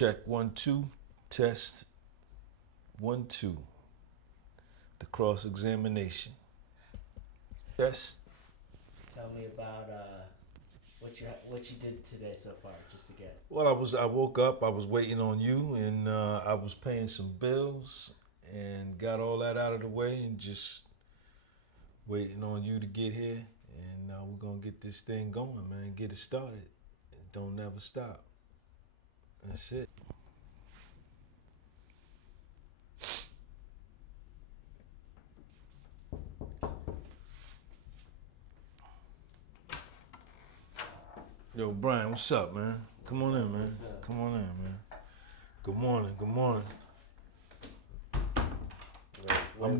Check 1 2, test 1 2. The cross-examination. Test. Tell me about what you did today so far, just to get. Well, I woke up, I was waiting on you, and I was paying some bills and got all that out of the way and just waiting on you to get here. And we're gonna get this thing going, man. Get it started. Don't never stop. That's it. Yo, Brian, what's up, man? Come on in, man. Come on in, man. Good morning. Good morning. Where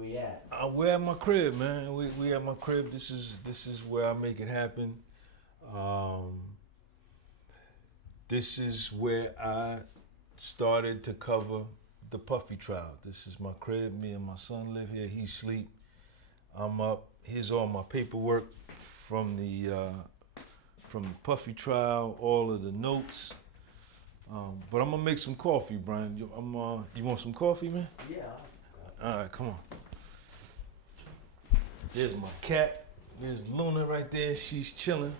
we at? We're at my crib, man. We at my crib. This is where I make it happen. This is where I started to cover the Puffy trial. This is my crib. Me and my son live here. He sleep. I'm up. Here's all my paperwork from the Puffy trial. All of the notes. But I'm gonna make some coffee, Brian. You want some coffee, man? Yeah. All right, come on. There's my cat. There's Luna right there. She's chilling.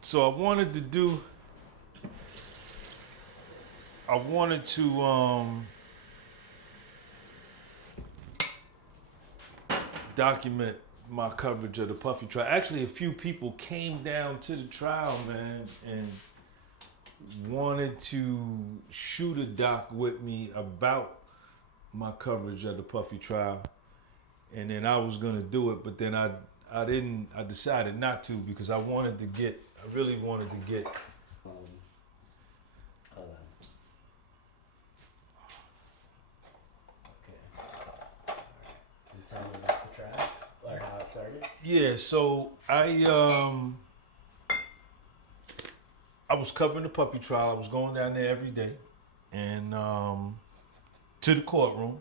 So I wanted to document my coverage of the Puffy trial. Actually, a few people came down to the trial, man, and wanted to shoot a doc with me about my coverage of the Puffy trial. And then I was gonna do it, but then I decided not to because I really wanted to get Hold on. Okay. Can you tell me about the trial or how it started? Yeah, so I was covering the Puffy trial. I was going down there every day and to the courtroom.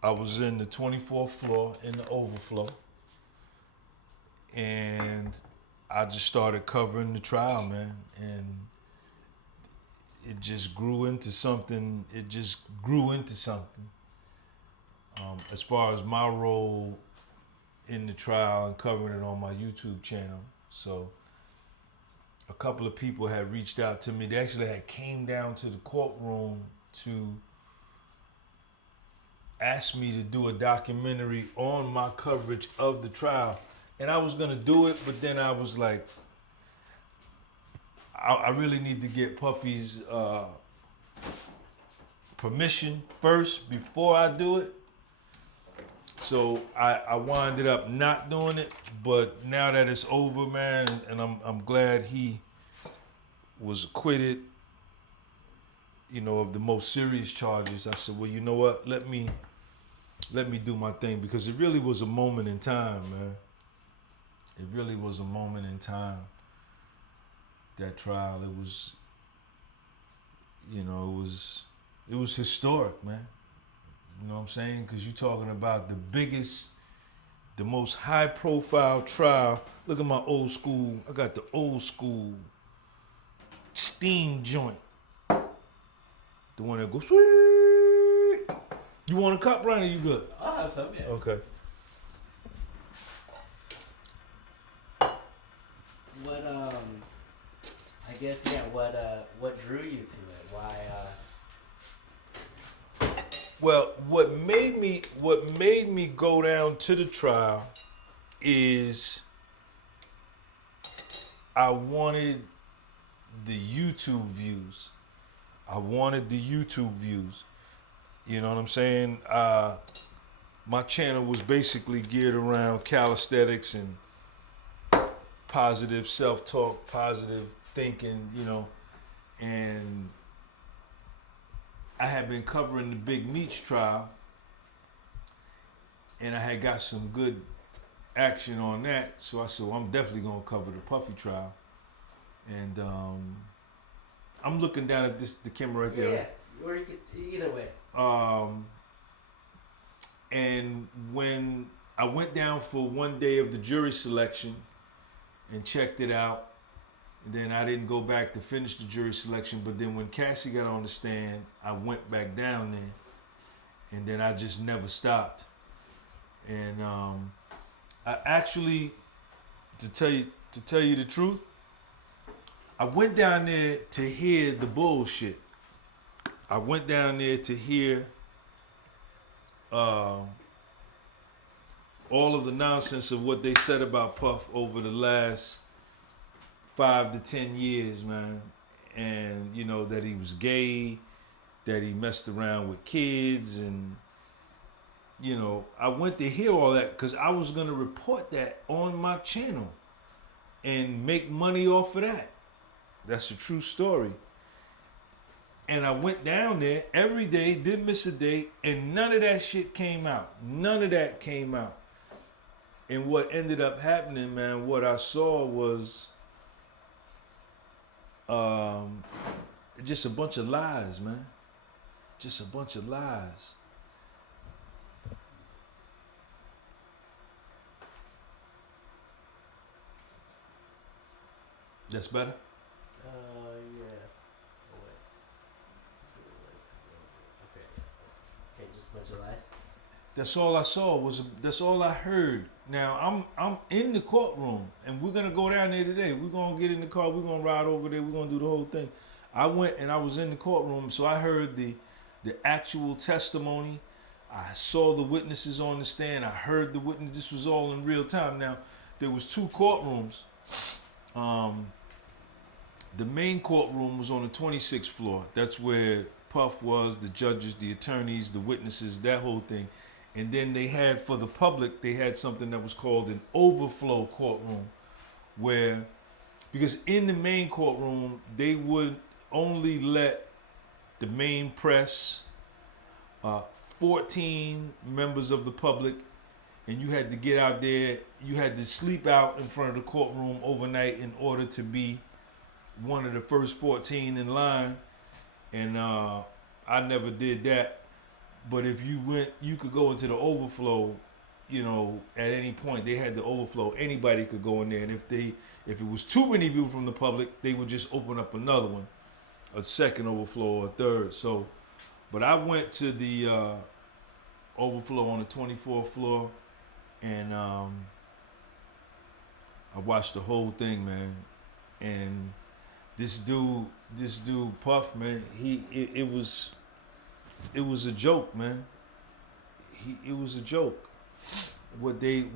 I was in the 24th floor in the Overflow. And I just started covering the trial, man. And it just grew into something. As far as my role in the trial and covering it on my YouTube channel. So a couple of people had reached out to me. They actually had came down to the courtroom to ask me to do a documentary on my coverage of the trial. And I was gonna do it, but then I was like, I really need to get Puffy's permission first before I do it. So I winded up not doing it, but now that it's over, man, and I'm glad he was acquitted, of the most serious charges. I said, well, you know what? Let me do my thing because it really was a moment in time, man. It really was a moment in time. That trial, it was historic, man. You know what I'm saying? Because you're talking about the biggest, the most high-profile trial. Look at my old school. I got the old school steam joint. The one that goes, sweet. You want a cup, Brian, or you good? I'll have some, yeah. Okay. What drew you to it? Why, Well, what made me go down to the trial is I wanted the YouTube views. You know what I'm saying? My channel was basically geared around calisthenics and positive self-talk, positive thinking, and I had been covering the Big Meech trial, and I had got some good action on that. So I said, well, I'm definitely gonna cover the Puffy trial. And I'm looking down at the camera right there. yeah, or you could, either way. And when I went down for one day of the jury selection, and checked it out. And then I didn't go back to finish the jury selection. But then when Cassie got on the stand, I went back down there, and then I just never stopped. And I actually, to tell you the truth, I went down there to hear the bullshit. I went down there to hear all of the nonsense of what they said about Puff over the last 5 to 10 years, man. And, you know, that he was gay, that he messed around with kids, and, you know, I went to hear all that because I was going to report that on my channel and make money off of that. That's a true story. And I went down there every day, didn't miss a day, and none of that shit came out. None of that came out. And what ended up happening, man, what I saw was just a bunch of lies, man. Just a bunch of lies. That's better? Yeah. Oh, wait. Okay, just a bunch of lies. That's all I saw that's all I heard. Now I'm in the courtroom, and we're gonna go down there today. We're gonna get in the car, we're gonna ride over there, we're gonna do the whole thing. I went and I was in the courtroom, so I heard the actual testimony. I saw the witnesses on the stand, I heard the witness. This was all in real time. Now, there was 2 courtrooms. The main courtroom was on the 26th floor. That's where Puff was, the judges, the attorneys, the witnesses, that whole thing. And then they had, for the public, they had something that was called an overflow courtroom, where, because in the main courtroom, they would only let the main press, 14 members of the public, and you had to get out there, you had to sleep out in front of the courtroom overnight in order to be one of the first 14 in line. And I never did that. But if you went, you could go into the overflow, you know, at any point. They had the overflow. Anybody could go in there. And if it was too many people from the public, they would just open up another one, a second overflow or a third. So, but I went to the overflow on the 24th floor, and I watched the whole thing, man. And this dude Puff, man, it was a joke, man. It was a joke. What the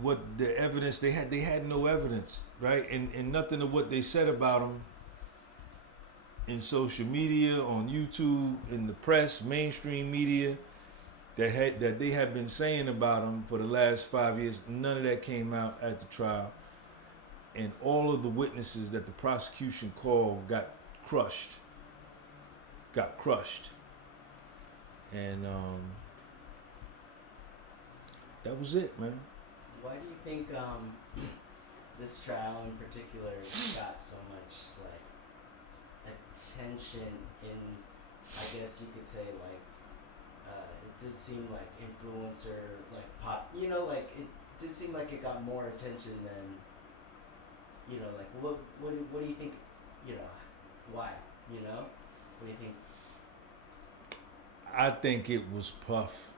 evidence they had no evidence, right? And nothing of what they said about him in social media, on YouTube, in the press, mainstream media, that they had been saying about him for the last 5 years. None of that came out at the trial. And all of the witnesses that the prosecution called got crushed. And that was it, man. Why do you think this trial in particular got so much like attention in, I guess you could say, like it did seem like influencer, like pop, you know, like it did seem like it got more attention than, you know, like what do you think, you know, why, you know, what do you think? I think it was Puff.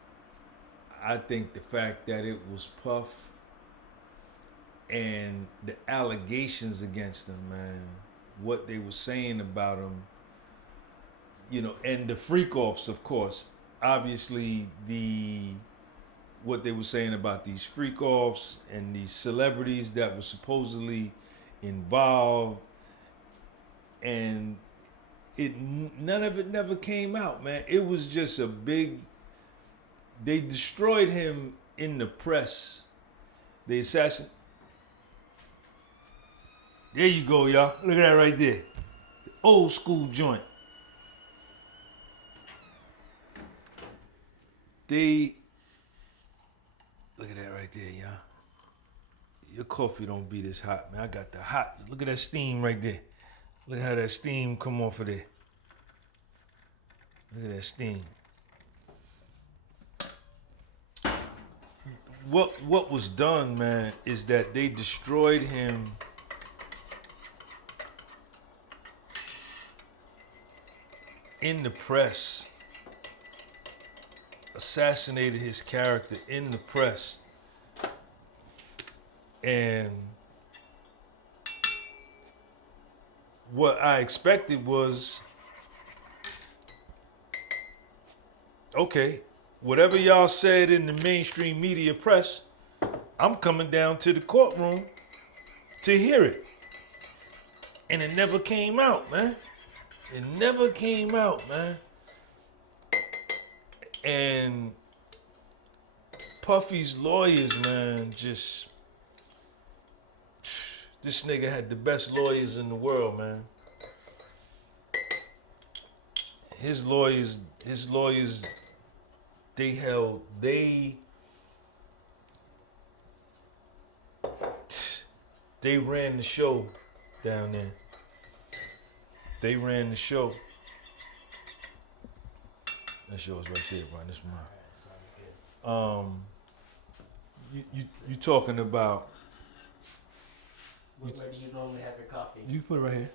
I think the fact that it was Puff and the allegations against him, man, what they were saying about him, you know, and the freak-offs, of course. Obviously, what they were saying about these freak-offs and these celebrities that were supposedly involved, and none of it never came out, man. It was just a big. They destroyed him in the press. They assassinated. There you go, y'all. Look at that right there. The old school joint. Look at that right there, y'all. Your coffee don't be this hot, man. I got the hot. Look at that steam right there. Look how that steam come off of there. Look at that steam. What was done, man, is that they destroyed him in the press, assassinated his character in the press. And what I expected was, okay, whatever y'all said in the mainstream media press, I'm coming down to the courtroom to hear it. And it never came out, man. It never came out, man. And Puffy's lawyers, man, just, this nigga had the best lawyers in the world, man. His lawyers, they ran the show down there. They ran the show. That show is right there, Brian. This is mine. You talking about? Where do you normally have your coffee? You put it right here.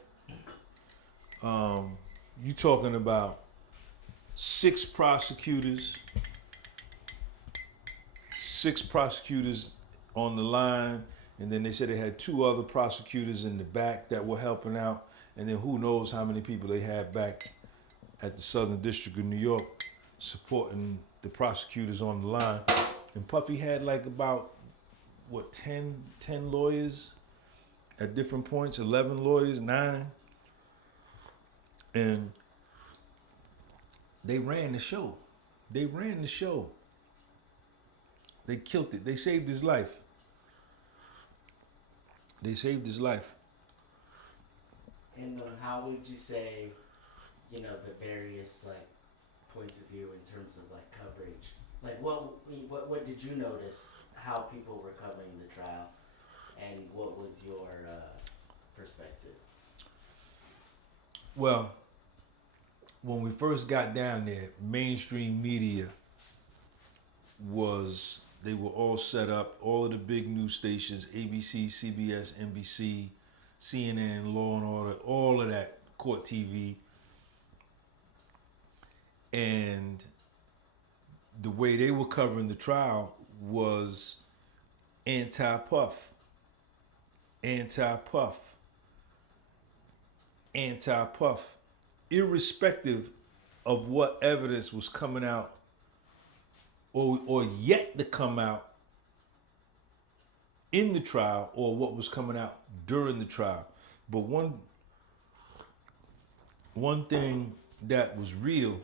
You talking about 6 prosecutors on the line, and then they said they had 2 other prosecutors in the back that were helping out, and then who knows how many people they had back at the Southern District of New York supporting the prosecutors on the line. And Puffy had like about, 10 lawyers at different points, 11 lawyers, 9. And they ran the show. They killed it. They saved his life. And how would you say, the various like points of view in terms of like coverage? Like what did you notice? How people were covering the trial, and what was your perspective? Well, when we first got down there, mainstream media they were all set up, all of the big news stations, ABC, CBS, NBC, CNN, Law and Order, all of that, Court TV. And the way they were covering the trial was anti-Puff, irrespective of what evidence was coming out or yet to come out in the trial, or what was coming out during the trial. But one thing that was real,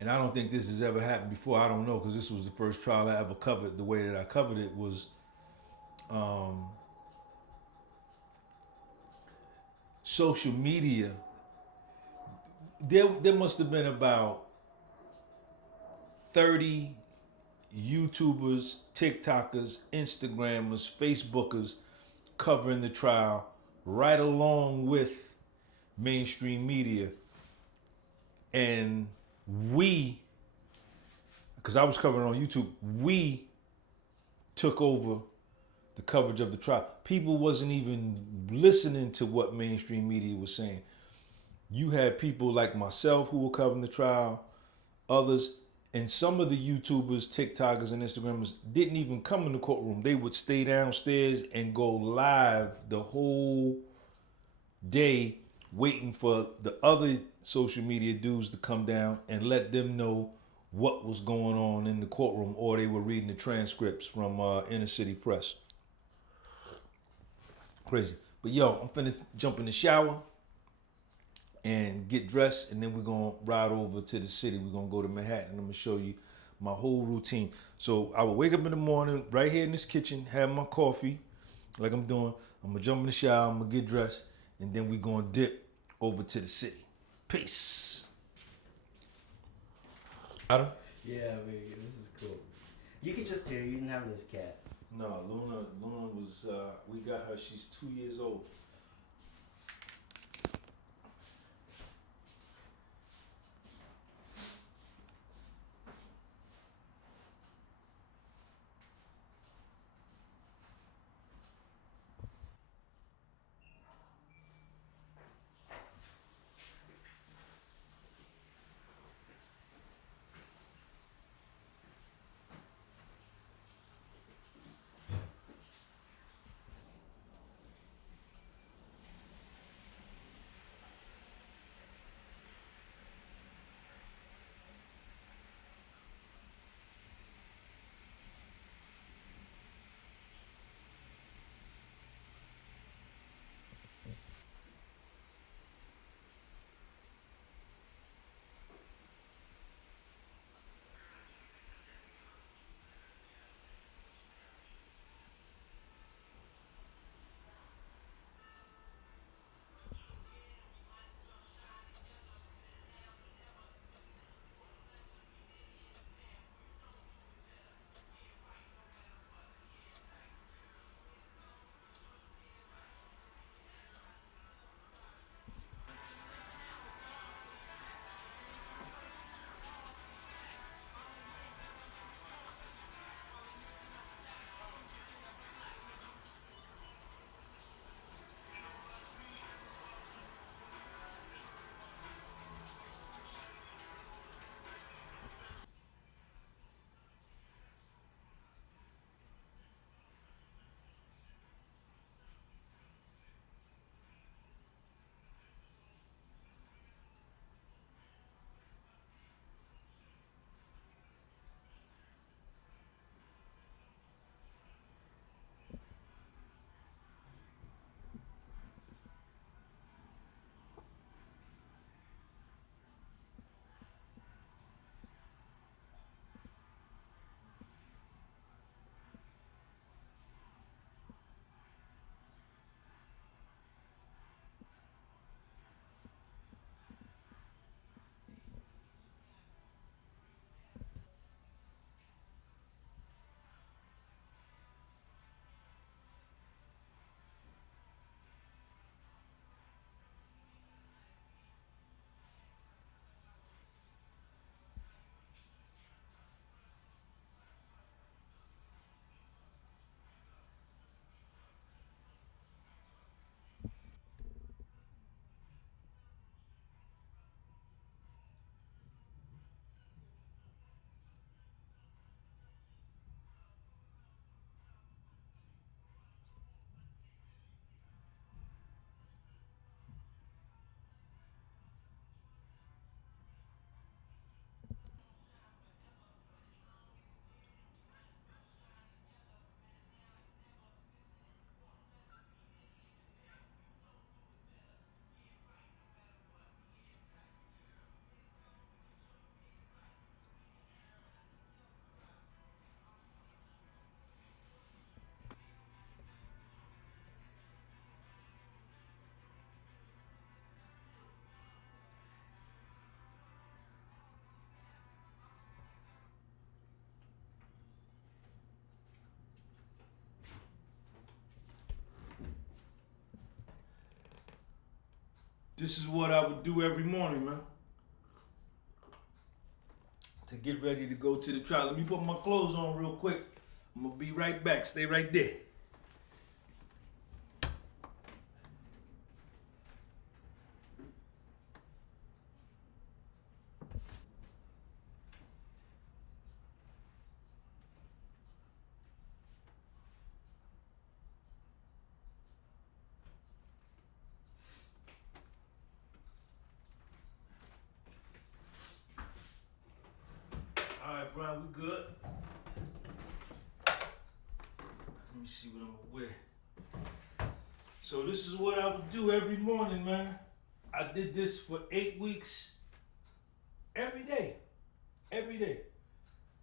and I don't think this has ever happened before, I don't know, because this was the first trial I ever covered the way that I covered it, was social media. There must have been about 30 YouTubers, TikTokers, Instagrammers, Facebookers covering the trial right along with mainstream media. And because I was covering on YouTube, we took over the coverage of the trial. People wasn't even listening to what mainstream media was saying. You had people like myself who were covering the trial, others, and some of the YouTubers, TikTokers, and Instagrammers didn't even come in the courtroom. They would stay downstairs and go live the whole day waiting for the other social media dudes to come down and let them know what was going on in the courtroom, or they were reading the transcripts from inner city press. Crazy. But yo, I'm finna jump in the shower and get dressed, and then we're gonna ride over to the city. We're gonna go to Manhattan. I'm gonna show you my whole routine. So I would wake up in the morning right here in this kitchen, have my coffee like I'm doing. I'm gonna jump in the shower, I'm gonna get dressed, and then we're gonna dip over to the city. Peace. Adam? Yeah, this is cool. You could just hear, you didn't have this cat. No, Luna was, we got her, she's 2 years old. This is what I would do every morning, man. To get ready to go to the trial. Let me put my clothes on real quick. I'm gonna be right back. Stay right there. All right, Brian, we good? Let me see what I'm gonna wear. So this is what I would do every morning, man. I did this for 8 weeks. Every day. Every day.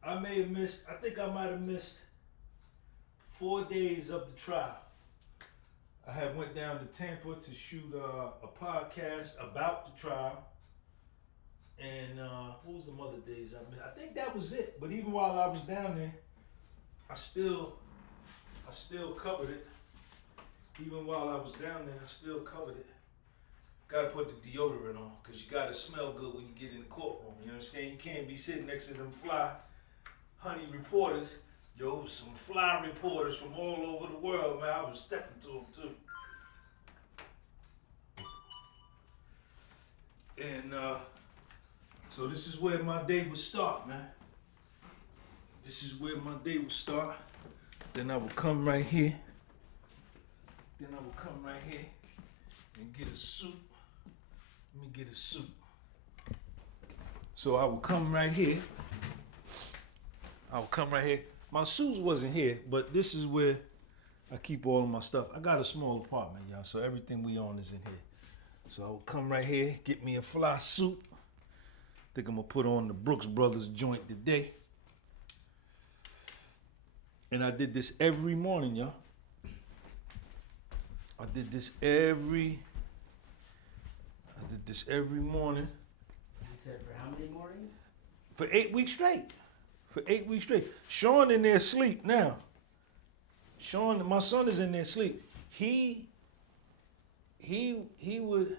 I may have missed, I think I might have missed 4 days of the trial. I had went down to Tampa to shoot a podcast about the trial. And what was the other days I missed? I think that was it. But even while I was down there, I still covered it. Even while I was down there, I still covered it. Gotta put the deodorant on, because you gotta smell good when you get in the courtroom. You know what I'm saying? You can't be sitting next to them fly honey reporters. Yo, some fly reporters from all over the world, man. I was stepping to them too. And so this is where my day would start, man. This is where my day would start. Then I would come right here. And get a suit. Let me get a suit. So I would come right here. My suits wasn't here, but this is where I keep all of my stuff. I got a small apartment, y'all, so everything we own is in here. So I would come right here, get me a fly suit. Think I'm gonna put on the Brooks Brothers joint today. And I did this every morning, y'all. I did this every morning. You said for how many mornings? For 8 weeks straight. Sean in there asleep now. Sean, my son is in there asleep. He would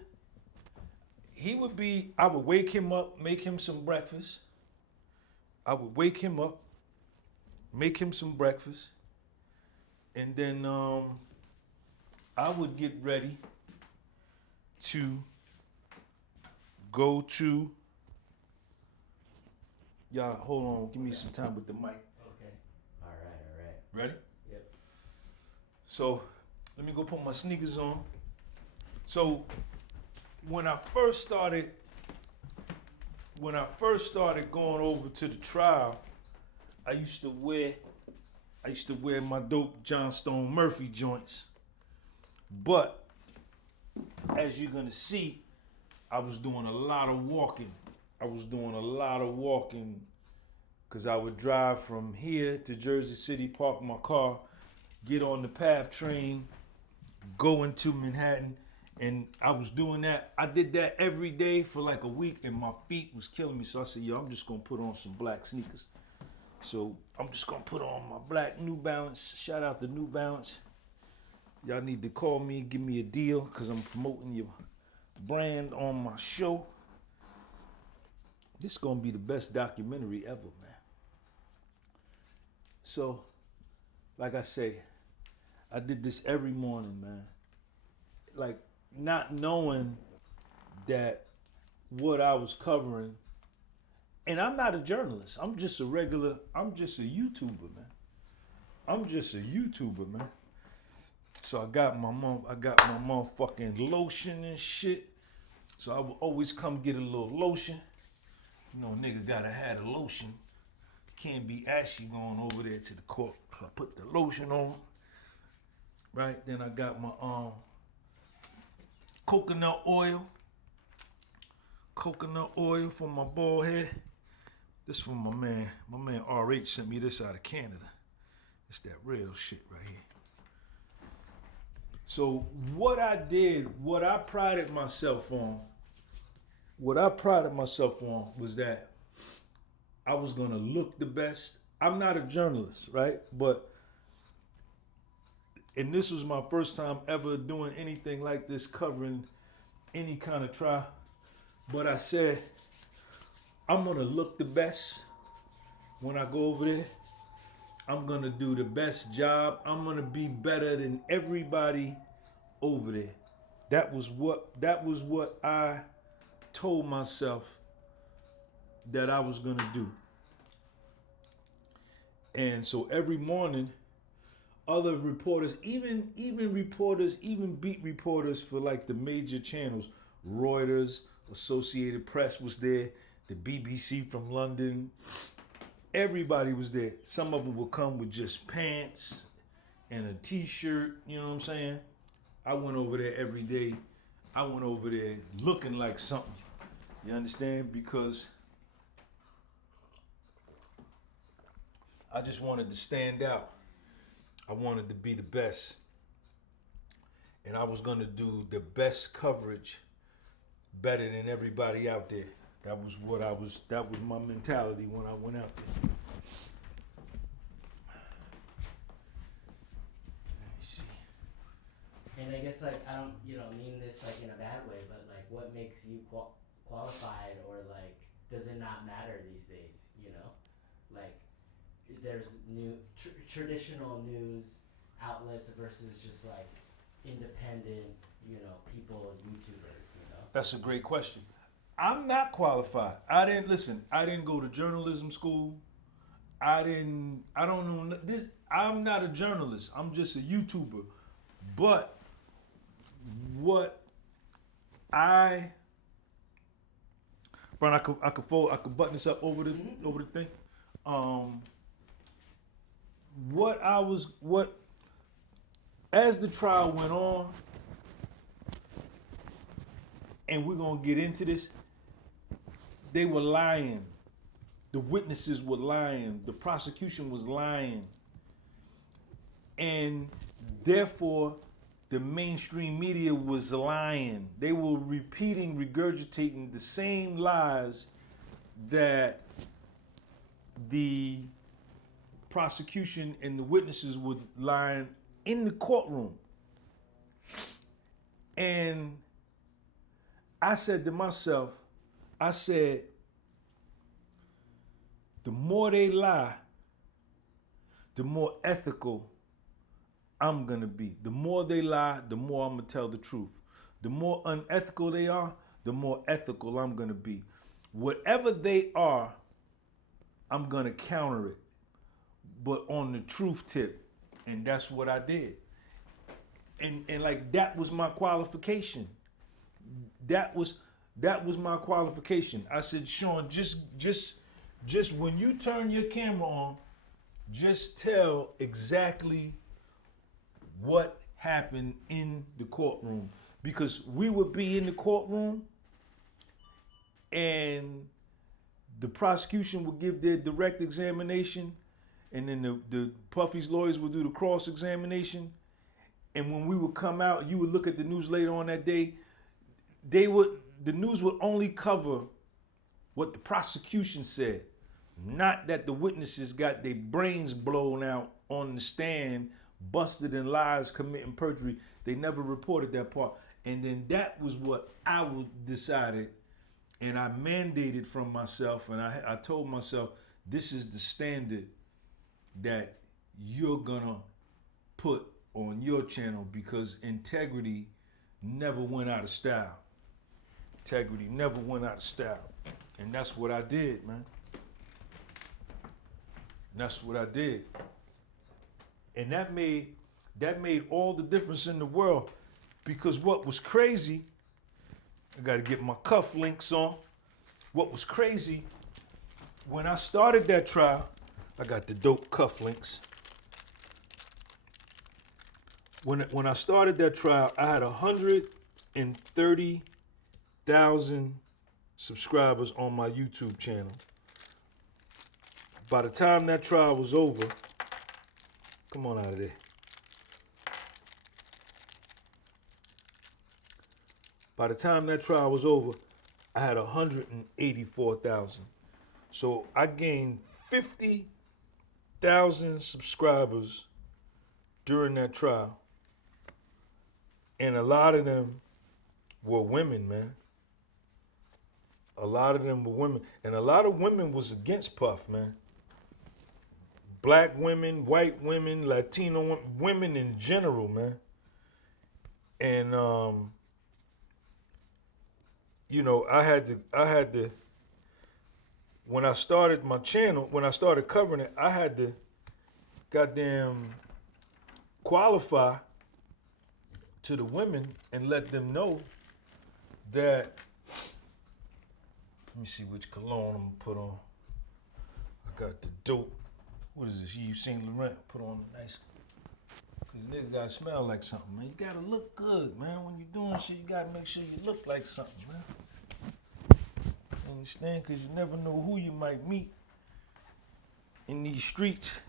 be, I would wake him up, make him some breakfast. And then I would get ready to go to, y'all, hold on, give me some time with the mic. Okay. All right. Ready? Yep. So let me go put my sneakers on. So when I first started going over to the trial, I used to wear my dope Johnstone Murphy joints. But as you're gonna see, I was doing a lot of walking. Because I would drive from here to Jersey City, park my car, get on the PATH train, go into Manhattan, and I was doing that. I did that every day for like a week, and my feet was killing me. So I said, yo, I'm just gonna put on some black sneakers. So I'm just gonna put on my black New Balance. Shout out to New Balance. Y'all need to call me, give me a deal, because I'm promoting your brand on my show. This is gonna be the best documentary ever, man. So, like I say, I did this every morning, man. Like, not knowing that what I was covering, and I'm not a journalist. I'm just a YouTuber, man. So I got my motherfucking lotion and shit. So I would always come get a little lotion. You know, nigga gotta have a lotion. Can't be ashy going over there to the court. I put the lotion on. Right, then I got my coconut oil for my bald head. This from my man RH sent me this out of Canada. It's that real shit right here. So what I prided myself on was that I was gonna look the best. I'm not a journalist, right? And this was my first time ever doing anything like this, covering any kind of trial. But I said, I'm gonna look the best when I go over there. I'm gonna do the best job. I'm gonna be better than everybody over there. That was what I told myself that I was gonna do. And so every morning, other reporters, even reporters, even beat reporters for like the major channels, Reuters, Associated Press was there, the BBC from London, everybody was there. Some of them would come with just pants and a t-shirt, you know what I'm saying? I went over there every day. I went over there looking like something. You understand? Because I just wanted to stand out. I wanted to be the best. And I was gonna do the best coverage better than everybody out there. That was my mentality when I went out there. Let me see. And I guess like I don't mean this like in a bad way, but like what makes you qualified, or like does it not matter these days? Like there's new traditional news outlets versus just like independent people, YouTubers. That's a great question. I'm not qualified. I didn't go to journalism school. I don't know this. I'm not a journalist. I'm just a YouTuber. But what I Brian, I could button this up over the thing. As the trial went on, and we're gonna get into this, they were lying. The witnesses were lying. The prosecution was lying. And therefore, the mainstream media was lying. They were regurgitating the same lies that the prosecution and the witnesses were lying in the courtroom. And I said to myself, the more they lie, the more ethical I'm gonna be. The more they lie, the more I'm gonna tell the truth. The more unethical they are, the more ethical I'm gonna be. Whatever they are, I'm gonna counter it, but on the truth tip. And that's what I did. And like that was my qualification. That was my qualification. I said, Sean, just when you turn your camera on, just tell exactly what happened in the courtroom. Because we would be in the courtroom and the prosecution would give their direct examination, and then the Puffy's lawyers would do the cross examination. And when we would come out, you would look at the news later on that day, the news would only cover what the prosecution said, not that the witnesses got their brains blown out on the stand, busted in lies, committing perjury. They never reported that part. And then that was what I decided, and I mandated from myself, and I told myself, this is the standard that you're gonna put on your channel, because integrity never went out of style. Integrity never went out of style. And that's what I did, man. And that's what I did. And that made all the difference in the world, because what was crazy, I gotta get my cufflinks on. What was crazy, when I started that trial, I got the dope cufflinks. When I started that trial, I had 130,000 subscribers on my YouTube channel. By the time that trial was over, come on out of there. By the time that trial was over, I had 184,000. So I gained 50,000 subscribers during that trial. And a lot of them were women, man. A lot of them were women, and a lot of women was against Puff, man. Black women, white women, Latino women, women in general, man. And I had to when I started my channel, when I started covering it, I had to goddamn qualify to the women and let them know that. Let me see which cologne I'm gonna put on. I got the dope. What is this? Yves Saint Laurent. Put on a nice. Cause niggas gotta smell like something, man. You gotta look good, man. When you're doing shit, you gotta make sure you look like something, man. You understand? Cause you never know who you might meet in these streets,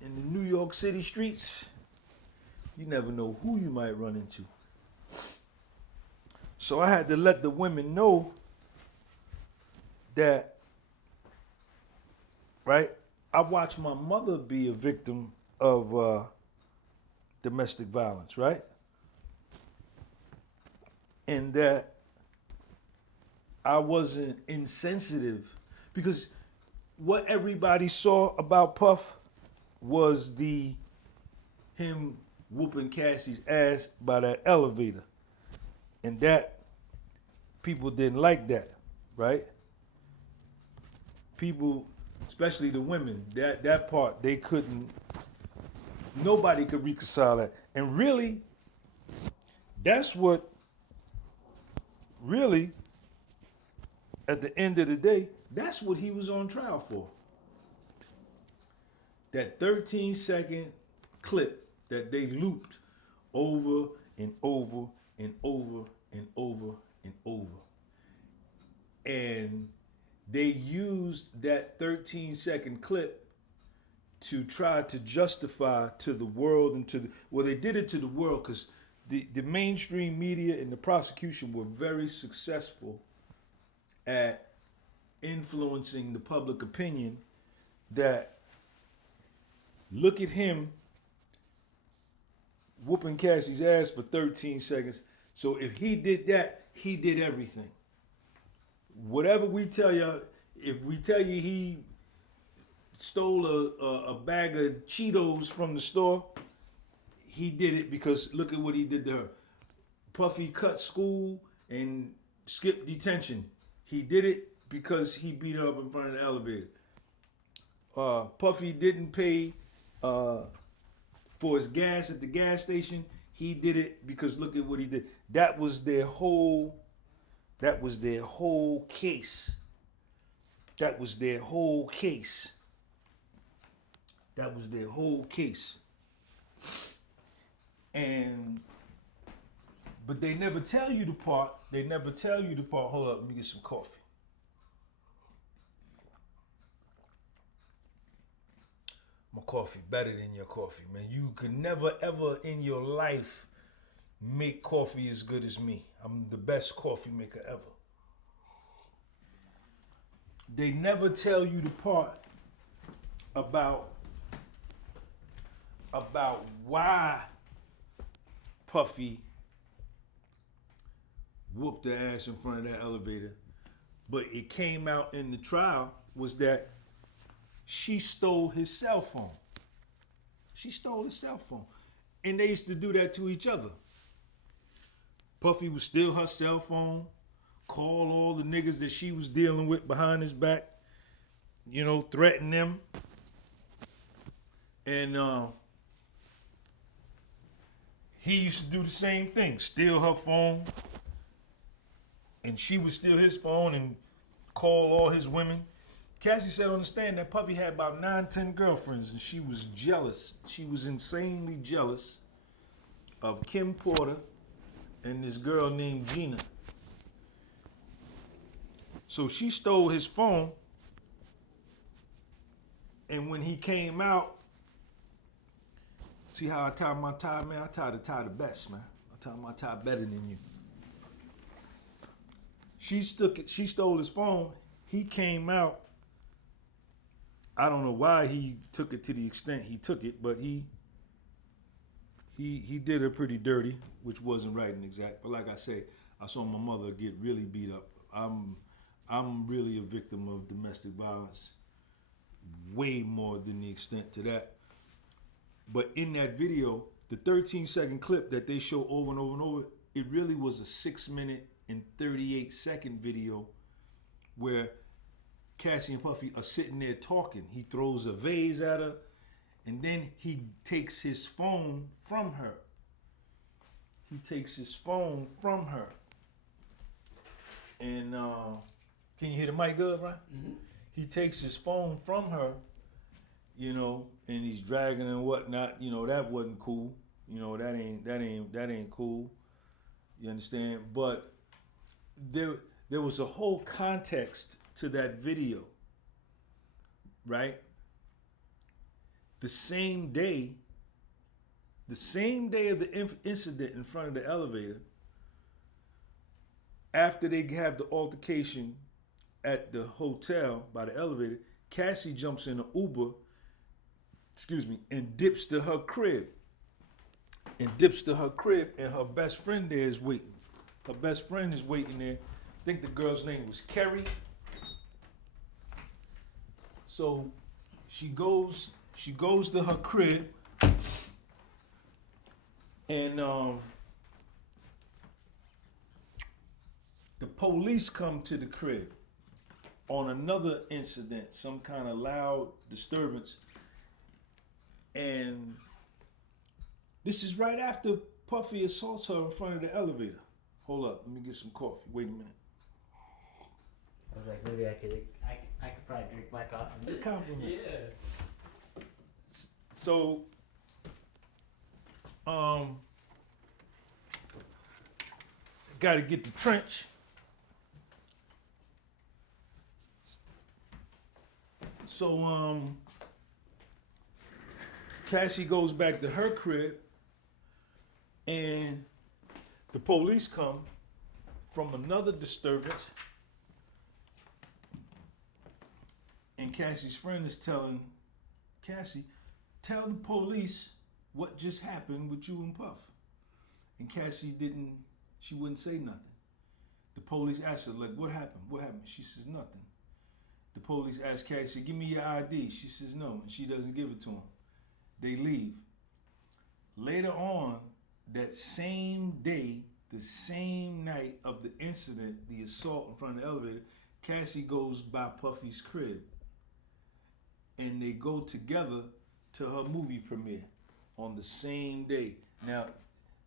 in the New York City streets. You never know who you might run into. So I had to let the women know that, right? I watched my mother be a victim of domestic violence, right? And that I wasn't insensitive because what everybody saw about Puff was him whooping Cassie's ass by that elevator. And that people didn't like that, right? People, especially the women, that part they couldn't. Nobody could reconcile that. And really, that's what really, at the end of the day, that's what he was on trial for. That 13-second clip that they looped over and over and over and over and over. And they used that 13-second clip to try to justify to the world and to the, well, they did it to the world because the mainstream media and the prosecution were very successful at influencing the public opinion that look at him whooping Cassie's ass for 13 seconds. So if he did that, he did everything. Whatever we tell you, if we tell you he stole a bag of Cheetos from the store, he did it because look at what he did to her. Puffy cut school and skipped detention. He did it because he beat her up in front of the elevator. Puffy didn't pay for his gas at the gas station. He did it because look at what he did. That was their whole case. That was their whole case. That was their whole case. But they never tell you the part. Hold up, let me get some coffee. My coffee better than your coffee, man. You could never ever in your life make coffee as good as me. I'm the best coffee maker ever. They never tell you the part about why Puffy whooped her ass in front of that elevator. But it came out in the trial was that she stole his cell phone. She stole his cell phone. And they used to do that to each other. Puffy would steal her cell phone, call all the niggas that she was dealing with behind his back, threaten them. And he used to do the same thing, steal her phone, and she would steal his phone and call all his women. Cassie said on the stand that Puffy had about 9-10 girlfriends, and she was jealous. She was insanely jealous of Kim Porter and this girl named Gina. So she stole his phone, and when he came out, see how I tie my tie, man? I tie the tie the best, man. I tie my tie better than you. She stole his phone. He came out. I don't know why he took it to the extent he took it, but he he did her pretty dirty, which wasn't right and exact. But like I say, I saw my mother get really beat up. I'm really a victim of domestic violence, way more than the extent to that. But in that video, the 13-second clip that they show over and over and over, it really was a 6-minute and 38-second video where Cassie and Puffy are sitting there talking. He throws a vase at her, and then he takes his phone from her. He takes his phone from her. And can you hear the mic good, right? Mm-hmm. He takes his phone from her, you know, and he's dragging and whatnot. You know, that wasn't cool. You know, that ain't cool. You understand? But there was a whole context to that video, right? The same day of the incident in front of the elevator, after they have the altercation at the hotel by the elevator, Cassie jumps in an Uber, and dips to her crib. And her best friend there is waiting. Her best friend is waiting there. I think the girl's name was Kerry. So she goes to her crib, and the police come to the crib on another incident, some kind of loud disturbance. And this is right after Puffy assaults her in front of the elevator. Hold up, let me get some coffee. Wait a minute. I was like, maybe I could probably drink my coffee. It's a compliment. Yeah. So, got to get the trench. So, Cassie goes back to her crib, and the police come from another disturbance, and Cassie's friend is telling Cassie, tell the police what just happened with you and Puff. And Cassie she wouldn't say nothing. The police asked her, like, what happened? What happened? She says, nothing. The police asked Cassie, give me your ID. She says no, and she doesn't give it to him. They leave. Later on, that same day, the same night of the incident, the assault in front of the elevator, Cassie goes by Puffy's crib. And they go together to her movie premiere on the same day. Now,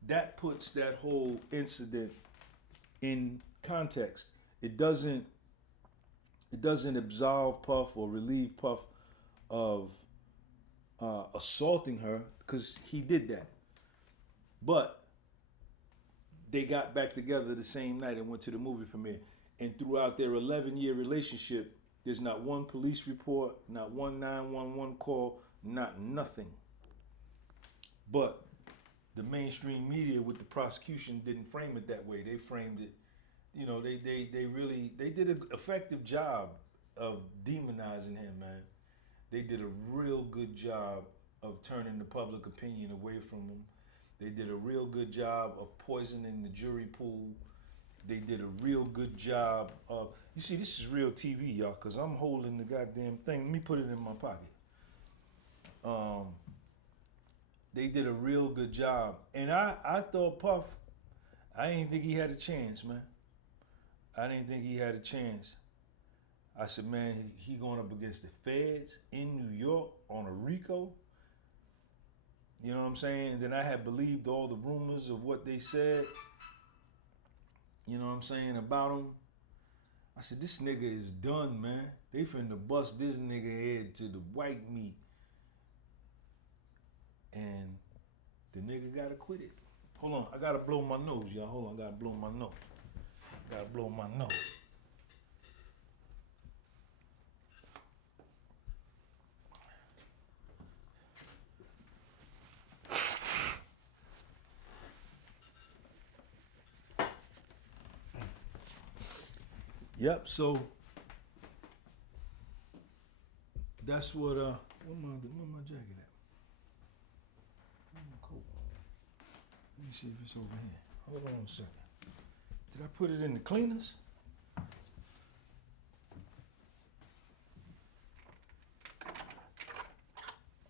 that puts that whole incident in context. It doesn't absolve Puff or relieve Puff of assaulting her, because he did that. But they got back together the same night and went to the movie premiere. And throughout their 11-year relationship, there's not one police report, not one 911 call, not nothing. But the mainstream media with the prosecution didn't frame it that way. They framed it, you know, they did an effective job of demonizing him, man. They did a real good job of turning the public opinion away from him. They did a real good job of poisoning the jury pool. They did a real good job of, you see, this is real TV, y'all, because I'm holding the goddamn thing. Let me put it in my pocket. They did a real good job. And I thought Puff, I didn't think he had a chance, man. I didn't think he had a chance. I said, man, he going up against the feds in New York on a RICO. You know what I'm saying? And then I had believed all the rumors of what they said, you know what I'm saying, about him. I said, this nigga is done, man. They finna bust this nigga head to the white meat. And the nigga got acquitted. Hold on, I gotta blow my nose, y'all. Hold on, I gotta blow my nose. Gotta blow my nose. Yep, so that's what where my jacket at? Where's my coat? me see if it's over here. Hold on a second. Did I put it in the cleaners?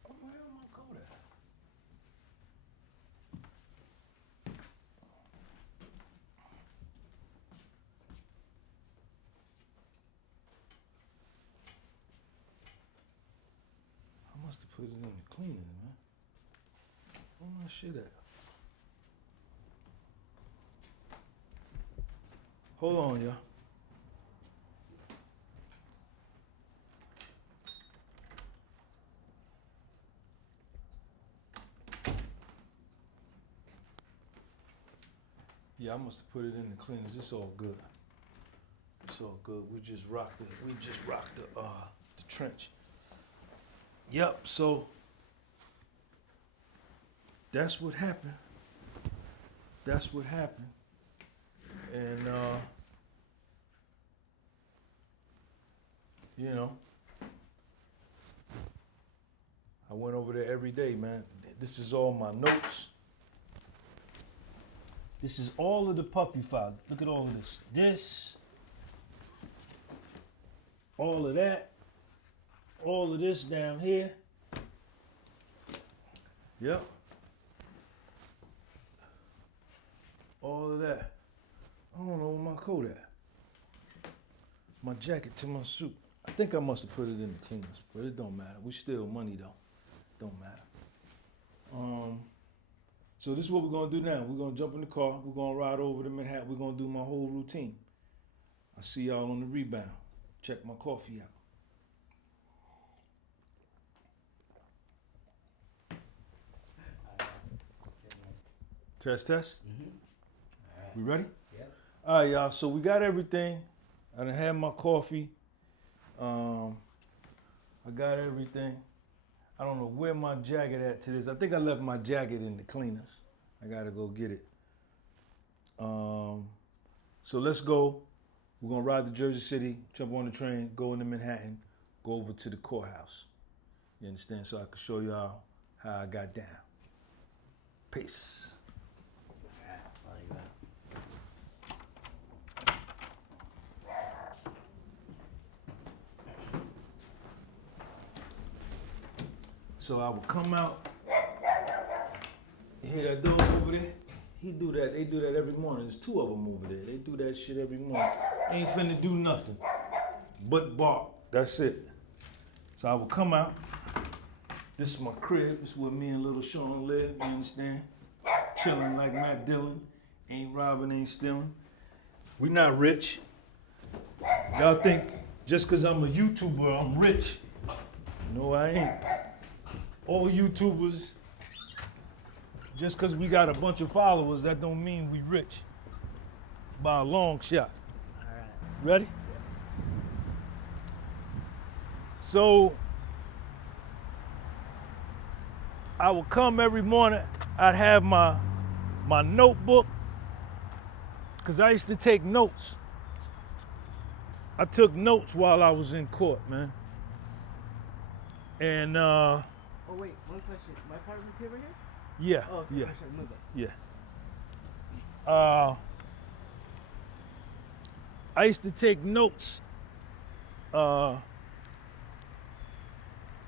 Oh, where am I going at? I must have put it in the cleaners, man. Where my shit at? Hold on, y'all. Yeah, I must have put it in the cleaners. It's all good. It's all good. We just rocked the trench. Yep, so that's what happened. That's what happened. And you know, I went over there every day, man. This is all my notes. This is all of the Puffy file. Look at all of this. This, all of that, all of this down here. Yep. All of that. I don't know where my coat at. My jacket to my suit. I think I must have put it in the cleaners, but it don't matter. We still money though. Don't matter. So this is what we're gonna do now. We're gonna jump in the car. We're gonna ride over to Manhattan. We're gonna do my whole routine. I'll see y'all on the rebound. Check my coffee out. Test. Mm-hmm. All right. We ready? Yep. All right, y'all. So we got everything. I done had my coffee. I got everything. I don't know where my jacket at to this. I think I left my jacket in the cleaners. I gotta go get it. So let's go. We're gonna ride to Jersey City, jump on the train, go into Manhattan, go over to the courthouse. You understand? So I can show y'all how I got down. Peace. So I would come out. You hear that dog over there? He do that. They do that every morning. There's two of them over there. They do that shit every morning. Ain't finna do nothing but bark. That's it. So I would come out. This is my crib. This is where me and little Sean live. You understand? Chilling like Matt Dillon. Ain't robbing, ain't stealing. We not rich. Y'all think just because I'm a YouTuber, I'm rich. No, I ain't. All YouTubers, just because we got a bunch of followers, that don't mean we rich. By a long shot. All right. Ready? So, I would come every morning. I'd have my notebook, because I used to take notes. I took notes while I was in court, man. And Oh wait, one question. My apartment over here? yeah, Oh, okay. yeah, I should move it. yeah. I used to take notes of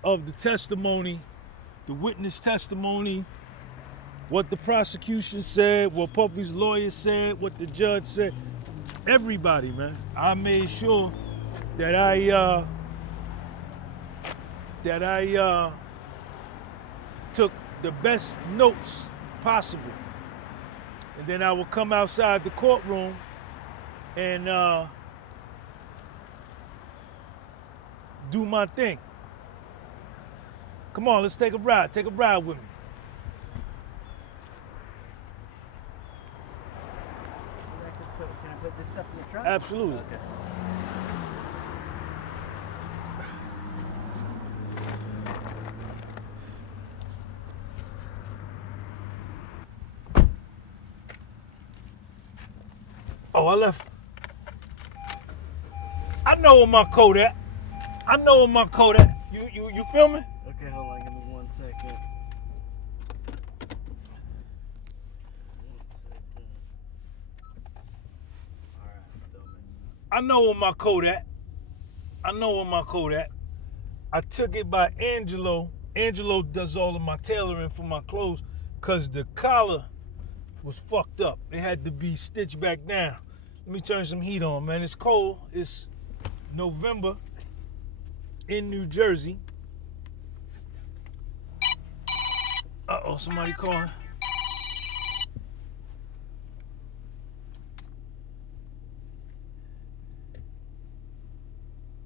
the testimony, the witness testimony, what the prosecution said, what Puffy's lawyer said, what the judge said. Everybody, man. I made sure that I took the best notes possible. And then I would come outside the courtroom and do my thing. Come on, let's take a ride. Take a ride with me. Can I put this stuff in the truck? Absolutely. Okay. Oh, I left. I know where my coat at. I know where my coat at. You feel me? Okay, hold on, give me 1 second. I know where my coat at. I took it by Angelo. Angelo does all of my tailoring for my clothes because the collar was fucked up. It had to be stitched back down. Let me turn some heat on, man. It's cold. It's November in New Jersey. Uh-oh, somebody calling.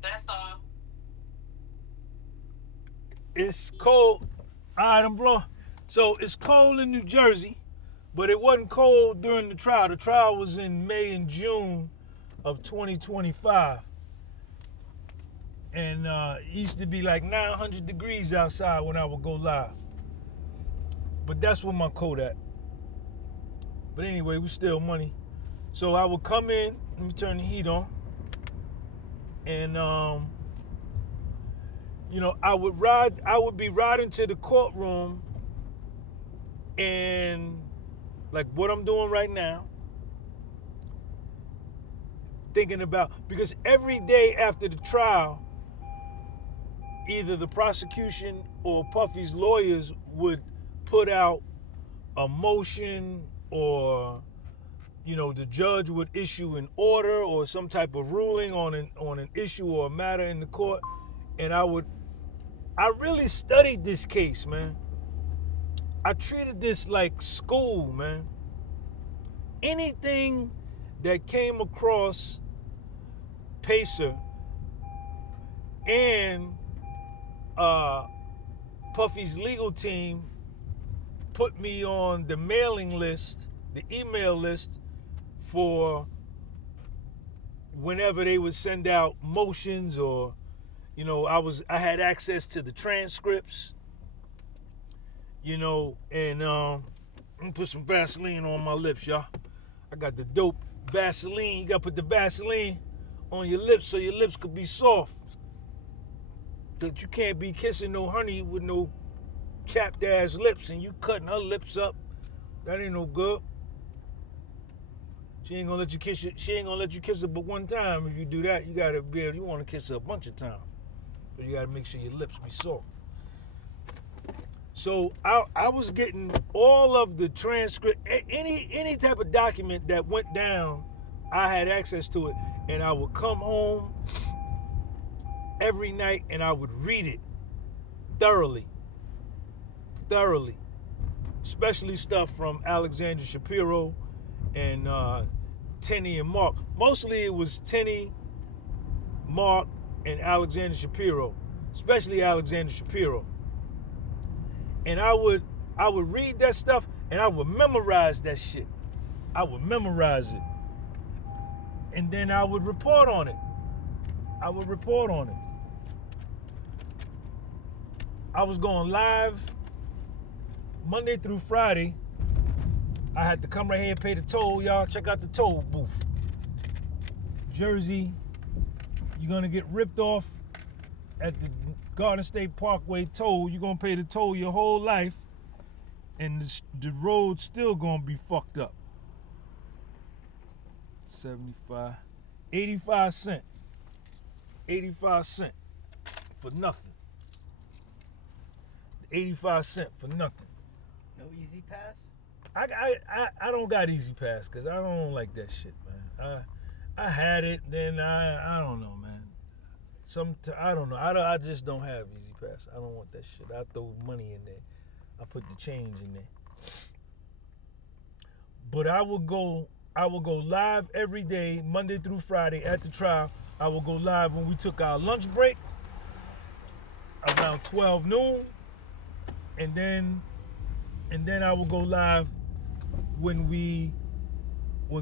That's all. It's cold. All right, I'm blowing. So it's cold in New Jersey, but it wasn't cold during the trial. The trial was in May and June of 2025. And it used to be like 900 degrees outside when I would go live. But that's where my coat at. But anyway, we still money. So I would come in, let me turn the heat on. And you know, I would be riding to the courtroom and like what I'm doing right now, thinking about, because every day after the trial, either the prosecution or Puffy's lawyers would put out a motion, or you know, the judge would issue an order or some type of ruling on an issue or a matter in the court. And I really studied this case, man. I treated this like school, man. Anything that came across Pacer and Puffy's legal team put me on the mailing list, the email list, for whenever they would send out motions, or you know, I had access to the transcripts, you know. And I'm gonna put some Vaseline on my lips, y'all. I got the dope Vaseline. You gotta put the Vaseline on your lips so your lips could be soft. That you can't be kissing no honey with no chapped ass lips and you cutting her lips up. That ain't no good. She ain't gonna let you kiss her but one time. If you do that, you wanna kiss her a bunch of times. But you gotta make sure your lips be soft. So I was getting all of the transcript, any type of document that went down, I had access to it. And I would come home every night and I would read it thoroughly. Especially stuff from Alexander Shapiro and Tenney and Mark. Mostly it was Tenney, Mark, and Alexander Shapiro, especially Alexander Shapiro. And I would read that stuff and I would memorize that shit. I would memorize it. And then I would report on it. I was going live Monday through Friday. I had to come right here and pay the toll, y'all. Check out the toll booth. Jersey, you're gonna get ripped off at the Garden State Parkway toll. You're gonna pay the toll your whole life, and the road's still gonna be fucked up. 75, 85 cents. 85 cents for nothing. 85 cents for nothing. No easy pass? I don't got easy pass because I don't like that shit, man. I had it, then I don't know, man. I don't know. I just don't have easy pass. I don't want that shit. I throw money in there. I put the change in there. But I will go live every day, Monday through Friday at the trial. I will go live when we took our lunch break around 12 noon. And then I will go live when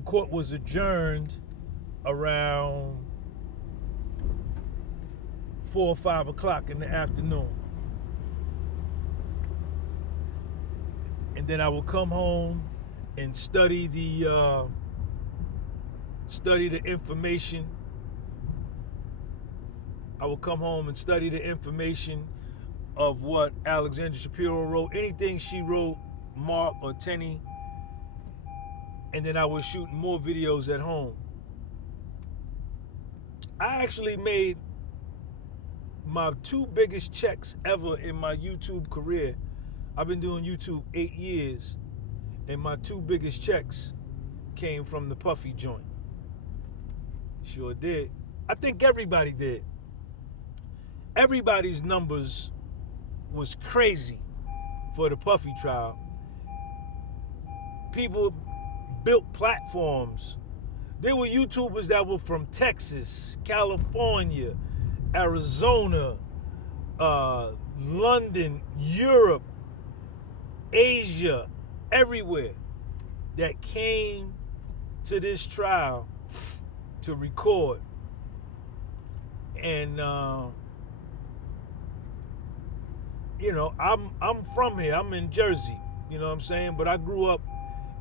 court was adjourned around 4 or 5 o'clock in the afternoon. And then I will come home and study the information. I will come home and study the information of what Alexander Shapiro wrote, anything she wrote, Mark or Tenney, and then I was shooting more videos at home. I actually made my 2 biggest checks ever in my YouTube career. I've been doing YouTube 8 years, and my 2 biggest checks came from the Puffy joint. Sure did. I think everybody did. Everybody's numbers was crazy for the Puffy trial. People built platforms. There were YouTubers that were from Texas, California, Arizona, London, Europe, Asia, everywhere that came to this trial to record. And you know, I'm from here. I'm in Jersey. You know what I'm saying? But I grew up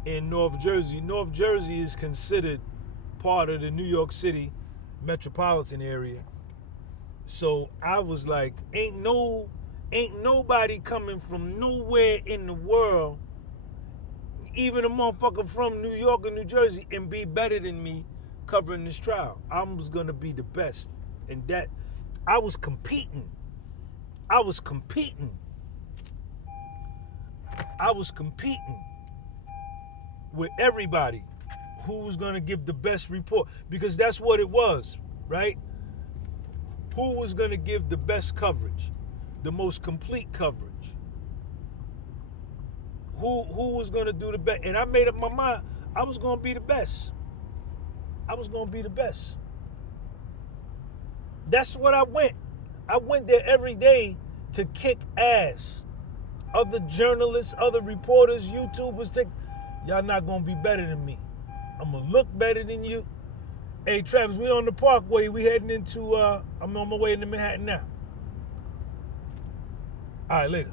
in North Jersey. North Jersey is considered part of the New York City metropolitan area. So I was like, ain't nobody coming from nowhere in the world, even a motherfucker from New York or New Jersey, and be better than me covering this trial. I was gonna be the best. And that I was competing. I was competing with everybody who was gonna give the best report, because that's what it was, right? Who was gonna give the best coverage, the most complete coverage? Who was gonna do the best? And I made up my mind, I was gonna be the best. I was gonna be the best. That's what I went. I went there every day to kick ass. Other journalists, other reporters, YouTubers, y'all not gonna be better than me. I'm gonna look better than you. Hey, Travis, we on the Parkway. We heading into, I'm on my way into Manhattan now. All right, later.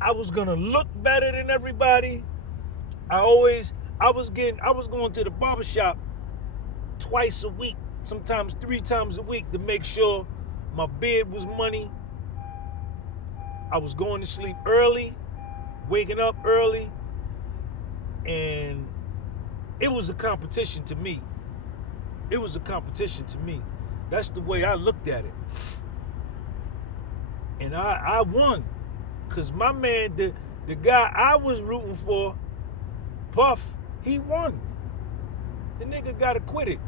I was gonna look better than everybody. I was going to the barbershop twice a week, sometimes 3 times a week, to make sure my beard was money. I was going to sleep early, waking up early, and it was a competition to me. It was a competition to me. That's the way I looked at it. And I won, because my man, the guy I was rooting for, Puff, he won. The nigga got acquitted.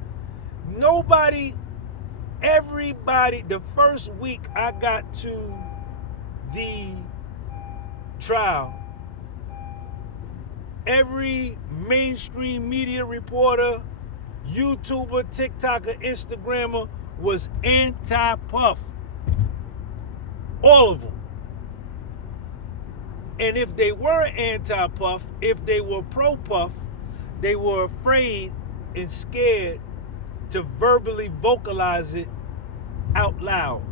Everybody, the first week I got to the trial, every mainstream media reporter, YouTuber, TikToker, Instagrammer was anti-Puff. All of them. And if they weren't anti-Puff, if they were pro-Puff, they were afraid and scared to verbally vocalize it out loud.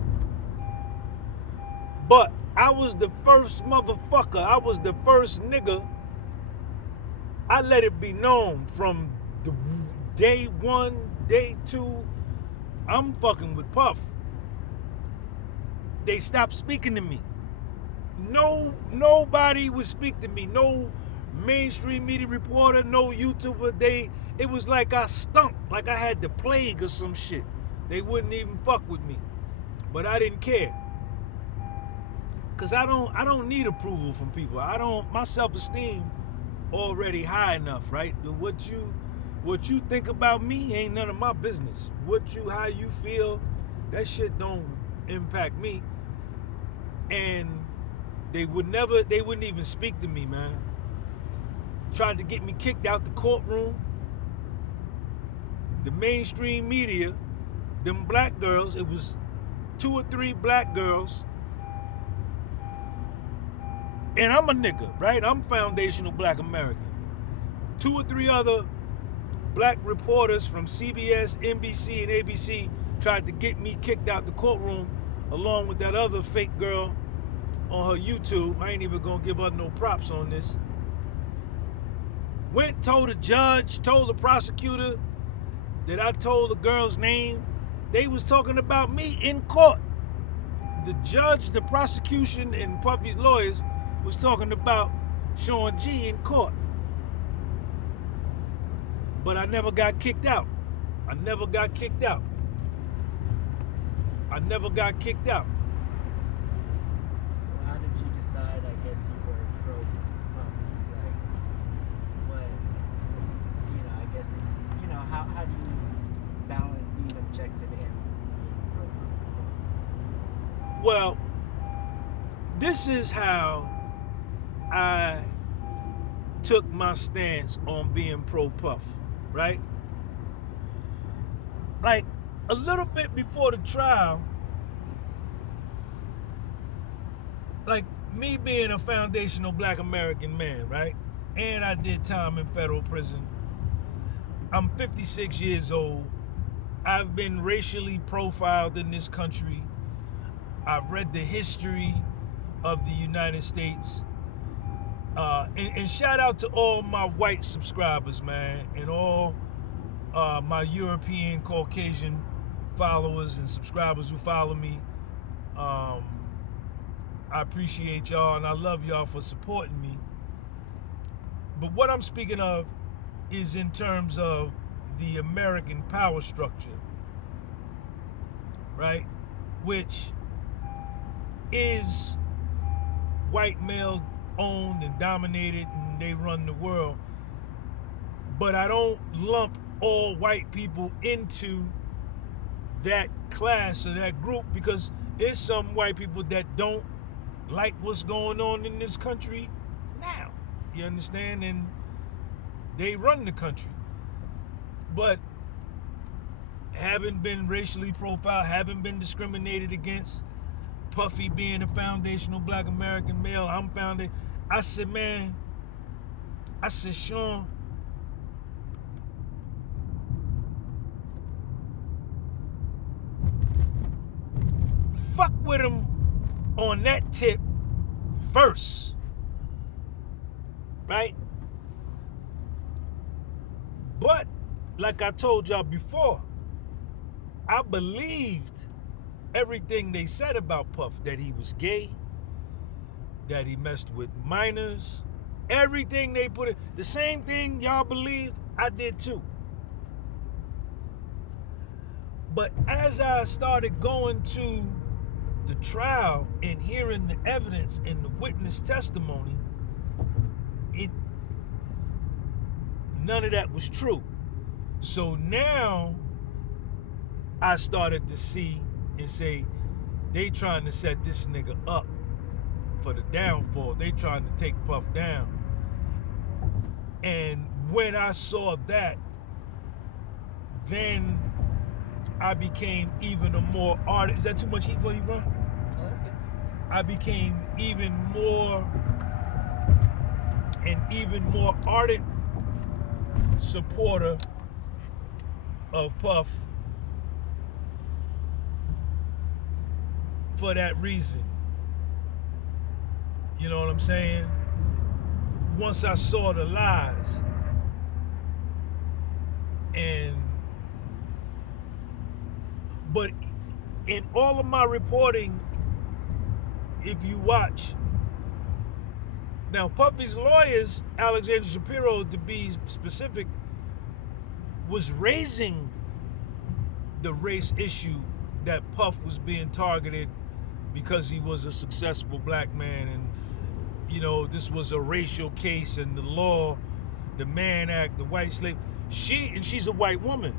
But I was the first motherfucker. I was the first nigga. I let it be known from the day 1, day 2, I'm fucking with Puff. They stopped speaking to me. Nobody would speak to me. No mainstream media reporter, no YouTuber. It was like I stunk, like I had the plague or some shit. They wouldn't even fuck with me. But I didn't care. Cause I don't need approval from people. My self-esteem already high enough, right? What you think about me ain't none of my business. How you feel, that shit don't impact me. And they wouldn't even speak to me, man. Tried to get me kicked out the courtroom. The mainstream media, them black girls, it was 2 or 3 black girls. And I'm a nigga, right? I'm foundational black American. 2 or 3 other black reporters from CBS, NBC, and ABC tried to get me kicked out the courtroom, along with that other fake girl on her YouTube. I ain't even gonna give her no props on this. Went, told the judge, told the prosecutor that I told the girl's name. They was talking about me in court. The judge, the prosecution, and Puffy's lawyers was talking about Sean G in court. But I never got kicked out. I never got kicked out. I never got kicked out. So how did you decide, I guess you were pro-Puffy? Like, what, I guess, how do you balance being objective and being pro-Puffy? Well, this is how I took my stance on being pro-Puff, right? Like, a little bit before the trial, like me being a foundational black American man, right? And I did time in federal prison. I'm 56 years old. I've been racially profiled in this country. I've read the history of the United States. And shout out to all my white subscribers, man, and all my European, Caucasian followers and subscribers who follow me. I appreciate y'all and I love y'all for supporting me. But what I'm speaking of is in terms of the American power structure, right? Which is white male owned and dominated, and they run the world. But I don't lump all white people into that class or that group, because there's some white people that don't like what's going on in this country now. You understand? And they run the country. But having been racially profiled, having been discriminated against, Puffy being a foundational black American male, I said, Sean, fuck with him on that tip first, right? But like I told y'all before, I believed everything they said about Puff, that he was gay, that he messed with minors, everything they put it, the same thing y'all believed, I did too. But as I started going to the trial and hearing the evidence and the witness testimony, none of that was true. So now I started to see and say, they trying to set this nigga up for the downfall. They trying to take Puff down. And when I saw that, then I became even a more ardent. Is that too much heat for you, bro? Oh, that's good. I became even more ardent supporter of Puff for that reason. You know what I'm saying? Once I saw the lies, but in all of my reporting, if you watch, now Puffy's lawyers, Alexander Shapiro to be specific, was raising the race issue that Puff was being targeted because he was a successful black man, and this was a racial case, and the law, the Mann Act, the white slave. She's a white woman,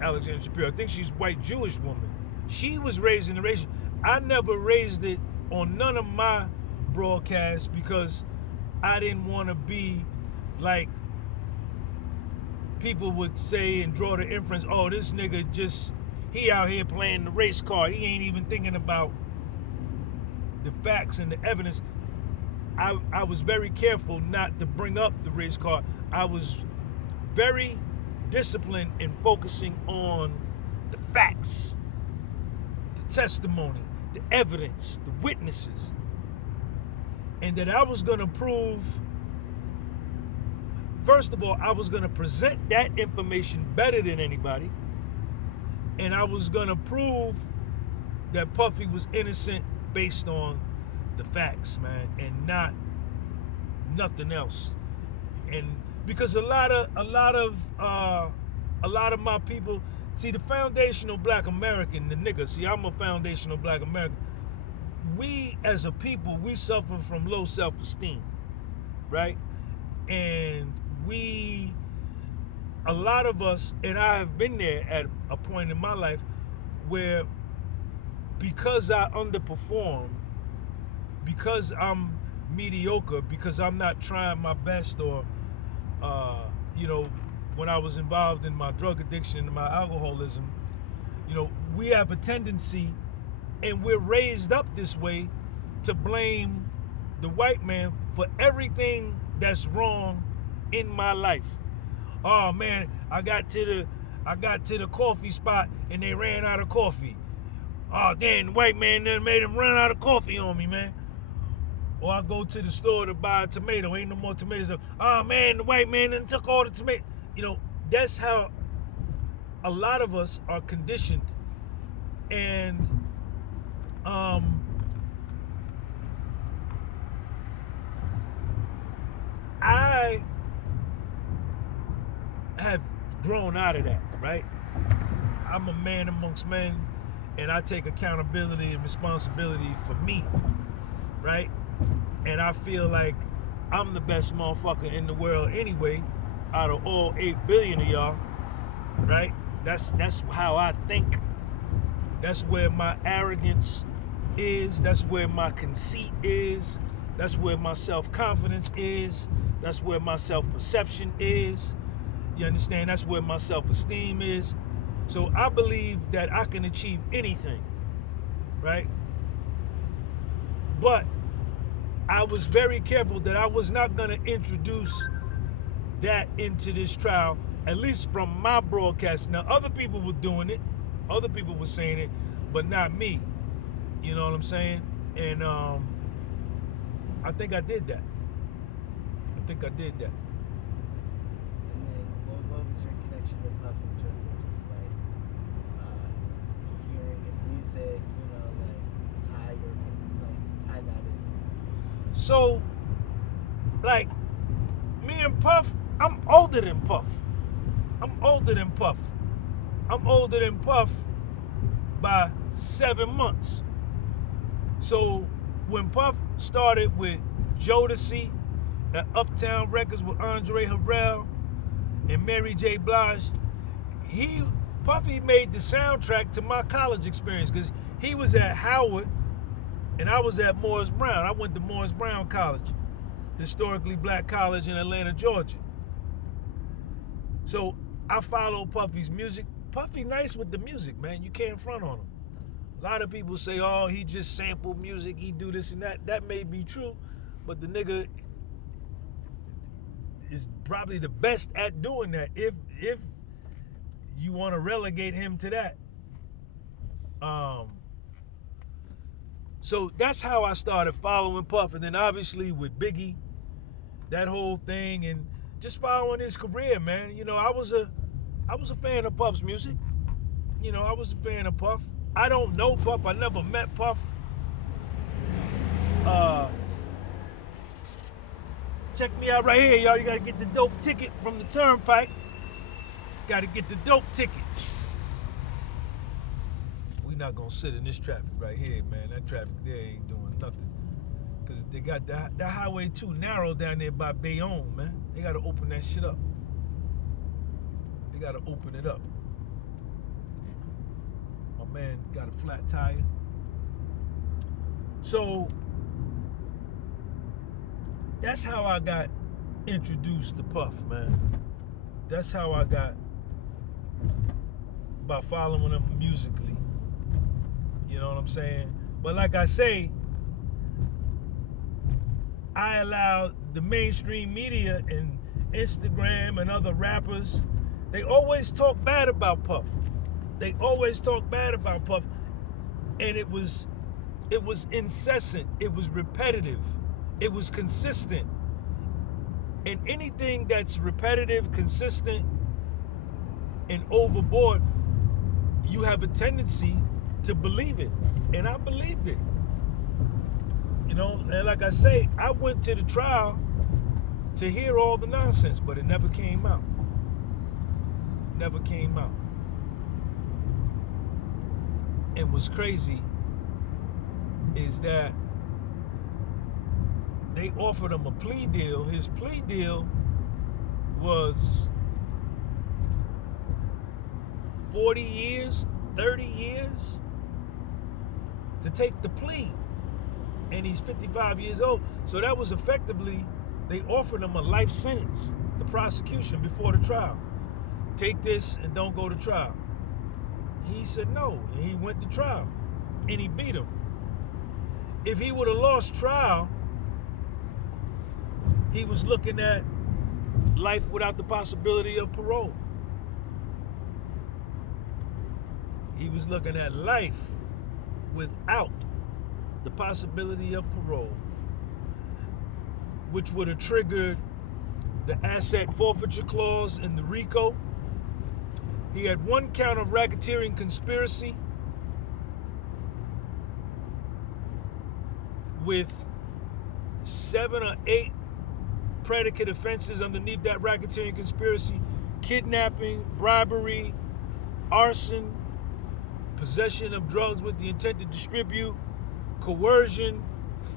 Alexander Shapiro. I think she's a white Jewish woman. She was raising the racial. I never raised it on none of my broadcasts because I didn't want to be like people would say and draw the inference, oh, this nigga he out here playing the race card. He ain't even thinking about the facts and the evidence. I was very careful not to bring up the race card. I was very disciplined in focusing on the facts, the testimony, the evidence, the witnesses, and that I was going to prove, first of all, I was going to present that information better than anybody, and I was going to prove that Puffy was innocent based on the facts, man, and nothing else. and because a lot of my people see the foundational Black American, the nigga. See, I'm a foundational Black American. We as a people, we suffer from low self-esteem, right? And a lot of us, and I have been there at a point in my life where because I underperform, because I'm mediocre, because I'm not trying my best, or when I was involved in my drug addiction and my alcoholism, we have a tendency, and we're raised up this way, to blame the white man for everything that's wrong in my life. Oh man, I got to the coffee spot and they ran out of coffee. Oh damn, the white man done made him run out of coffee on me, man. Or I go to the store to buy a tomato, ain't no more tomatoes. Oh man, the white man done took all the tomatoes. That's how a lot of us are conditioned. And I have grown out of that, right? I'm a man amongst men, and I take accountability and responsibility for me, right? And I feel like I'm the best motherfucker in the world anyway, out of all 8 billion of y'all, right? That's how I think. That's where my arrogance is. That's where my conceit is. That's where my self-confidence is. That's where my self-perception is. You understand? That's where my self-esteem is. So I believe that I can achieve anything, right? But I was very careful that I was not going to introduce that into this trial, at least from my broadcast. Now, other people were doing it. Other people were saying it, but not me. You know what I'm saying? And I think I did that. And then what was your connection with Puff in terms of just like hearing his music, tie that in? So, like, me and Puff, I'm older than Puff. I'm older than Puff by 7 months. So when Puff started with Jodeci at Uptown Records with Andre Harrell and Mary J. Blige, Puffy made the soundtrack to my college experience, because he was at Howard and I was at Morris Brown. I went to Morris Brown College, historically black college in Atlanta, Georgia. So I follow Puffy's music. Puffy nice with the music, man. You can't front on him. A lot of people say, oh, he just sample music, he do this and that. That may be true, but the nigga is probably the best at doing that, if you want to relegate him to that. So that's how I started following Puff. And then obviously with Biggie, that whole thing, and just following his career, man. I was a fan of Puff's music. I was a fan of Puff. I don't know Puff. I never met Puff. Check me out right here, y'all. You gotta get the dope ticket from the turnpike. Gotta get the dope ticket. We not gonna sit in this traffic right here, man. That traffic there ain't doing nothing. Cause they got that highway too narrow down there by Bayonne, man. They gotta open that shit up. They gotta open it up. My man got a flat tire. So that's how I got introduced to Puff, man. That's how I got, by following him musically. You know what I'm saying? But like I say, I allowed the mainstream media and Instagram and other rappers, they always talk bad about Puff. They always talk bad about Puff. And it was incessant. It was repetitive. It was consistent. And anything that's repetitive, consistent, and overboard, you have a tendency to believe it. And I believed it. And like I say, I went to the trial to hear all the nonsense, but it never came out. Never came out. And what's crazy is that they offered him a plea deal. His plea deal was 40 years, 30 years to take the plea. And he's 55 years old. So that was effectively, they offered him a life sentence, the prosecution, before the trial. Take this and don't go to trial. He said no, and he went to trial, and he beat him. If he would have lost trial, he was looking at life without the possibility of parole. He was looking at life without the possibility of parole, which would have triggered the asset forfeiture clause in the RICO. He had one count of racketeering conspiracy with 7 or 8 predicate offenses underneath that racketeering conspiracy: kidnapping, bribery, arson, possession of drugs with the intent to distribute, coercion,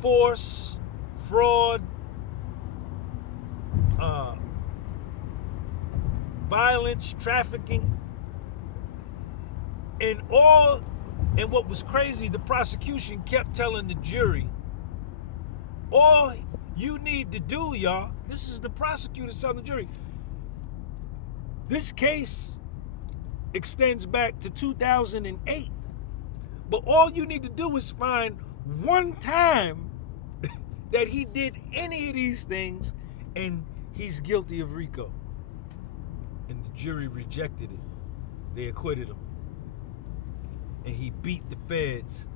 force, fraud, violence, trafficking, and what was crazy, the prosecution kept telling the jury, all you need to do, y'all, this is the prosecutor telling the jury, this case extends back to 2008, but all you need to do is find one time that he did any of these things and he's guilty of RICO. And the jury rejected it. They acquitted him. And he beat the feds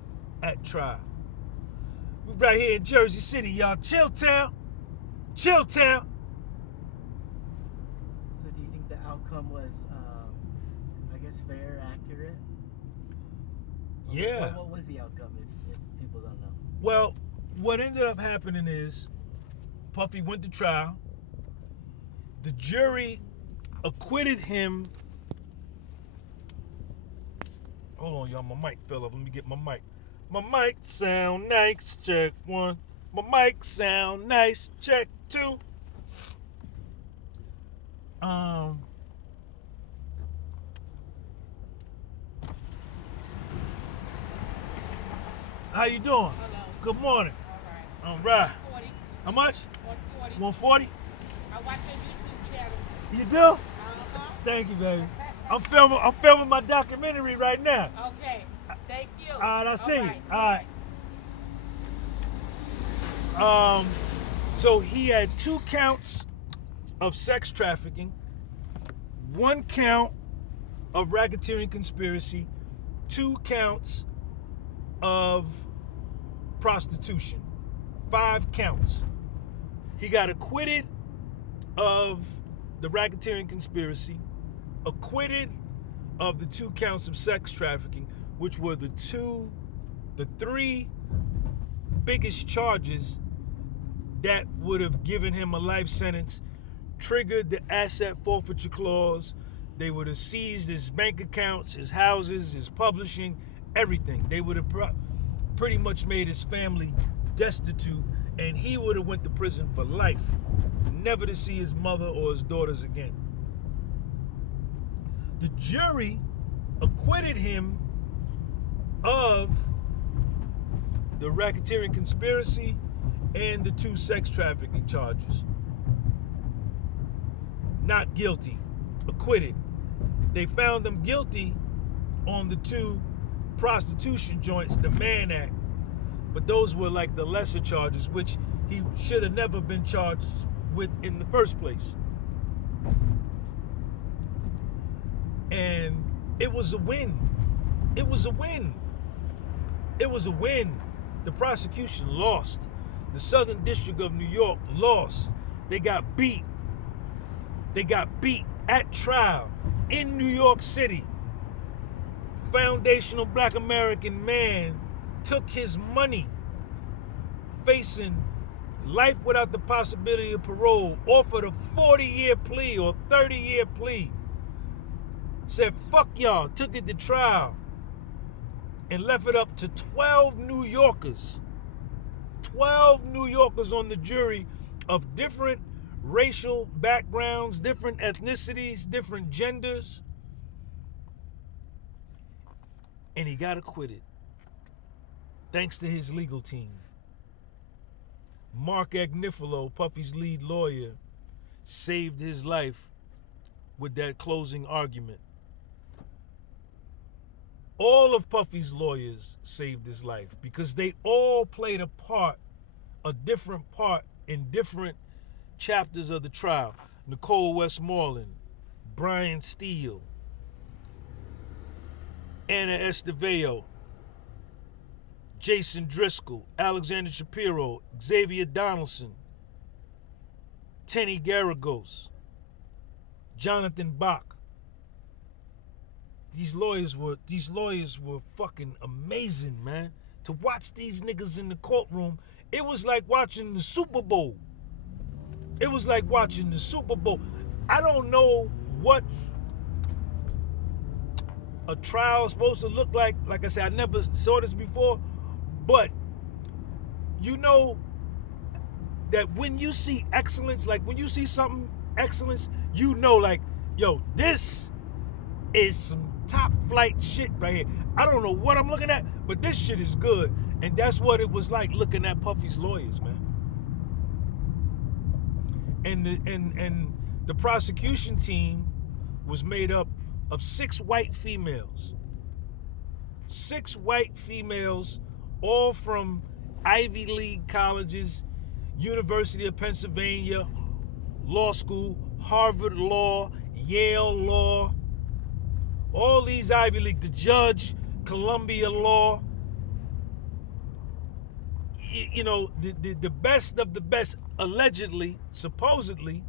at trial. We're right here in Jersey City, y'all. Chill town. Chill town. So do you think the outcome was, I guess, fair, accurate? Yeah. What was the outcome if people don't know? Well, what ended up happening is Puffy went to trial. The jury acquitted him. Hold on, y'all. My mic fell off. Let me get my mic. My mic sound nice. Check 1. My mic sound nice. Check 2. How you doing? Hello. Good morning. All right. All right. 140. How much? 140. 140? I watch your YouTube channel. You do? Uh-huh. Thank you, baby. I'm filming my documentary right now. Okay. Thank you. All right, I see you. right. All right. So he had 2 counts of sex trafficking, 1 count of racketeering conspiracy, 2 counts of prostitution, 5 counts. He got acquitted of the racketeering conspiracy, acquitted of the 2 counts of sex trafficking, which were the 3 biggest charges that would have given him a life sentence, triggered the asset forfeiture clause. They would have seized his bank accounts, his houses, his publishing, everything. They would have pretty much made his family destitute, and he would have went to prison for life, never to see his mother or his daughters again. The jury acquitted him of the racketeering conspiracy and the 2 sex trafficking charges. Not guilty, acquitted. They found him guilty on the 2 prostitution joints, the Mann Act, but those were like the lesser charges, which he should have never been charged with in the first place. And it was a win. It was a win. It was a win. The prosecution lost. The Southern District of New York lost. They got beat. They got beat at trial in New York City. Foundational Black American man took his money, facing life without the possibility of parole, offered a 40-year plea or 30-year plea. Said, fuck y'all, took it to trial, and left it up to 12 New Yorkers. 12 New Yorkers on the jury of different racial backgrounds, different ethnicities, different genders. And he got acquitted, thanks to his legal team. Mark Agnifilo, Puffy's lead lawyer, saved his life with that closing argument. All of Puffy's lawyers saved his life because they all played a different part in different chapters of the trial. Nicole Westmoreland, Brian Steele, Anna Esteveo, Jason Driscoll, Alexander Shapiro, Xavier Donaldson, Tenny Garagos, Jonathan Bach. These lawyers were fucking amazing, man. To watch these niggas in the courtroom, it was like watching the Super Bowl. It was like watching the Super Bowl. I don't know what a trial is supposed to look like. Like I said, I never saw this before. But you know that when you see excellence, like when you see something excellence, you know, like, yo, this is some top flight shit right here. I don't know what I'm looking at, but this shit is good. And that's what it was like looking at Puffy's lawyers, man. And the prosecution team was made up of 6 white females. 6 white females, all from Ivy League colleges, University of Pennsylvania Law School, Harvard Law, Yale Law, all these Ivy League, the judge, Columbia Law. You know, the best of the best, allegedly, supposedly,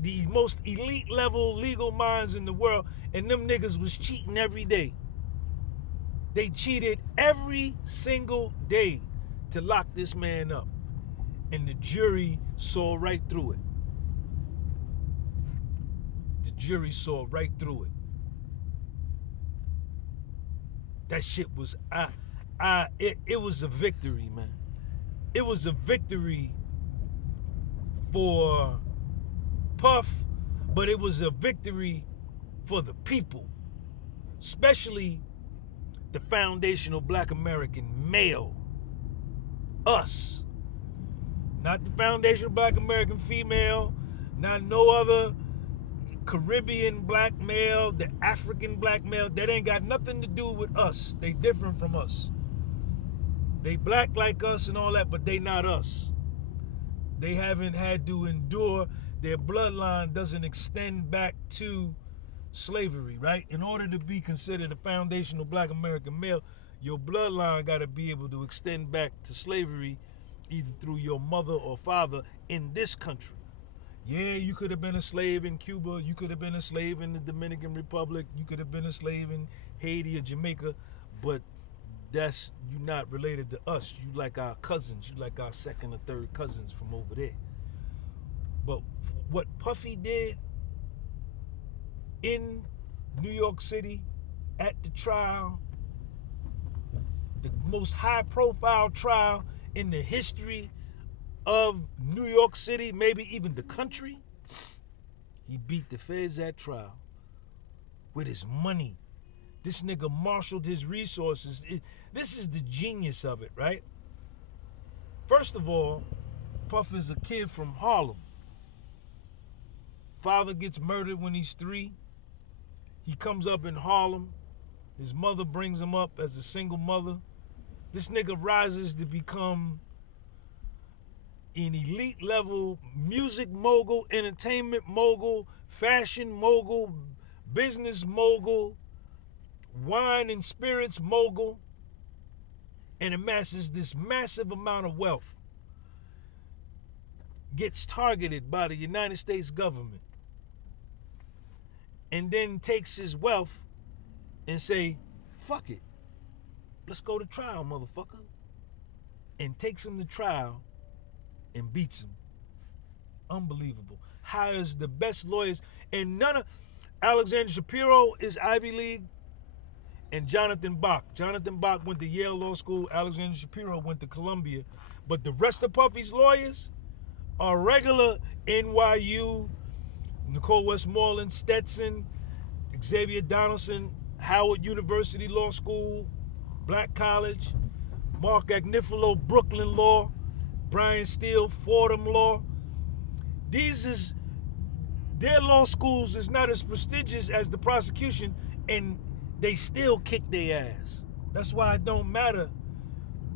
the most elite level legal minds in the world, and them niggas was cheating every day. They cheated every single day to lock this man up. And the jury saw right through it. The jury saw right through it. That shit was, it was a victory, man. It was a victory for Puff, but it was a victory for the people, especially the foundational Black American male, us. Not the foundational Black American female, not no other Caribbean black male, the African black male. That ain't got nothing to do with us. They different from us. They black like us and all that, but they not us. They haven't had to endure, their bloodline doesn't extend back to slavery, right? In order to be considered a foundational Black American male, your bloodline got to be able to extend back to slavery either through your mother or father in this country. Yeah, you could have been a slave in Cuba, you could have been a slave in the Dominican Republic, you could have been a slave in Haiti or Jamaica, but you're not related to us. You like our cousins, you like our second or third cousins from over there. But what Puffy did in New York City at the trial, the most high-profile trial in the history of New York City, maybe even the country, he beat the feds at trial with his money. This nigga marshaled his resources. This is the genius of it, right? First of all, Puff is a kid from Harlem. Father gets murdered when he's 3. He comes up in Harlem. His mother brings him up as a single mother. This nigga rises to become an elite level music mogul, entertainment mogul, fashion mogul, business mogul, wine and spirits mogul, and amasses this massive amount of wealth. Gets targeted by the United States government, and then takes his wealth and say, fuck it, let's go to trial, motherfucker. And takes him to trial and beats him. Unbelievable. Hires the best lawyers, and none of Alexander Shapiro is Ivy League, and Jonathan Bach. Jonathan Bach went to Yale Law School. Alexander Shapiro went to Columbia. But the rest of Puffy's lawyers are regular NYU, Nicole Westmoreland, Stetson, Xavier Donaldson, Howard University Law School, Black College, Mark Agnifilo, Brooklyn Law, Brian Steele, Fordham Law. Their law schools is not as prestigious as the prosecution, and they still kick their ass. That's why it don't matter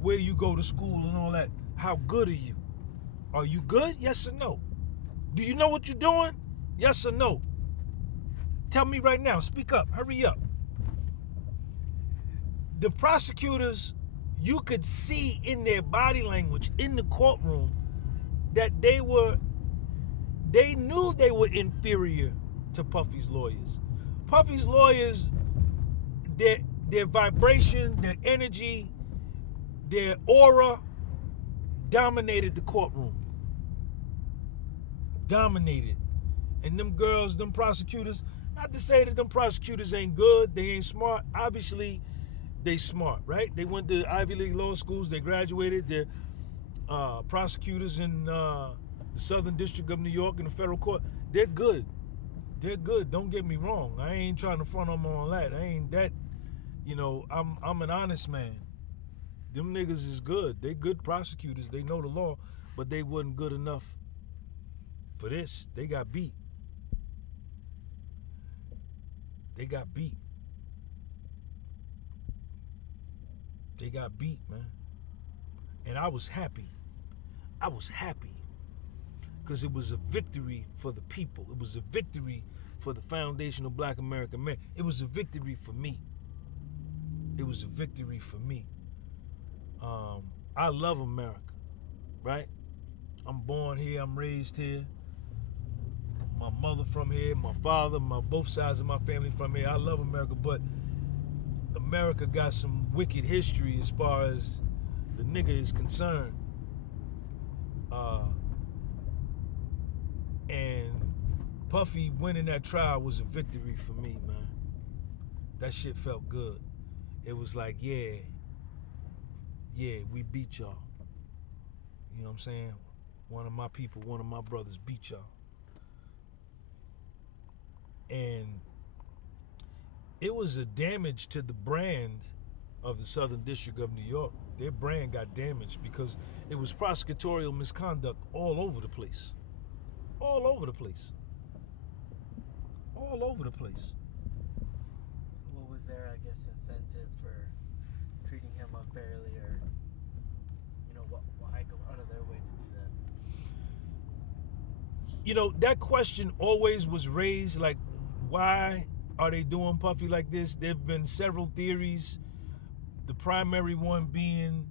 where you go to school and all that. How good are you? Are you good? Yes or no? Do you know what you're doing? Yes or no? Tell me right now. Speak up. Hurry up. The prosecutors, you could see in their body language in the courtroom that they knew they were inferior to Puffy's lawyers. Puffy's lawyers, their vibration, their energy, their aura dominated the courtroom. Dominated. And them girls, them prosecutors, not to say that them prosecutors ain't good, they ain't smart. Obviously, they smart, right? They went to Ivy League law schools, they graduated, they're prosecutors in the Southern District of New York in the federal court. They're good. They're good. Don't get me wrong. I ain't trying to front them on that. I ain't that, I'm an honest man. Them niggas is good. They good prosecutors. They know the law, but they wasn't good enough for this. They got beat. They got beat. They got beat, man. And I was happy. I was happy. Because it was a victory for the people. It was a victory for the foundation of Black American men. It was a victory for me. It was a victory for me. I love America, right? I'm born here, I'm raised here. My mother from here, my father, both sides of my family from here. I love America, but America got some wicked history as far as the nigga is concerned. And Puffy winning that trial was a victory for me, man. That shit felt good. It was like, yeah, we beat y'all. You know what I'm saying? One of my people, one of my brothers beat y'all. And it was a damage to the brand of the Southern District of New York. Their brand got damaged because it was prosecutorial misconduct all over the place. All over the place. All over the place. So what was their, I guess, incentive for treating him unfairly, or, why go out of their way to do that? That question always was raised, like, why are they doing Puffy like this? There have been several theories. The primary one being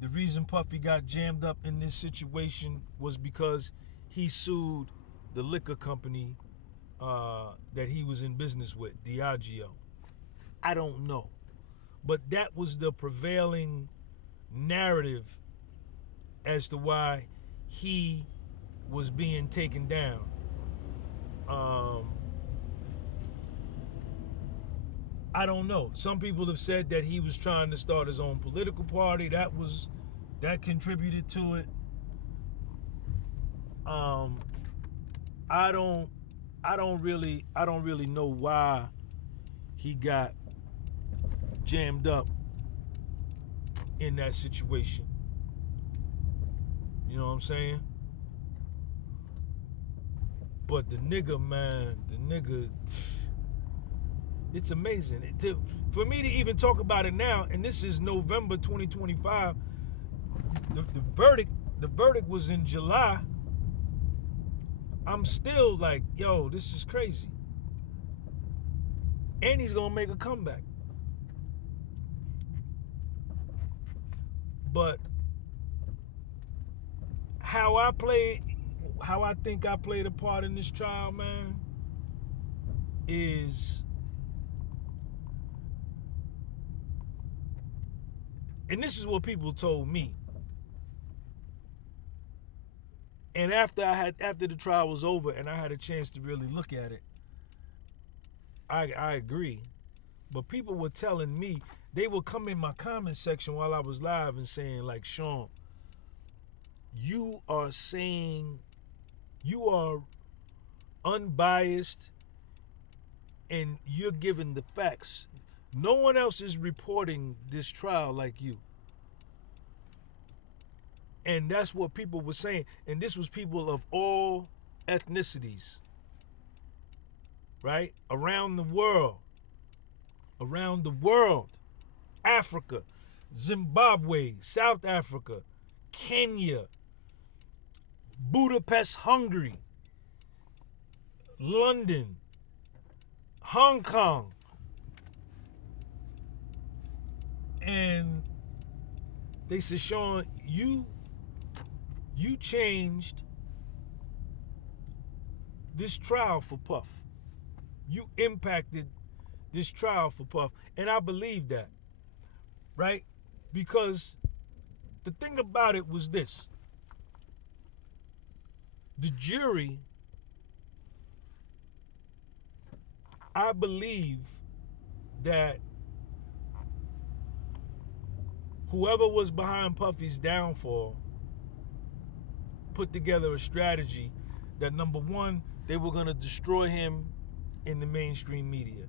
the reason Puffy got jammed up in this situation was because he sued the liquor company that he was in business with, Diageo. I don't know. But that was the prevailing narrative as to why he was being taken down. I don't know. Some people have said that he was trying to start his own political party. That contributed to it. I don't really know why he got jammed up in that situation. You know what I'm saying? But the nigga, man, it's amazing. For me to even talk about it now, and this is November 2025, the verdict was in July. I'm still like, yo, this is crazy. And he's gonna make a comeback. But how I think I played a part in this trial, man, is, and this is what people told me. And after the trial was over and I had a chance to really look at it, I agree. But people were telling me, they would come in my comment section while I was live and saying, like, Sean, you are unbiased and you're giving the facts. No one else is reporting this trial like you. And that's what people were saying. And this was people of all ethnicities, right? Around the world. Africa, Zimbabwe, South Africa, Kenya, Budapest, Hungary, London, Hong Kong. And they said, Sean, you changed this trial for Puff. You impacted this trial for Puff. And I believe that, right? Because the thing about it was this. The jury, I believe that whoever was behind Puffy's downfall put together a strategy that, number one, they were going to destroy him in the mainstream media.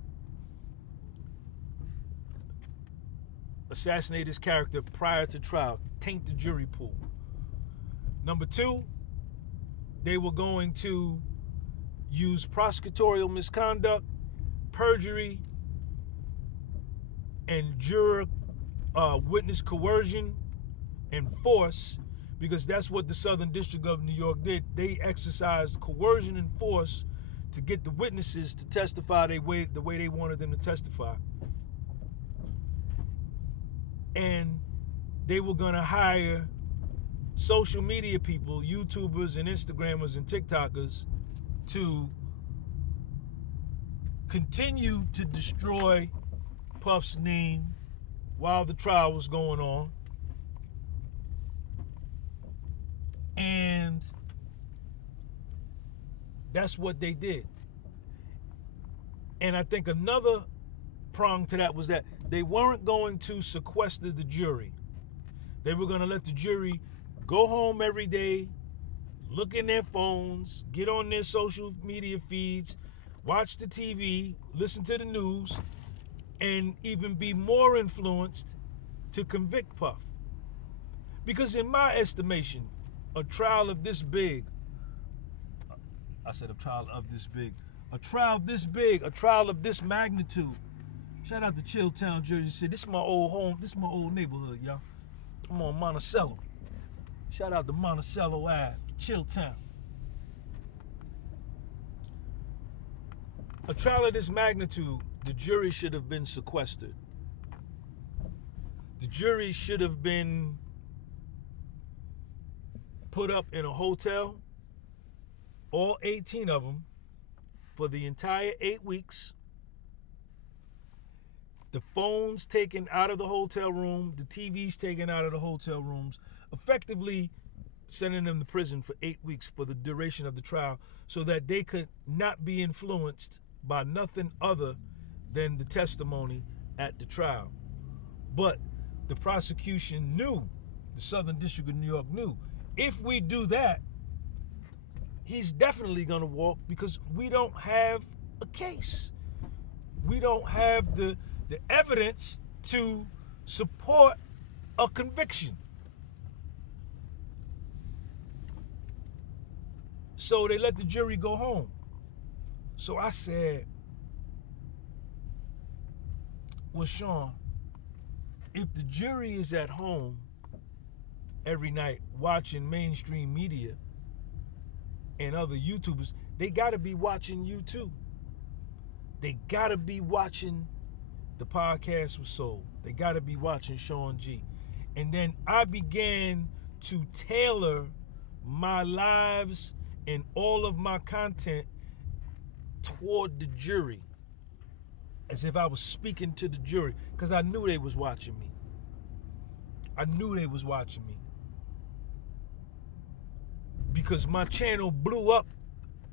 Assassinate his character prior to trial, taint the jury pool. Number two, they were going to use prosecutorial misconduct, perjury, and juror witness coercion and force, because that's what the Southern District of New York did. They exercised coercion and force to get the witnesses to testify the way they wanted them to testify. And they were going to hire social media people, YouTubers and Instagrammers and TikTokers, to continue to destroy Puff's name while the trial was going on. And that's what they did. And I think another prong to that was that they weren't going to sequester the jury. They were going to let the jury go home every day, look in their phones, get on their social media feeds, watch the TV, listen to the news, and even be more influenced to convict Puff. Because in my estimation, a trial of this big, a trial of this magnitude. Shout out to Chilltown, Jersey City. This is my old home. This is my old neighborhood, y'all. I'm on Monticello. Shout out to Monticello Ave, Chilltown. A trial of this magnitude, the jury should have been sequestered. The jury should have been put up in a hotel, all 18 of them, for the entire 8 weeks. The phones taken out of the hotel room, the TVs taken out of the hotel rooms, effectively sending them to prison for 8 weeks for the duration of the trial, so that they could not be influenced by nothing other than the testimony at the trial. But the prosecution knew, the Southern District of New York knew, if we do that, he's definitely gonna walk, because we don't have a case. We don't have the evidence to support a conviction. So they let the jury go home. So I said, well, Sean, if the jury is at home every night watching mainstream media and other YouTubers, they gotta be watching you too. They gotta be watching The Podcast Was Sold. They gotta be watching Sean G. And then I began to tailor my lives and all of my content toward the jury, as if I was speaking to the jury, because I knew they was watching me. because my channel blew up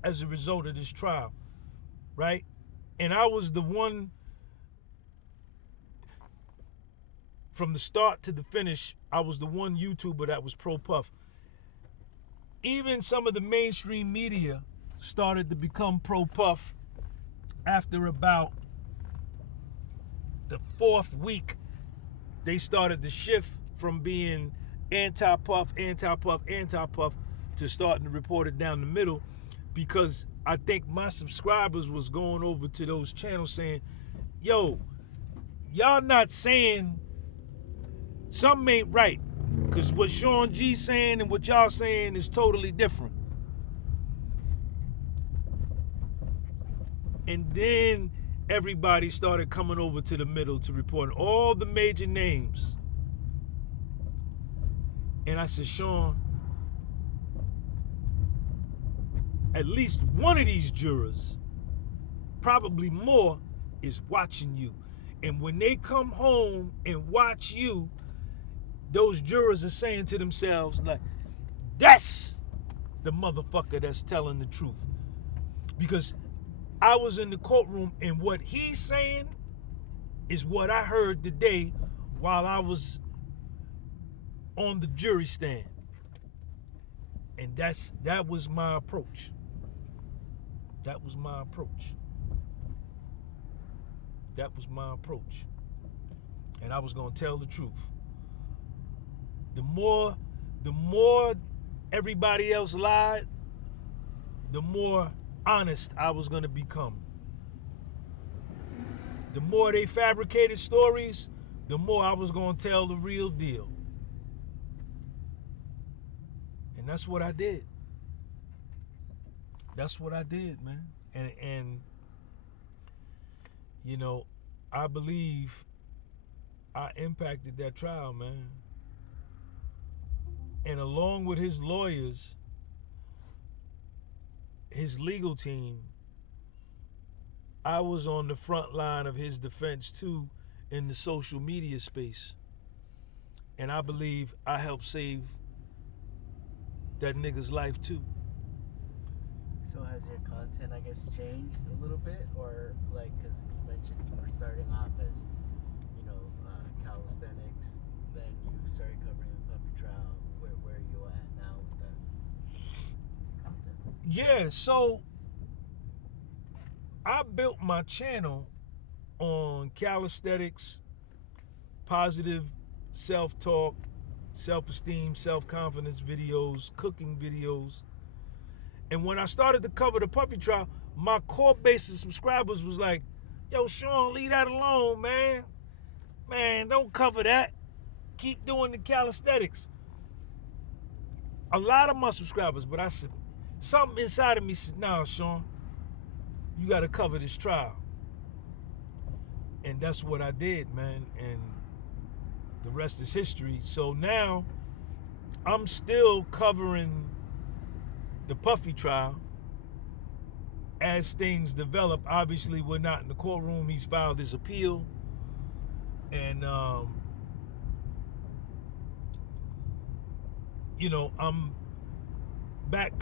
as a result of this trial, right? And I was the one from the start to the finish. I was the one YouTuber that was pro Puff. Even some of the mainstream media started to become pro Puff after about the 4th week. They started to shift from being anti-Puff, anti-Puff, anti-Puff to starting to report it down the middle, because I think my subscribers was going over to those channels saying, yo, y'all not saying something ain't right, because what Sean G saying and what y'all saying is totally different. And then everybody started coming over to the middle to report all the major names. And I said, Sean, at least one of these jurors, probably more, is watching you. And when they come home and watch you, those jurors are saying to themselves, like, that's the motherfucker that's telling the truth. Because I was in the courtroom, and what he's saying is what I heard today while I was on the jury stand. And that was my approach. That was my approach. That was my approach. And I was gonna tell the truth. The more everybody else lied, the more honest I was gonna become. The more they fabricated stories, the more I was gonna tell the real deal. And that's what I did. That's what I did, man. And you know, I believe I impacted that trial, man. And along with his lawyers, his legal team, I was on the front line of his defense too in the social media space. And I believe I helped save that nigga's life too. So has your content, I guess, changed a little bit? Or, like, because you mentioned you were starting off as, you know, calisthenics, then you started covering the Puffy trial. Where are you at now with that content? Yeah, so I built my channel on calisthenics, positive self-talk, self-esteem, self-confidence videos, cooking videos. And when I started to cover the Puffy trial, my core base of subscribers was like, yo, Sean, leave that alone, man. Man, don't cover that. Keep doing the calisthenics. A lot of my subscribers, but I said, something inside of me said, nah, Sean, you got to cover this trial. And that's what I did, man. And the rest is history. So now I'm still covering the Puffy trial as things develop. Obviously, we're not in the courtroom. He's filed his appeal. And, you know, I'm back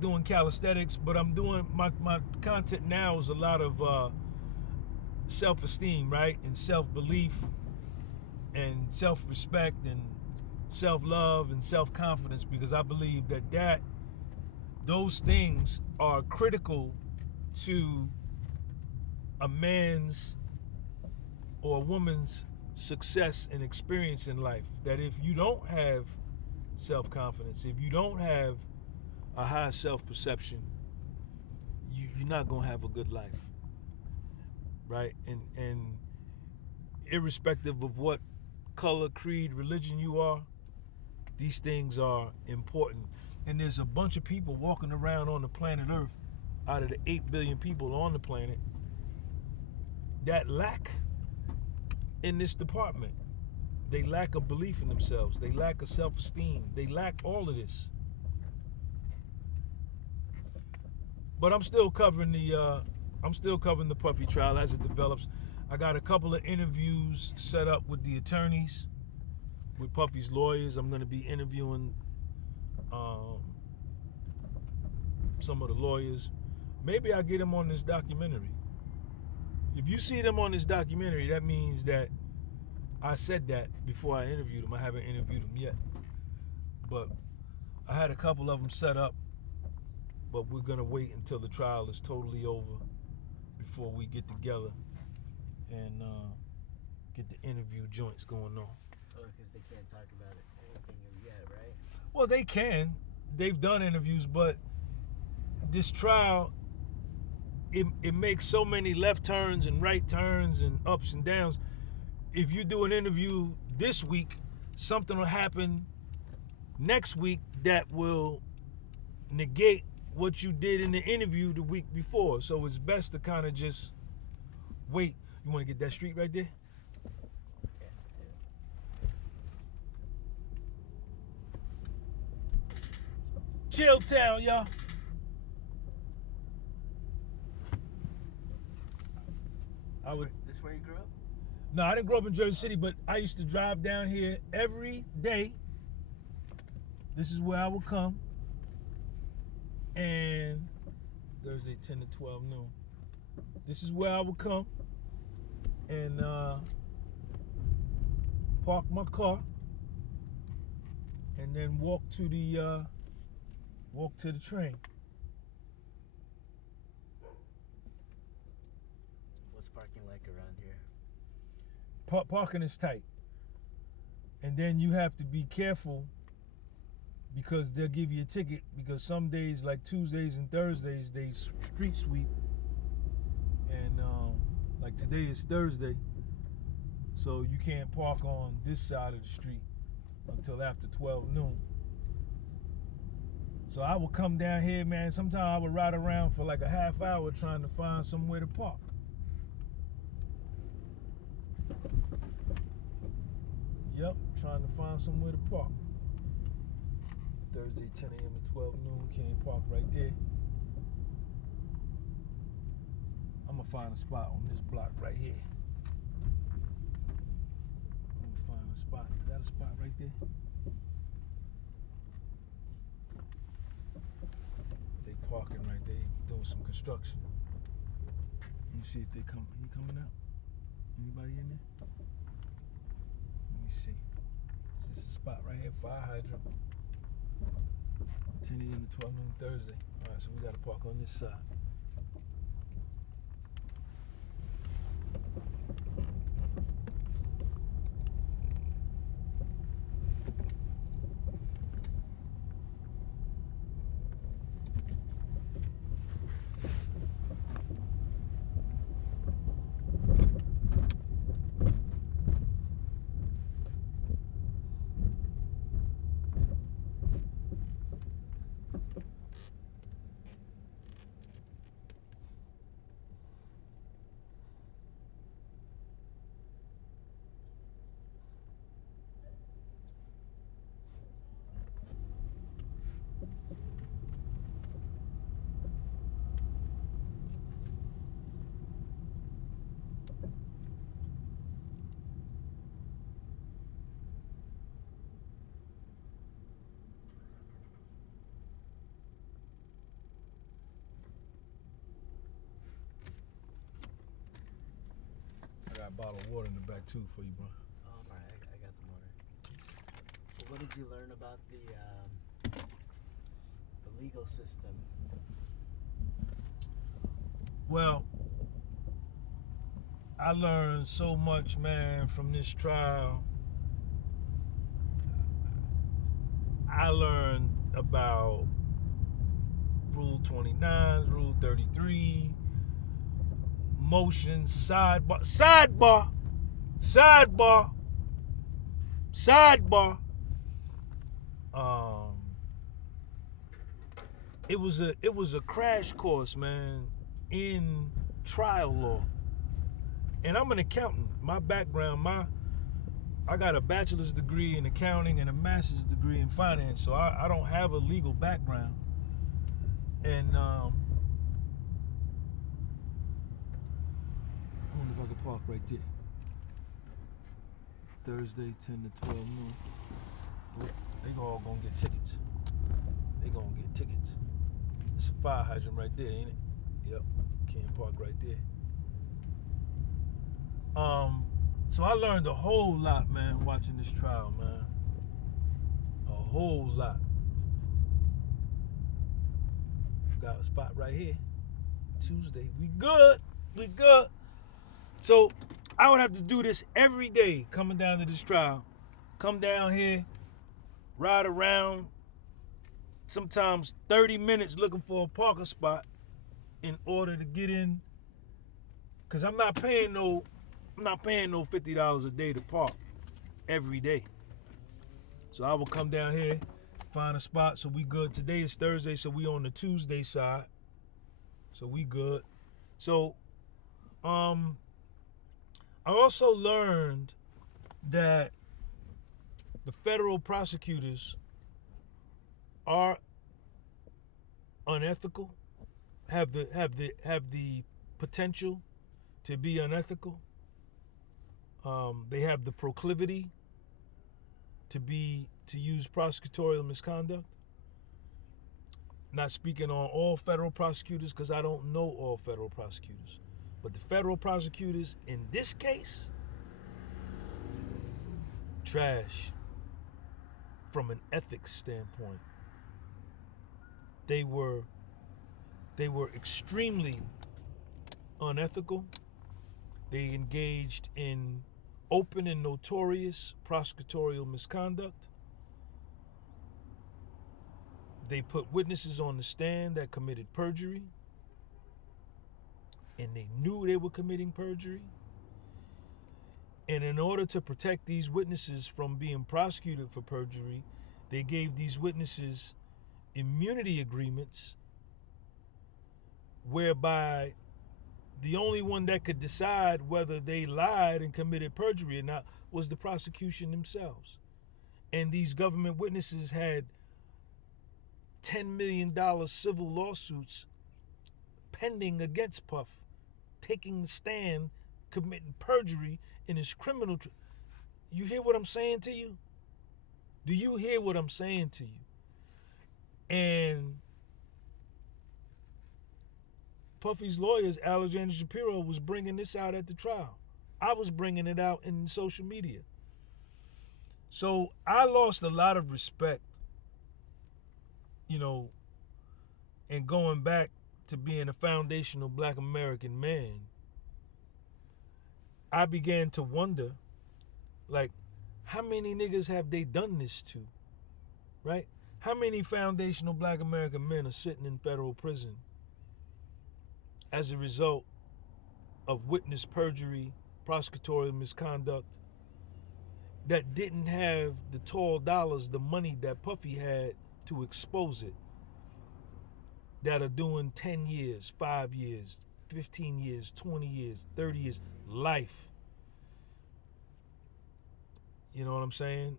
doing calisthenics, but I'm doing, my content now is a lot of self-esteem, right? And self-belief and self-respect and self-love and self-confidence, because I believe that those things are critical to a man's or a woman's success and experience in life. That if you don't have self-confidence, if you don't have a high self-perception, you're not gonna have a good life, right? And irrespective of what color, creed, religion you are, these things are important. And there's a bunch of people walking around on the planet Earth, out of the 8 billion people on the planet, that lack in this department. They lack a belief in themselves. They lack a self-esteem. They lack all of this. But I'm still covering the Puffy trial as it develops. I got a couple of interviews set up with the attorneys, with Puffy's lawyers. I'm going to be interviewing some of the lawyers. Maybe I'll get them on this documentary. If you see them on this documentary, that means that I said that before I interviewed them. I haven't interviewed them yet. But I had a couple of them set up, but we're going to wait until the trial is totally over before we get together and get the interview joints going on. Oh, because they can't talk about it, anything yet, right? Well, they can. They've done interviews, but this trial, it makes so many left turns and right turns and ups and downs. If you do an interview this week, something will happen next week that will negate what you did in the interview the week before. So it's best to kind of just wait. You want to get that street right there? Okay, Chill town, y'all. This where you grew up? No, I didn't grow up in Jersey City, but I used to drive down here every day. This is where I would come. And Thursday, 10 to 12 noon. This is where I would come and park my car and then walk to the train. What's parking like around here? Parking is tight. And then you have to be careful because they'll give you a ticket because some days, like Tuesdays and Thursdays, they street sweep. And like today is Thursday, so you can't park on this side of the street until after 12 noon. So I would come down here, man. Sometimes I would ride around for like a half hour trying to find somewhere to park. Yep, trying to find somewhere to park. Thursday, 10 a.m. to 12 noon, can't park right there. I'm gonna find a spot on this block right here. I'm gonna find a spot. Is that a spot right there? They parking right there, doing some construction. Let me see if they come. He coming out? Anybody in there? Let me see. Is this a spot right here? Fire hydrant. 10 a.m. to 12 noon Thursday. All right, so we gotta park on this side. I got a bottle of water in the back too for you, bro. Oh, all right, I got the water. Well, what did you learn about the legal system? Well, I learned so much, man, from this trial. I learned about Rule 29, Rule 33, motions, sidebar. It was a crash course, man, in trial law. And I'm an accountant. My background, I got a bachelor's degree in accounting and a master's degree in finance, so I don't have a legal background. And I wonder if I could park right there. Thursday, 10 to 12 noon. They all gonna get tickets. gonna get tickets. It's a fire hydrant right there, ain't it? Yep. Can't park right there. So I learned a whole lot, man, watching this trial, man. A whole lot. Got a spot right here. Tuesday. We good. We good. So I would have to do this every day coming down to this trial. Come down here, ride around, sometimes 30 minutes looking for a parking spot in order to get in. Cause I'm not paying no $50 a day to park every day. So I will come down here, find a spot, so we good. Today is Thursday, so we on the Tuesday side. So we good. So I also learned that the federal prosecutors are unethical, have the potential to be unethical. They have the proclivity to use prosecutorial misconduct. Not speaking on all federal prosecutors because I don't know all federal prosecutors. But the federal prosecutors in this case, trash from an ethics standpoint. They were extremely unethical. They engaged in open and notorious prosecutorial misconduct. They put witnesses on the stand that committed perjury, and they knew they were committing perjury. And in order to protect these witnesses from being prosecuted for perjury, they gave these witnesses immunity agreements whereby the only one that could decide whether they lied and committed perjury or not was the prosecution themselves. And these government witnesses had $10 million civil lawsuits pending against Puff, taking the stand, committing perjury in his criminal trial. You hear what I'm saying to you? Do you hear what I'm saying to you? And Puffy's lawyers, Alexander Shapiro, was bringing this out at the trial. I was bringing it out in social media. So I lost a lot of respect, and going back to being a foundational Black American man. I began to wonder, like, how many niggas have they done this to, right? How many foundational Black American men are sitting in federal prison as a result of witness perjury, prosecutorial misconduct, that didn't have the tall dollars, the money that Puffy had to expose it, that are doing 10 years, 5 years, 15 years, 20 years, 30 years, life. You know what I'm saying?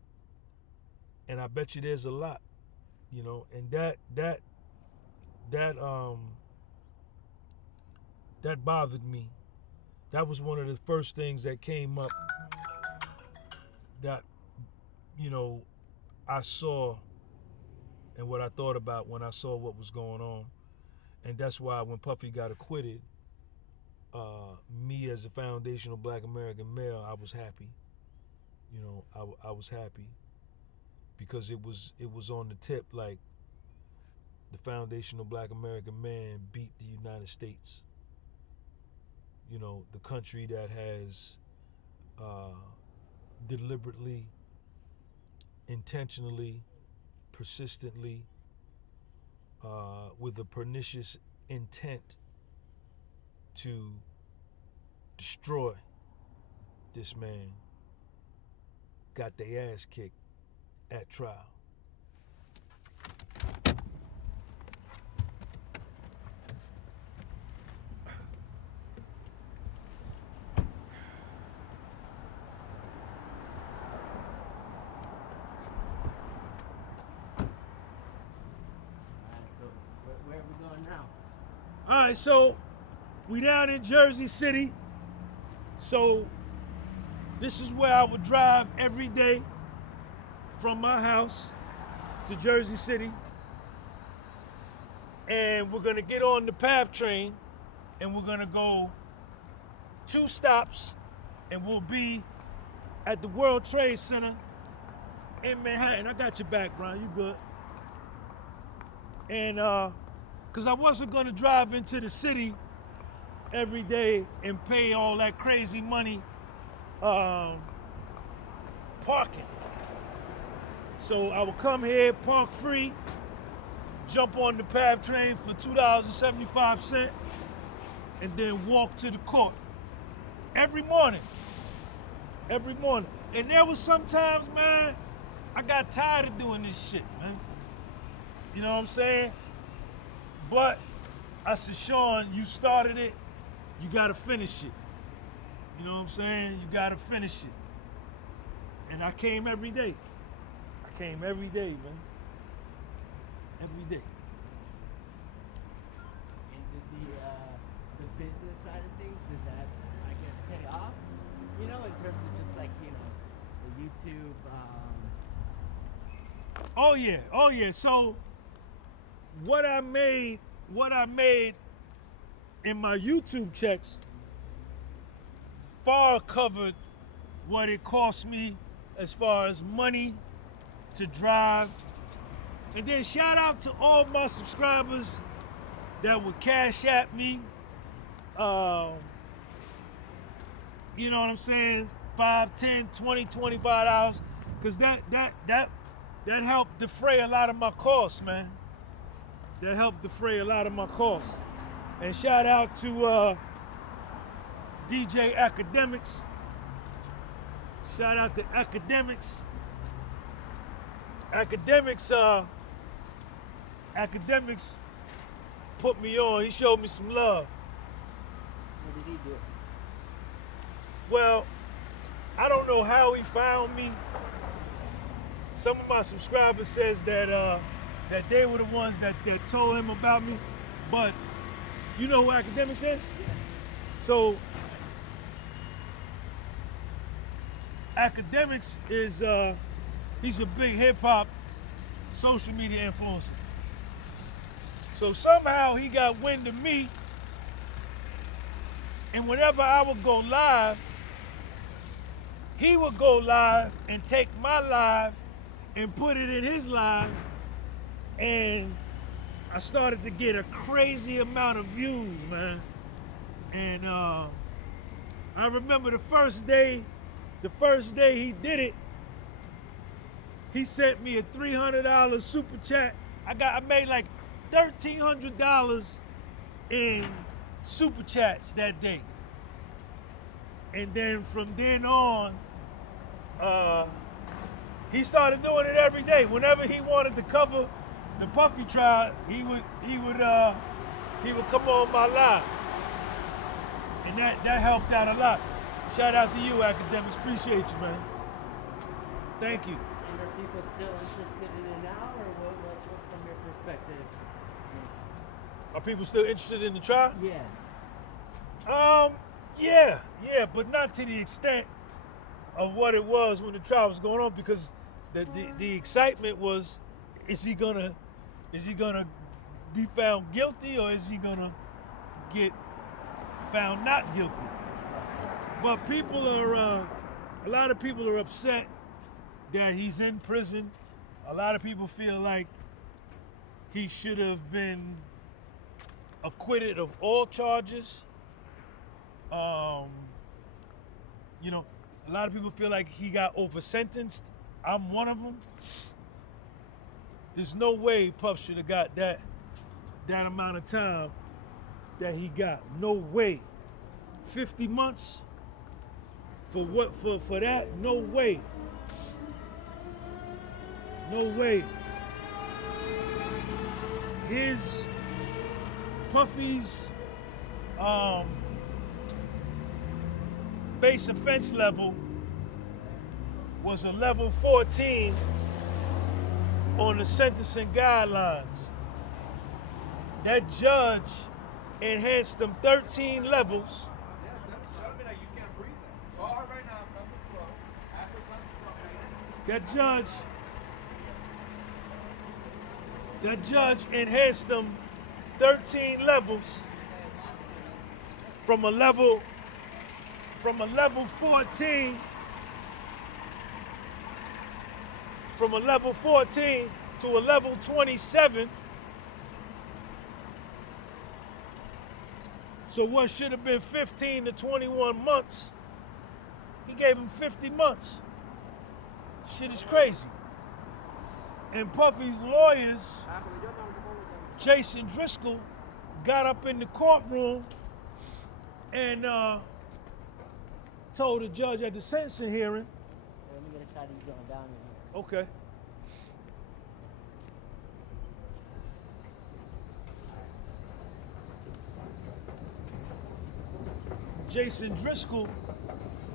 And I bet you there's a lot, and that bothered me. That was one of the first things that came up that, I saw and what I thought about when I saw what was going on. And that's why when Puffy got acquitted, me as a foundational Black American male, I was happy. I was happy because it was on the tip, like, the foundational Black American man beat the United States. The country that has deliberately, intentionally, persistently, with a pernicious intent to destroy this man, got their ass kicked at trial. All right, so we down in Jersey City. So this is where I would drive every day from my house to Jersey City. and we're gonna get on the PATH train, and we're gonna go 2 stops, and we'll be at the World Trade Center in Manhattan. I got your back, Brian. You good? And cause I wasn't gonna drive into the city every day and pay all that crazy money parking. So I would come here, park free, jump on the PATH train for $2.75, and then walk to the court every morning. Every morning. And there was sometimes, man, I got tired of doing this shit, man. You know what I'm saying? But I said, Sean, you started it, you gotta finish it. You know what I'm saying? You gotta finish it. And I came every day. I came every day, man. Every day. And did the business side of things, did that, I guess, pay off? You know, in terms of just like, you know, the YouTube. Oh yeah. So what I made in my YouTube checks far covered what it cost me as far as money to drive. And then shout out to all my subscribers that would cash at me. You know what I'm saying? $5, $10, $20, $25, because that helped defray a lot of my costs, man. That helped defray a lot of my costs. And shout out to DJ Academics. Shout out to Academics. Academics put me on. He showed me some love. What did he do? Well, I don't know how he found me. Some of my subscribers says that they were the ones that told him about me. But you know who Academics is? So Academics is he's a big hip hop social media influencer. So somehow he got wind of me, and whenever I would go live, he would go live and take my live and put it in his live, and I started to get a crazy amount of views, man. And I remember the first day he did it, he sent me a $300 super chat. I made like $1,300 in super chats that day. And then from then on, he started doing it every day. Whenever he wanted to cover the Puffy trial, he would come on my live. And that helped out a lot. Shout out to you, Academics. Appreciate you, man. Thank you. And are people still interested in it now, or what from your perspective? Are people still interested in the trial? Yeah. Yeah, but not to the extent of what it was when the trial was going on, because the excitement was, is he gonna be found guilty, or is he gonna get found not guilty? But people are, a lot of people are upset that he's in prison. A lot of people feel like he should have been acquitted of all charges. You know, a lot of people feel like he got over-sentenced. I'm one of them. There's no way Puff should have got that amount of time that he got. No way. 50 months for what? For that? No way. No way. His Puffy's base offense level was a level 14 on the sentencing guidelines. That judge enhanced them 13 levels. That judge enhanced them 13 levels from a level 14 to a level 27. So what should have been 15 to 21 months, he gave him 50 months. Shit is crazy. And Puffy's lawyers, Jason Driscoll, got up in the courtroom and told the judge at the sentencing hearing. Let me get a shot of you going down in here. Okay. Jason Driscoll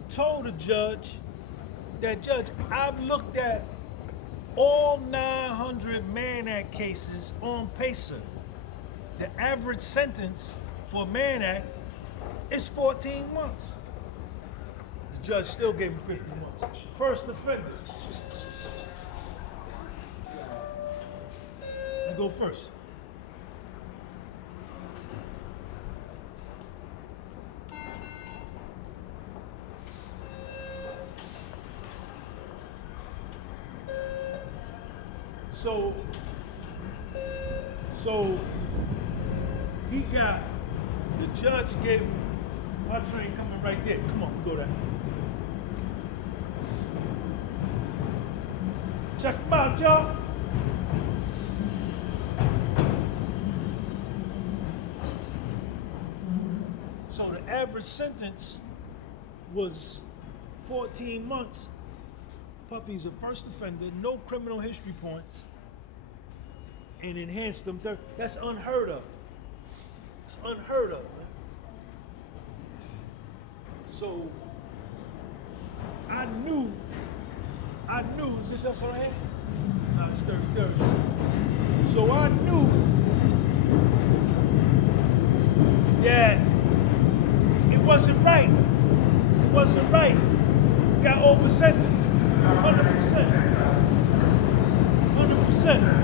told the judge that, Judge, I've looked at all 900 Mann Act cases on PACER. The average sentence for a Mann Act is 14 months. The judge still gave him 50 months. First offender. You go first. So he got, the judge gave him, our train coming right there. Come on, go there. Check him out, y'all. So the average sentence was 14 months. Puffy's a first offender, no criminal history points, and enhanced them. That's unheard of. It's unheard of, man. So I knew, is this else on the hand? No, it's 30. So I knew that it wasn't right. It wasn't right. Got over sentenced. 100%. 100%.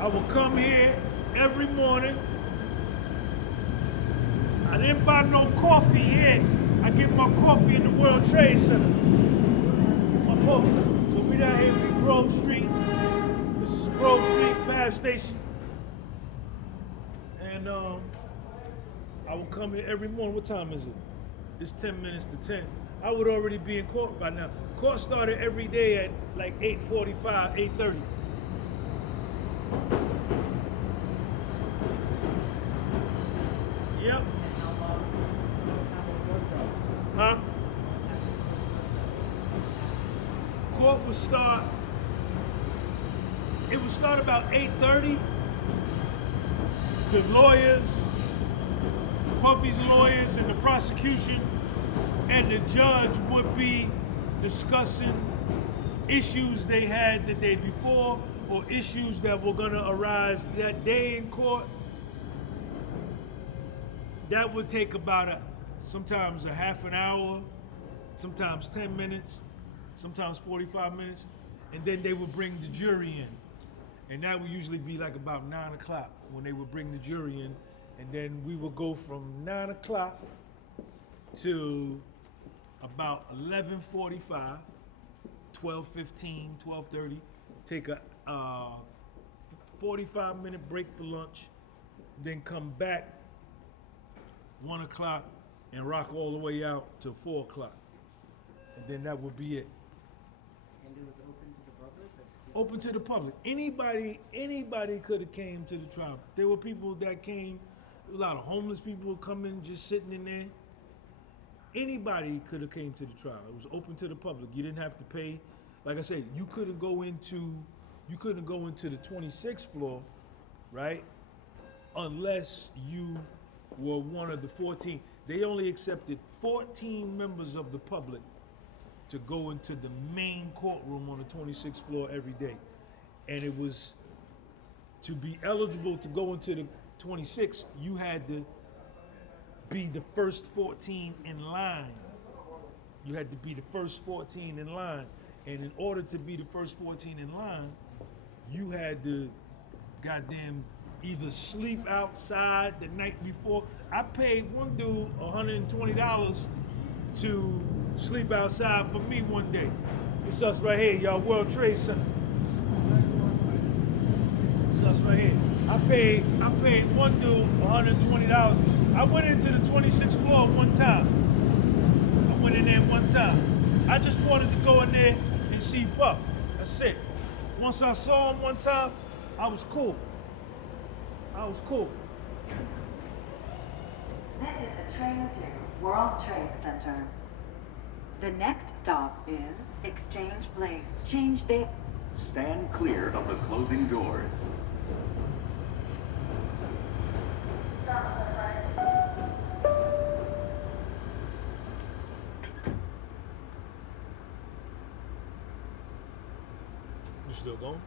I will come here every morning. I didn't buy no coffee yet. I get my coffee in the World Trade Center. Get my coffee. So we down here in Grove Street. This is Grove Street, Pav Station. And I will come here every morning. What time is it? It's 10 minutes to 10. I would already be in court by now. Court started every day at like 8:45, 8:30. Yep. Huh? Court would start, it would start about 8:30. The lawyers, Puffy's lawyers and the prosecution and the judge would be discussing issues they had the day before or issues that were gonna arise that day in court. That would take about sometimes a half an hour, sometimes 10 minutes, sometimes 45 minutes, and then they would bring the jury in. And that would usually be like about 9 o'clock when they would bring the jury in, and then we would go from 9 o'clock to about 11:45, 12:15, 12:30, take a 45-minute break for lunch, then come back 1 o'clock and rock all the way out to 4 o'clock. And then that would be it. And it was open to the public? Open to the public. Anybody could have came to the trial. There were people that came, a lot of homeless people coming, just sitting in there. Anybody could have came to the trial. It was open to the public. You didn't have to pay. Like I said, you couldn't go into you couldn't go into the 26th floor, right? Unless you were one of the 14. They only accepted 14 members of the public to go into the main courtroom on the 26th floor every day. And it was, to be eligible to go into the 26th, you had to be the first 14 in line. You had to be the first 14 in line. And in order to be the first 14 in line, you had to goddamn either sleep outside the night before. I paid one dude $120 to sleep outside for me one day. It's us right here, y'all, World Trade Center. It's us right here. I paid one dude $120. I went into the 26th floor one time. I went in there one time. I just wanted to go in there and see Puff. That's it. Once I saw him one time, I was cool. I was cool. This is the train to World Trade Center. The next stop is Exchange Place. Change there. Stand clear of the closing doors. You still going?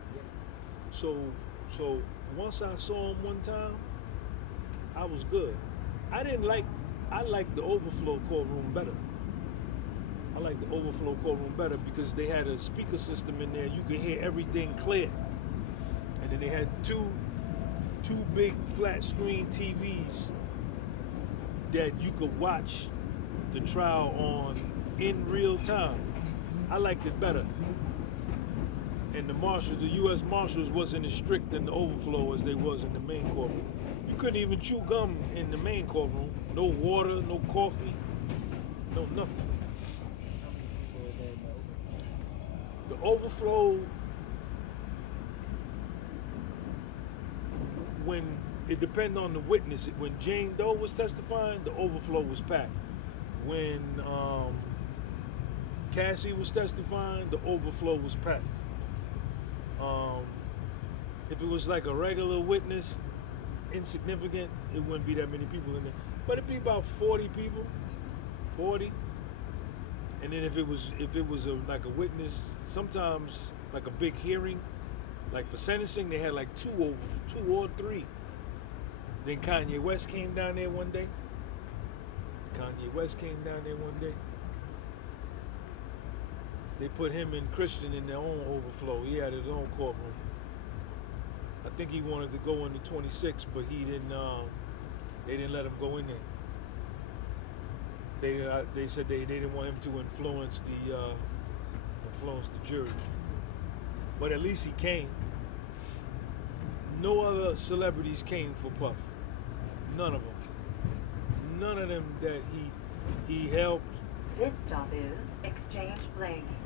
So once I saw him one time, I was good. I liked the Overflow courtroom better. I like the Overflow courtroom better because they had a speaker system in there. You could hear everything clear. And then they had two big flat screen TVs that you could watch the trial on in real time. I liked it better. And the marshals, the U.S. Marshals wasn't as strict in the Overflow as they was in the main courtroom. You couldn't even chew gum in the main courtroom. No water, no coffee, no nothing. The Overflow, when it depended on the witness. When Jane Doe was testifying, the Overflow was packed. When Cassie was testifying, the Overflow was packed. If it was like a regular witness, insignificant, it wouldn't be that many people in there. But it'd be about 40 people, 40. And then if it was like a witness, sometimes like a big hearing, like for sentencing, they had like two or three. Then Kanye West came down there one day. They put him and Christian in their own Overflow. He had his own courtroom. I think he wanted to go into 26, but he didn't. They didn't let him go in there. They said they didn't want him to influence the jury. But at least he came. No other celebrities came for Puff. None of them. None of them that he helped. This stop is Exchange Place.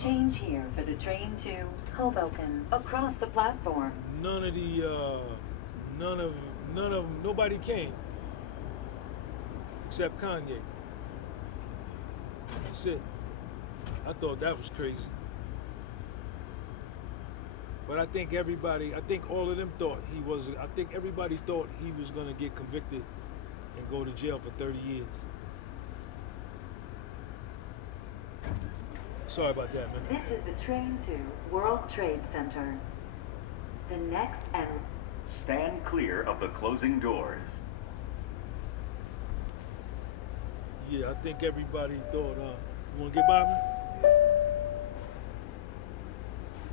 Change here for the train to Hoboken. Across the platform. None of them, nobody came. Except Kanye. That's it. I thought that was crazy. But I think all of them thought I think everybody thought he was gonna get convicted and go to jail for 30 years. Sorry about that, man. This is the train to World Trade Center. The next and Stand clear of the closing doors. Yeah, I think everybody thought, you wanna get by me?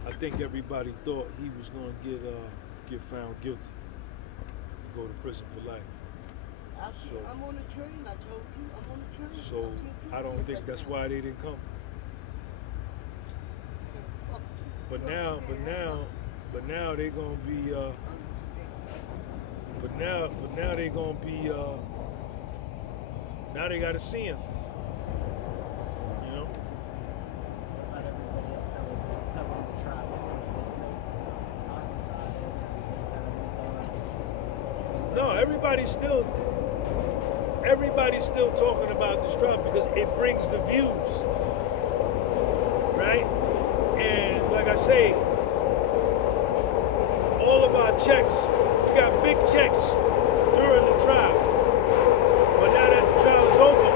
I think everybody thought he was gonna get found guilty and go to prison for life. I'm on the train, I told you, I'm on the train. So I don't think that's why they didn't come. But now they're gonna be now they gotta see him. You know? Like everybody else that was covering the trial, talking about it, kind of No, everybody's still talking about this trial because it brings the views, right? And like I say, of our checks, we got big checks during the trial. But now that the trial is over,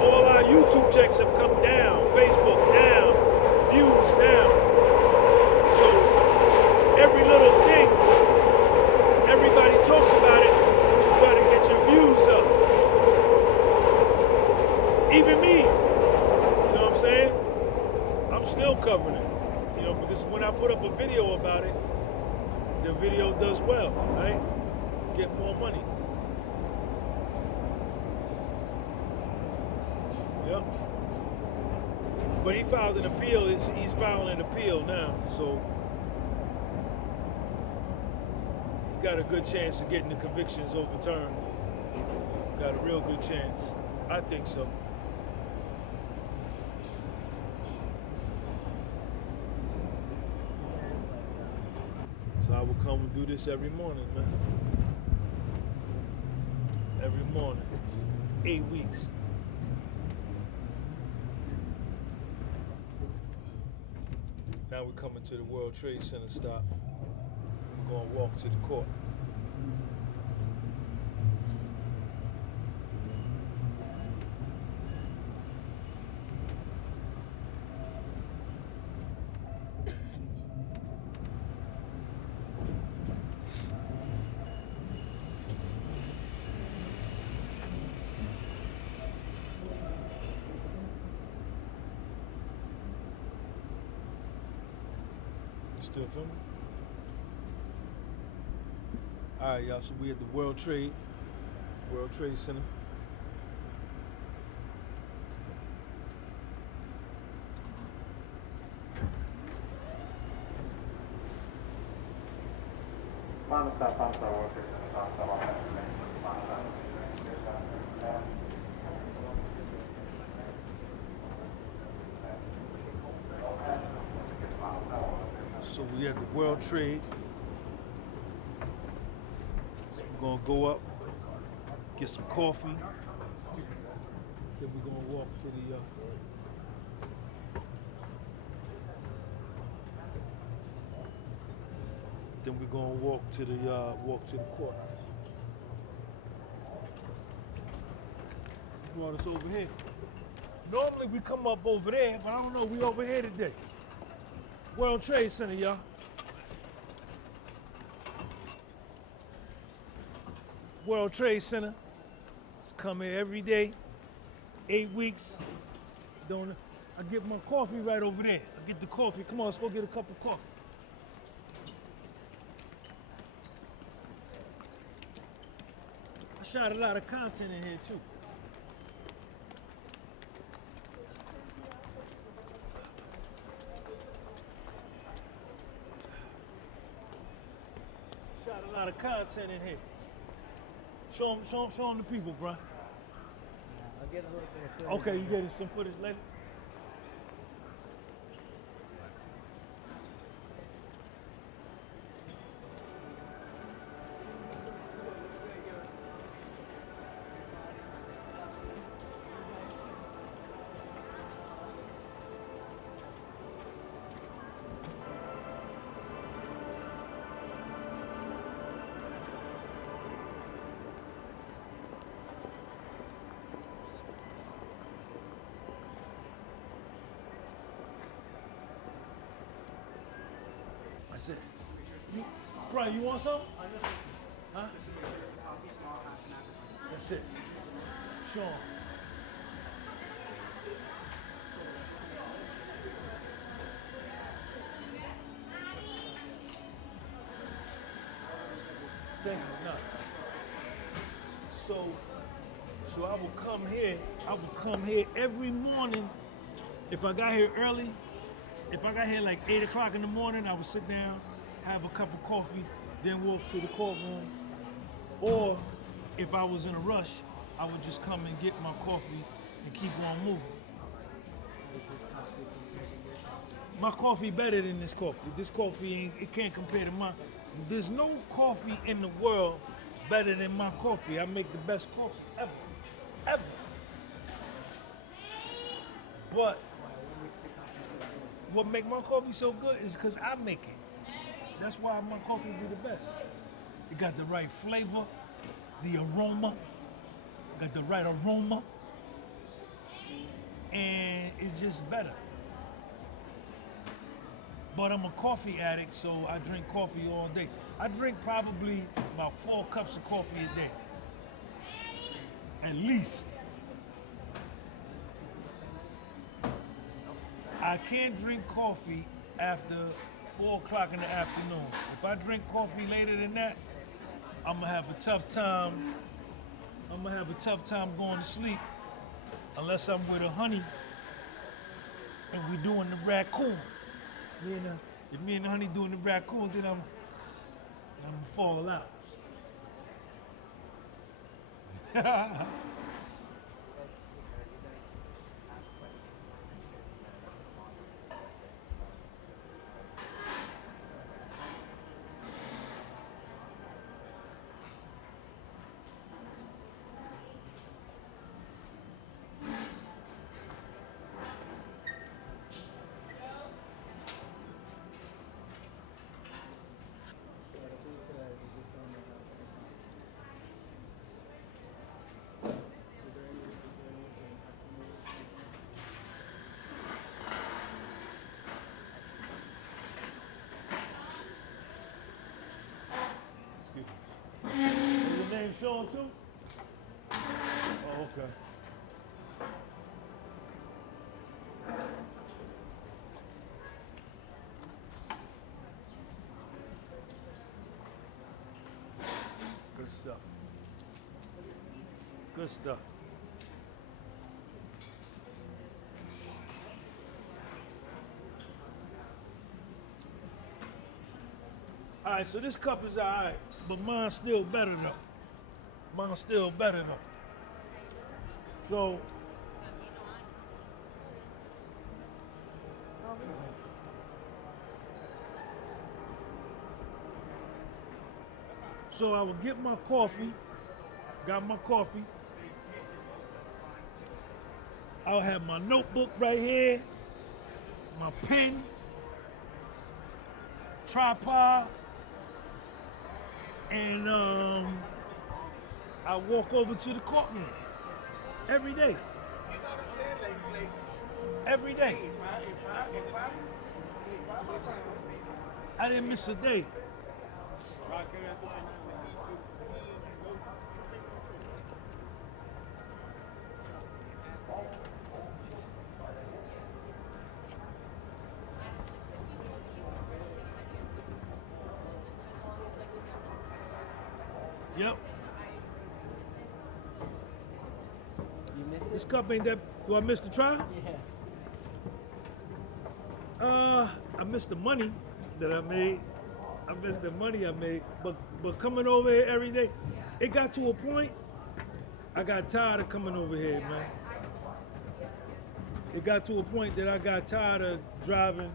all our YouTube checks have come down, Facebook down, views down. So every little thing, everybody talks about it, try to get your views up. Even me, you know what I'm saying? I'm still covering it, you know, because when I put up a video about it, the video does well, right? Get more money. Yep. But he filed an appeal. He's filing an appeal now, so he got a good chance of getting the convictions overturned. Got a real good chance. I think so. So I will come and do this every morning, man. Every morning. 8 weeks. Now we're coming to the World Trade Center stop. We're gonna walk to the court. Still filming? All right, y'all, so we at the World Trade Center. So we at the World Trade. So we're gonna go up, get some coffee. Then we're gonna walk to the courthouse. Brought us over here. Normally we come up over there, but I don't know, we over here today. World Trade Center, y'all. World Trade Center. Just come here every day, 8 weeks. I get my coffee right over there. I get the coffee. Come on, let's go get a cup of coffee. I shot a lot of content in here too. A lot of content in here. Show them the people, bro. Yeah, I'll get a little bit of footage. Okay, you getting some footage later? That's it. Brian, you want some? Huh? That's it. Sean. Thank you. No. So I will come here. I will come here every morning. If I got here early, if I got here like 8 o'clock in the morning, I would sit down, have a cup of coffee, then walk to the courtroom. Or if I was in a rush, I would just come and get my coffee and keep on moving. My coffee better than this coffee. This coffee, it can't compare to mine. There's no coffee in the world better than my coffee. I make the best coffee ever, ever. But what make my coffee so good is because I make it. That's why my coffee be the best. It got the right flavor, the aroma, got the right aroma, and it's just better. But I'm a coffee addict, so I drink coffee all day. I drink probably about 4 cups of coffee a day. At least. I can't drink coffee after 4 o'clock in the afternoon. If I drink coffee later than that, I'm gonna have a tough time. I'm gonna have a tough time going to sleep unless I'm with a honey and we doing the raccoon. If me and the honey doing the raccoon, then I'm gonna fall out. Excuse me. Is your name Sean too? Oh, okay. Good stuff. Good stuff. All right, so this cup is all right, but mine's still better though. Mine's still better though. So I would get my coffee, got my coffee. I'll have my notebook right here, my pen, tripod, and I walk over to the courtroom every day. You know what I'm saying? Like Every day. I didn't miss a day. Yep. You miss it? This cup ain't that. Do I miss the trial? Yeah. I missed the money that I made. I missed the money I made. But coming over here every day, it got to a point. I got tired of coming over here, man. It got to a point that I got tired of driving.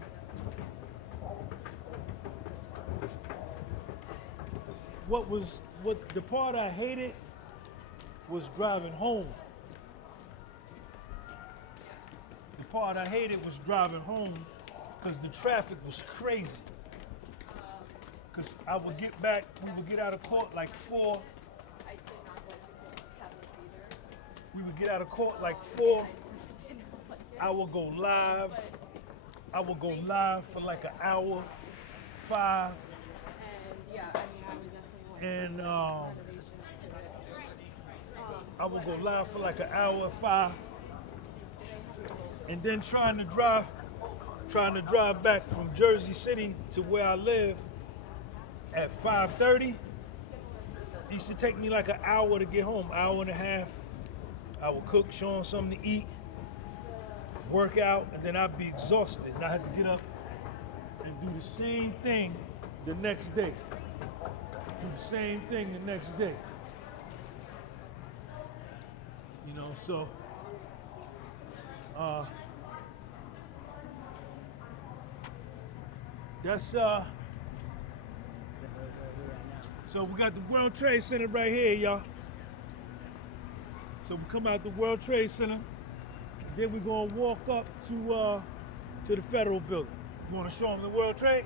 What the part I hated was driving home. The part I hated was driving home because the traffic was crazy. Because I would get back, we would get out of court like 4. We would get out of court like 4. I would go live. I would go live for like an hour, 5. And I would go live for like an hour, 5. And then trying to drive back from Jersey City to where I live at 5:30. It used to take me like an hour to get home, hour and a half. I would cook Sean something to eat, work out, and then I'd be exhausted. And I had to get up and do the same thing the next day. Do the same thing the next day. You know, so that's so we got the World Trade Center right here, y'all. So we come out the World Trade Center, then we're gonna walk up to the Federal Building. You wanna show them the World Trade?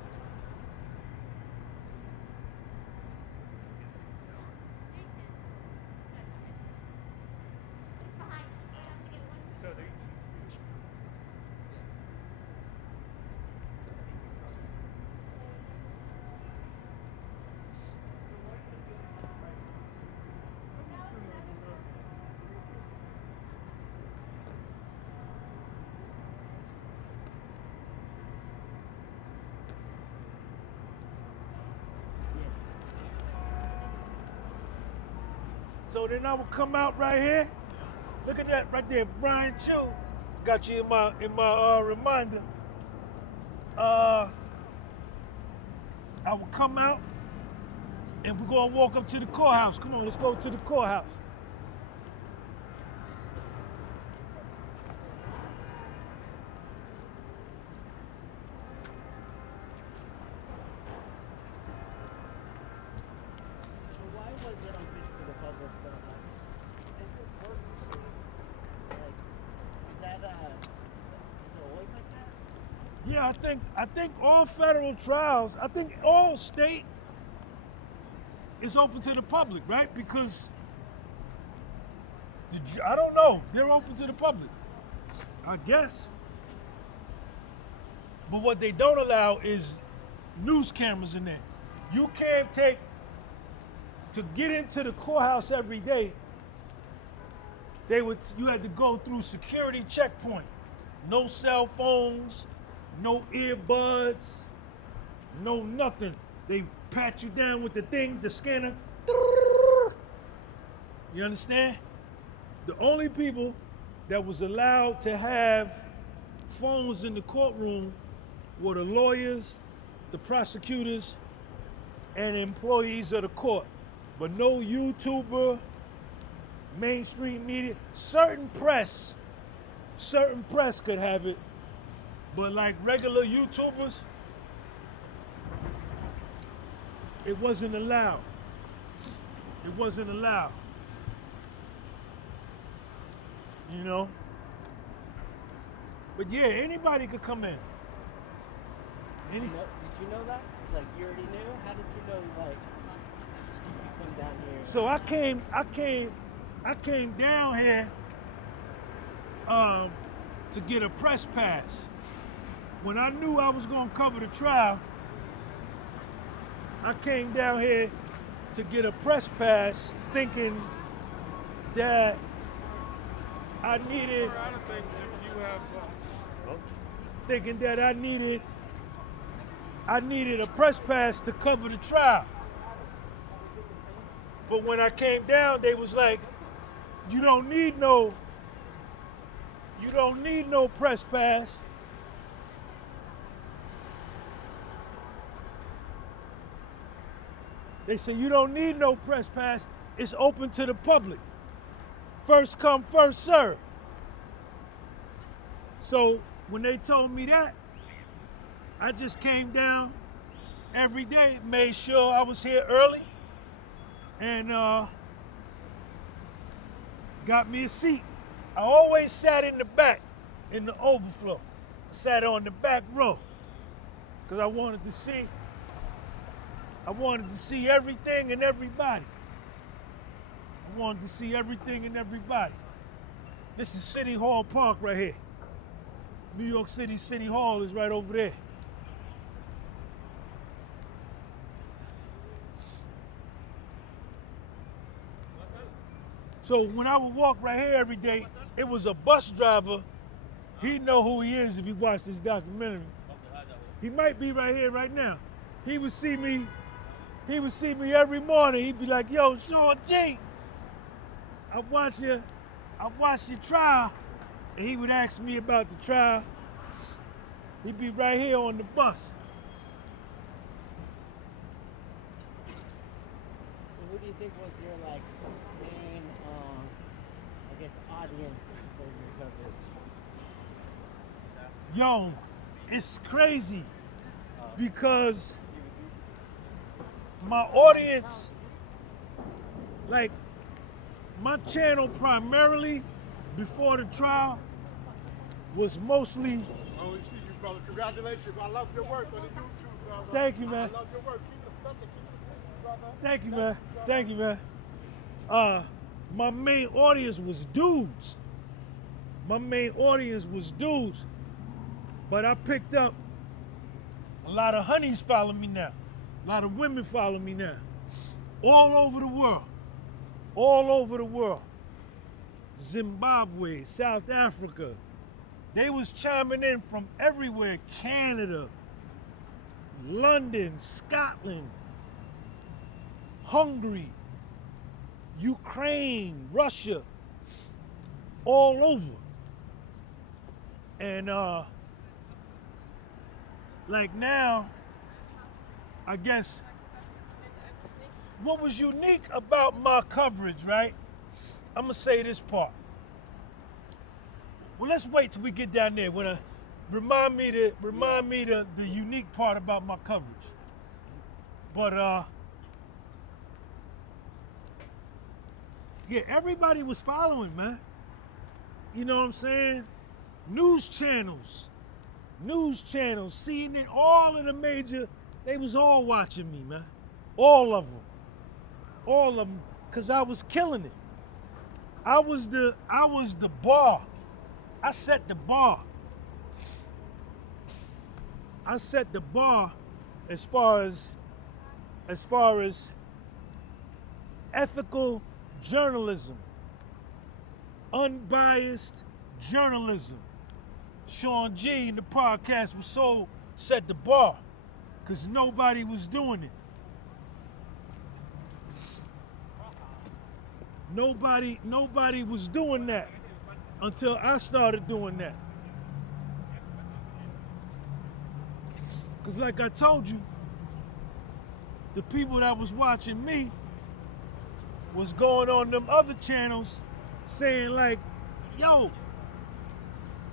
So then I would come out right here. Look at that right there, Brian Chu. Got you in my reminder. I would come out and we're gonna walk up to the courthouse. Come on, let's go to the courthouse. So why was it open to the public though? Like, is it court proceeding? Like, is it always like that? Yeah, I think all federal trials, I think all state is open to the public, right? Because I don't know, they're open to the public, I guess. But what they don't allow is news cameras in there. You can't take, to get into the courthouse every day, you had to go through security checkpoint. No cell phones, no earbuds, no nothing. They pat you down with the thing, the scanner. You understand? The only people that was allowed to have phones in the courtroom were the lawyers, the prosecutors, and employees of the court. But no YouTuber, mainstream media, certain press could have it, but like regular YouTubers, it wasn't allowed. It wasn't allowed. You know? But yeah, anybody could come in. Did you know that? Like, you already knew? How did you know, like, you could come down here? So I came down here to get a press pass. When I knew I was gonna cover the trial, I came down here to get a press pass thinking that I needed, I needed a press pass to cover the trial. But when I came down, they was like, you don't need no press pass. They said, you don't need no press pass. It's open to the public. First come, first serve. So when they told me that, I just came down every day, made sure I was here early, and got me a seat. I always sat in the back, in the overflow. I sat on the back row, because I wanted to see everything and everybody. I wanted to see everything and everybody. This is City Hall Park right here. New York City City Hall is right over there. So when I would walk right here every day, it was a bus driver. He'd know who he is if he watched this documentary. He might be right here right now. He would see me every morning. He'd be like, yo, Sean G, I watched your trial. And he would ask me about the trial. He'd be right here on the bus. So who do you think was your, like, main, I guess, audience for your coverage? Yo, it's crazy because my audience, like, my channel primarily before the trial was mostly. Oh, we see you, brother. Congratulations. I love your work on the YouTube, brother. Thank you, man. I love your work. Keep the stuff, keep the brother. Thank you, man. Thank you, man. My main audience was dudes. But I picked up a lot of honeys follow me now. A lot of women follow me now. All over the world. All over the world. Zimbabwe, South Africa. They was chiming in from everywhere. Canada, London, Scotland, Hungary, Ukraine, Russia, all over. And like now, I guess what was unique about my coverage, right? I'm gonna say this part. Well, let's wait till we get down there. Remind me the unique part about my coverage. But yeah, everybody was following, man. You know what I'm saying? News channels, CNN, all of the major, they was all watching me, man. All of them, cause I was killing it. I was the bar. I set the bar. I set the bar as far as ethical journalism, unbiased journalism. Sean G in the podcast was so set the bar because nobody was doing it. Nobody was doing that until I started doing that. Because like I told you, the people that was watching me was going on them other channels saying like, yo,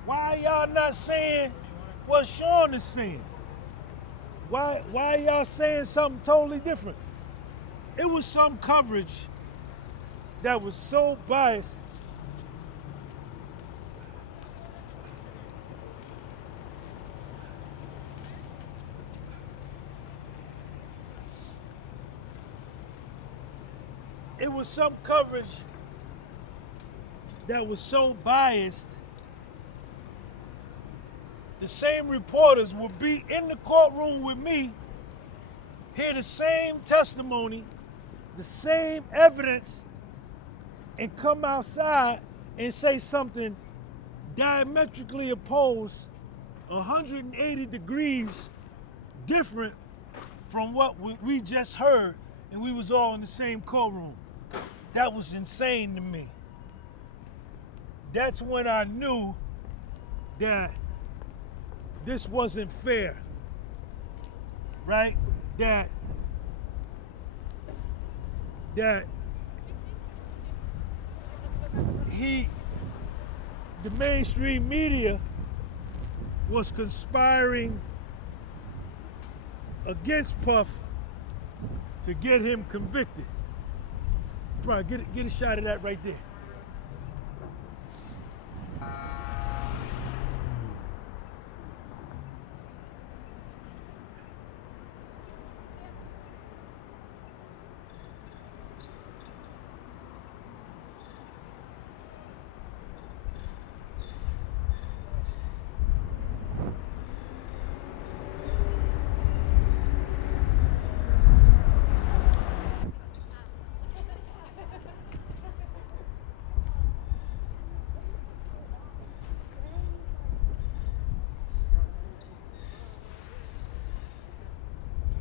why y'all not saying what Sean is saying? Why y'all saying something totally different? It was some coverage that was so biased. It was some coverage that was so biased. The same reporters would be in the courtroom with me, hear the same testimony, the same evidence, and come outside and say something diametrically opposed, 180 degrees different from what we just heard, and we was all in the same courtroom. That was insane to me. That's when I knew that this wasn't fair, right? That the mainstream media was conspiring against Puff to get him convicted. Probably get a shot of that right there.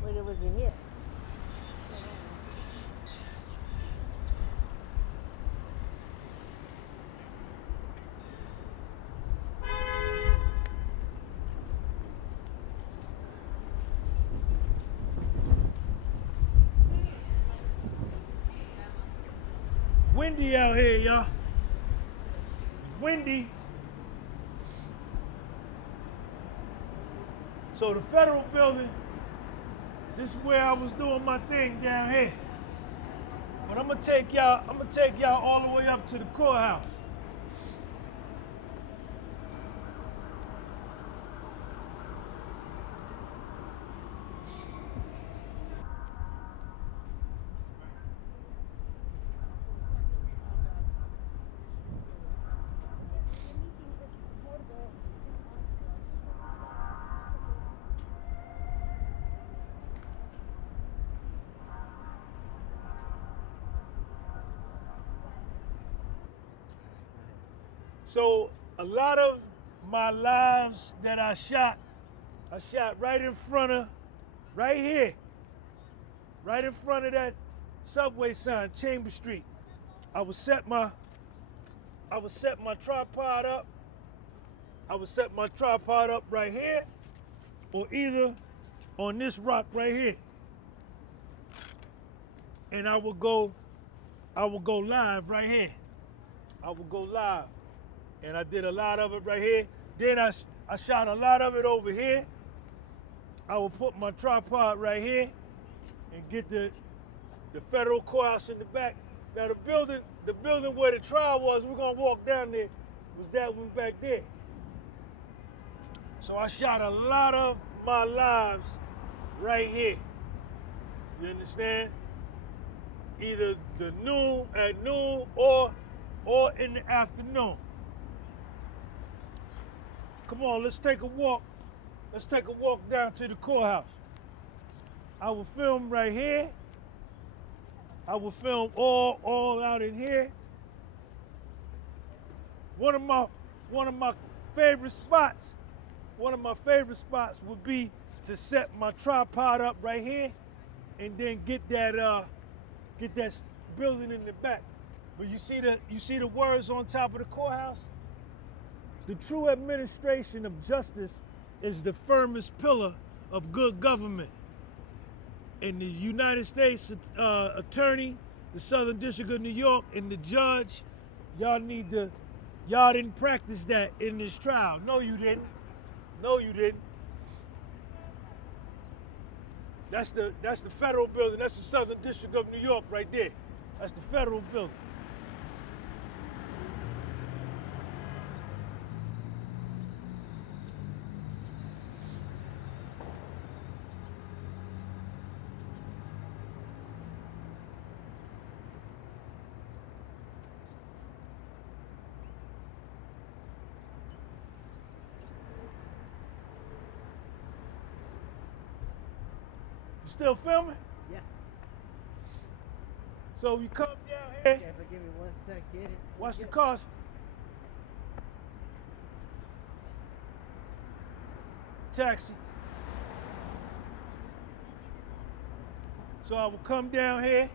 When was it hit? Windy out here, y'all. Windy. So the federal building, this is where I was doing my thing down here. But I'm gonna take y'all all the way up to the courthouse. So a lot of my lives that I shot right in front of, right here, right in front of that subway sign, Chambers Street. I would set my tripod up. I would set my tripod up right here, or either on this rock right here. And I would go live right here. I would go live. And I did a lot of it right here. Then I shot a lot of it over here. I would put my tripod right here and get the federal courthouse in the back. Now the building where the trial was, we're gonna walk down there, was that one back there. So I shot a lot of my lives right here. You understand? Either at noon or in the afternoon. Come on, let's take a walk. Let's take a walk down to the courthouse. I will film right here. I will film all out in here. One of my favorite spots would be to set my tripod up right here and then get that building in the back. But you see the words on top of the courthouse? The true administration of justice is the firmest pillar of good government. And the United States attorney, the Southern District of New York, and the judge, y'all didn't practice that in this trial. No, you didn't. No, you didn't. That's the federal building. That's the Southern District of New York right there. That's the federal building. Still filming? Yeah. So you come down here. Okay, but give me 1 sec, get it. Watch the cars. Taxi. So I will come down here.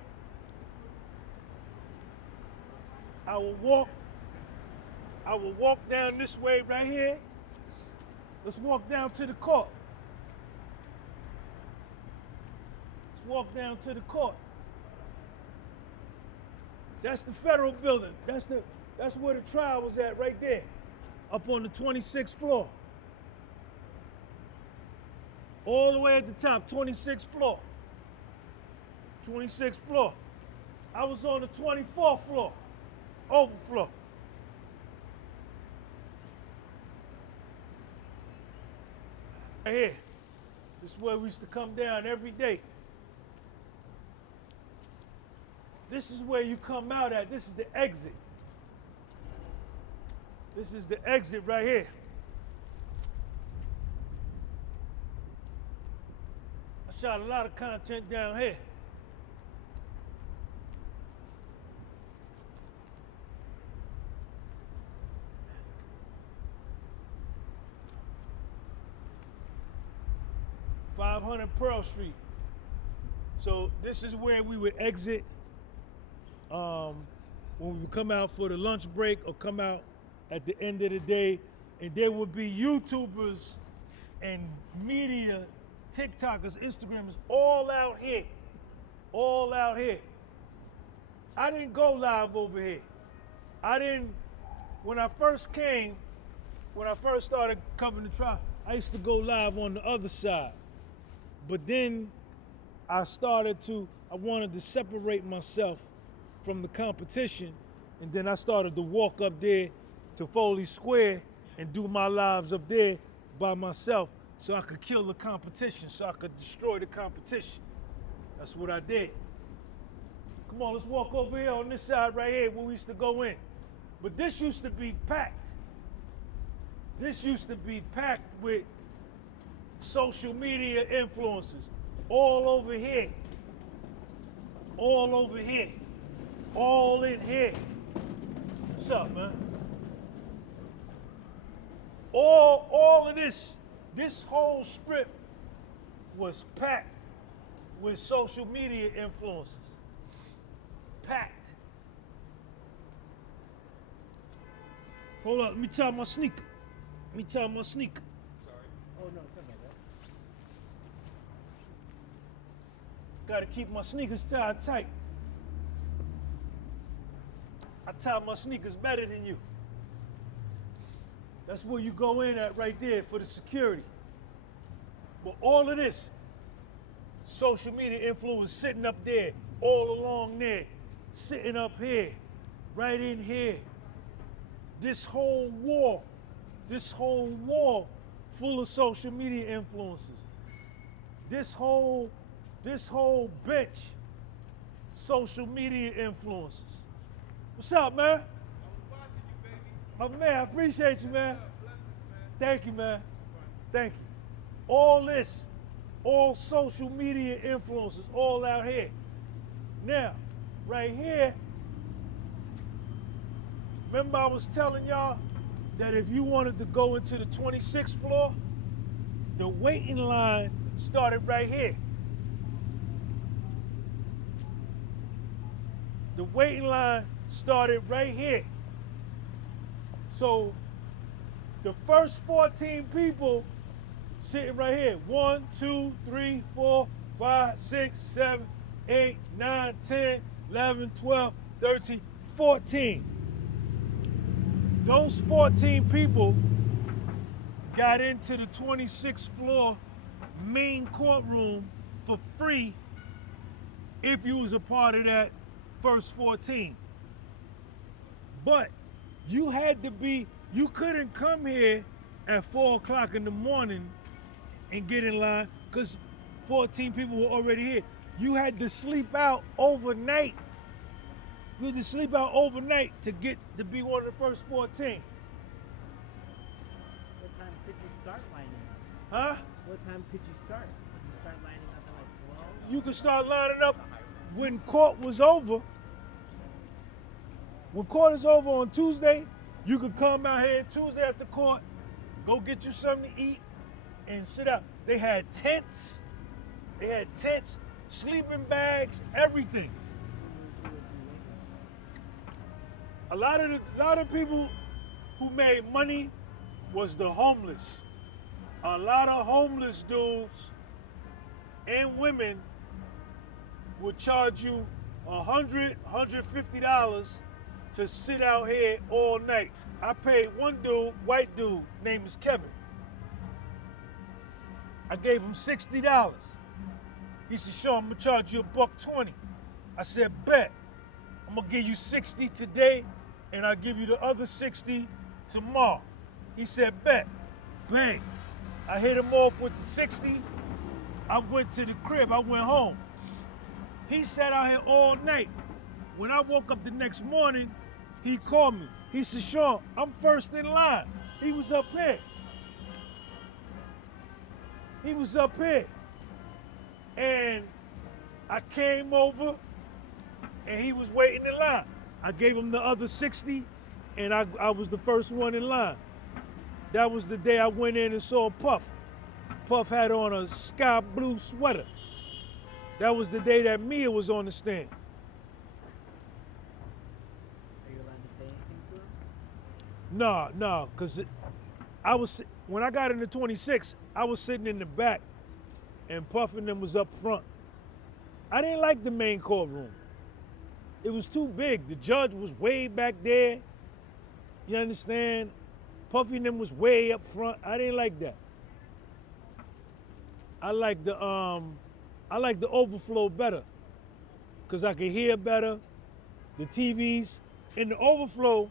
I will walk down this way right here. Let's walk down to the court. Walk down to the court. That's the federal building. That's where the trial was at right there, up on the 26th floor. All the way at the top, 26th floor. 26th floor. I was on the 24th floor, Overflow. Right here. This is where we used to come down every day. This is where you come out at. This is the exit. This is the exit right here. I shot a lot of content down here. .500 Pearl Street. So this is where we would exit when we would come out for the lunch break or come out at the end of the day, and there would be YouTubers and media, TikTokers, Instagrammers, all out here. All out here. I didn't go live over here. When I first started covering the trial, I used to go live on the other side. But then I wanted to separate myself from the competition, and then I started to walk up there to Foley Square and do my lives up there by myself so I could kill the competition, so I could destroy the competition. That's what I did. Come on, let's walk over here on this side right here where we used to go in. But this used to be packed. This used to be packed with social media influencers all over here. All over here. All in here. What's up, man? All of this whole strip was packed with social media influencers. Packed. Hold up, let me tie my sneaker. Let me tie my sneaker. Oh no, it's not like that. Gotta keep my sneakers tied tight. I tie my sneakers better than you. That's where you go in at right there for the security. But all of this, social media influence sitting up there, all along there, sitting up here, right in here. This whole wall full of social media influences. This whole bench, social media influences. What's up, man? Oh, man, I appreciate you, man. Thank you, man. Thank you. All this, all social media influences, all out here. Now, right here, remember I was telling y'all that if you wanted to go into the 26th floor, the waiting line started right here. The waiting line started right here. So the first 14 people sitting right here. 1, 2, 3, 4, 5, 6, 7, 8, 9, 10, 11, 12, 13, 14. Those 14 people got into the 26th floor main courtroom for free if you was a part of that first 14. But you had to be, you couldn't come here at 4 o'clock in the morning and get in line because 14 people were already here. You had to sleep out overnight. You had to sleep out overnight to get to be one of the first 14. What time could you start lining up? Huh? What time could you start? Could you start lining up at like 12? You could start lining up when court was over. When court is over on Tuesday, you could come out here Tuesday after court, go get you something to eat, and sit out. They had tents, sleeping bags, everything. A lot of people who made money was the homeless. A lot of homeless dudes and women would charge you $100, $150 to sit out here all night. I paid one dude, white dude, name is Kevin. I gave him $60. He said, "Sean, I'm gonna charge you $120." I said, "Bet. I'm gonna give you 60 today, and I'll give you the other 60 tomorrow." He said, "Bet." Bang. I hit him off with the 60. I went to the crib, I went home. He sat out here all night. When I woke up the next morning, he called me. He said, "Sean, I'm first in line." He was up here. And I came over, and he was waiting in line. I gave him the other 60, and I was the first one in line. That was the day I went in and saw Puff. Puff had on a sky blue sweater. That was the day that Mia was on the stand. Are you allowed to say anything to him? No, because when I got into 26, I was sitting in the back, and Puff and them was up front. I didn't like the main courtroom. It was too big. The judge was way back there. You understand? Puffy and them was way up front. I didn't like that. I like the Overflow better, because I could hear better. The TVs. In the Overflow,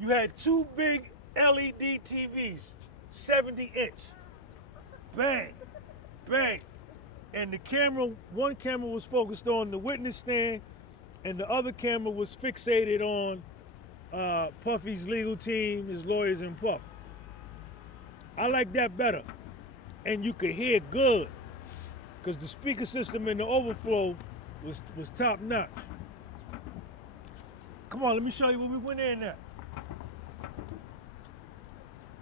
you had 2 big LED TVs, 70-inch. Bang, bang. And the camera, one camera was focused on the witness stand, and the other camera was fixated on Puffy's legal team, his lawyers, and Puff. I like that better. And you could hear good, because the speaker system in the Overflow was top notch. Come on, let me show you where we went in at.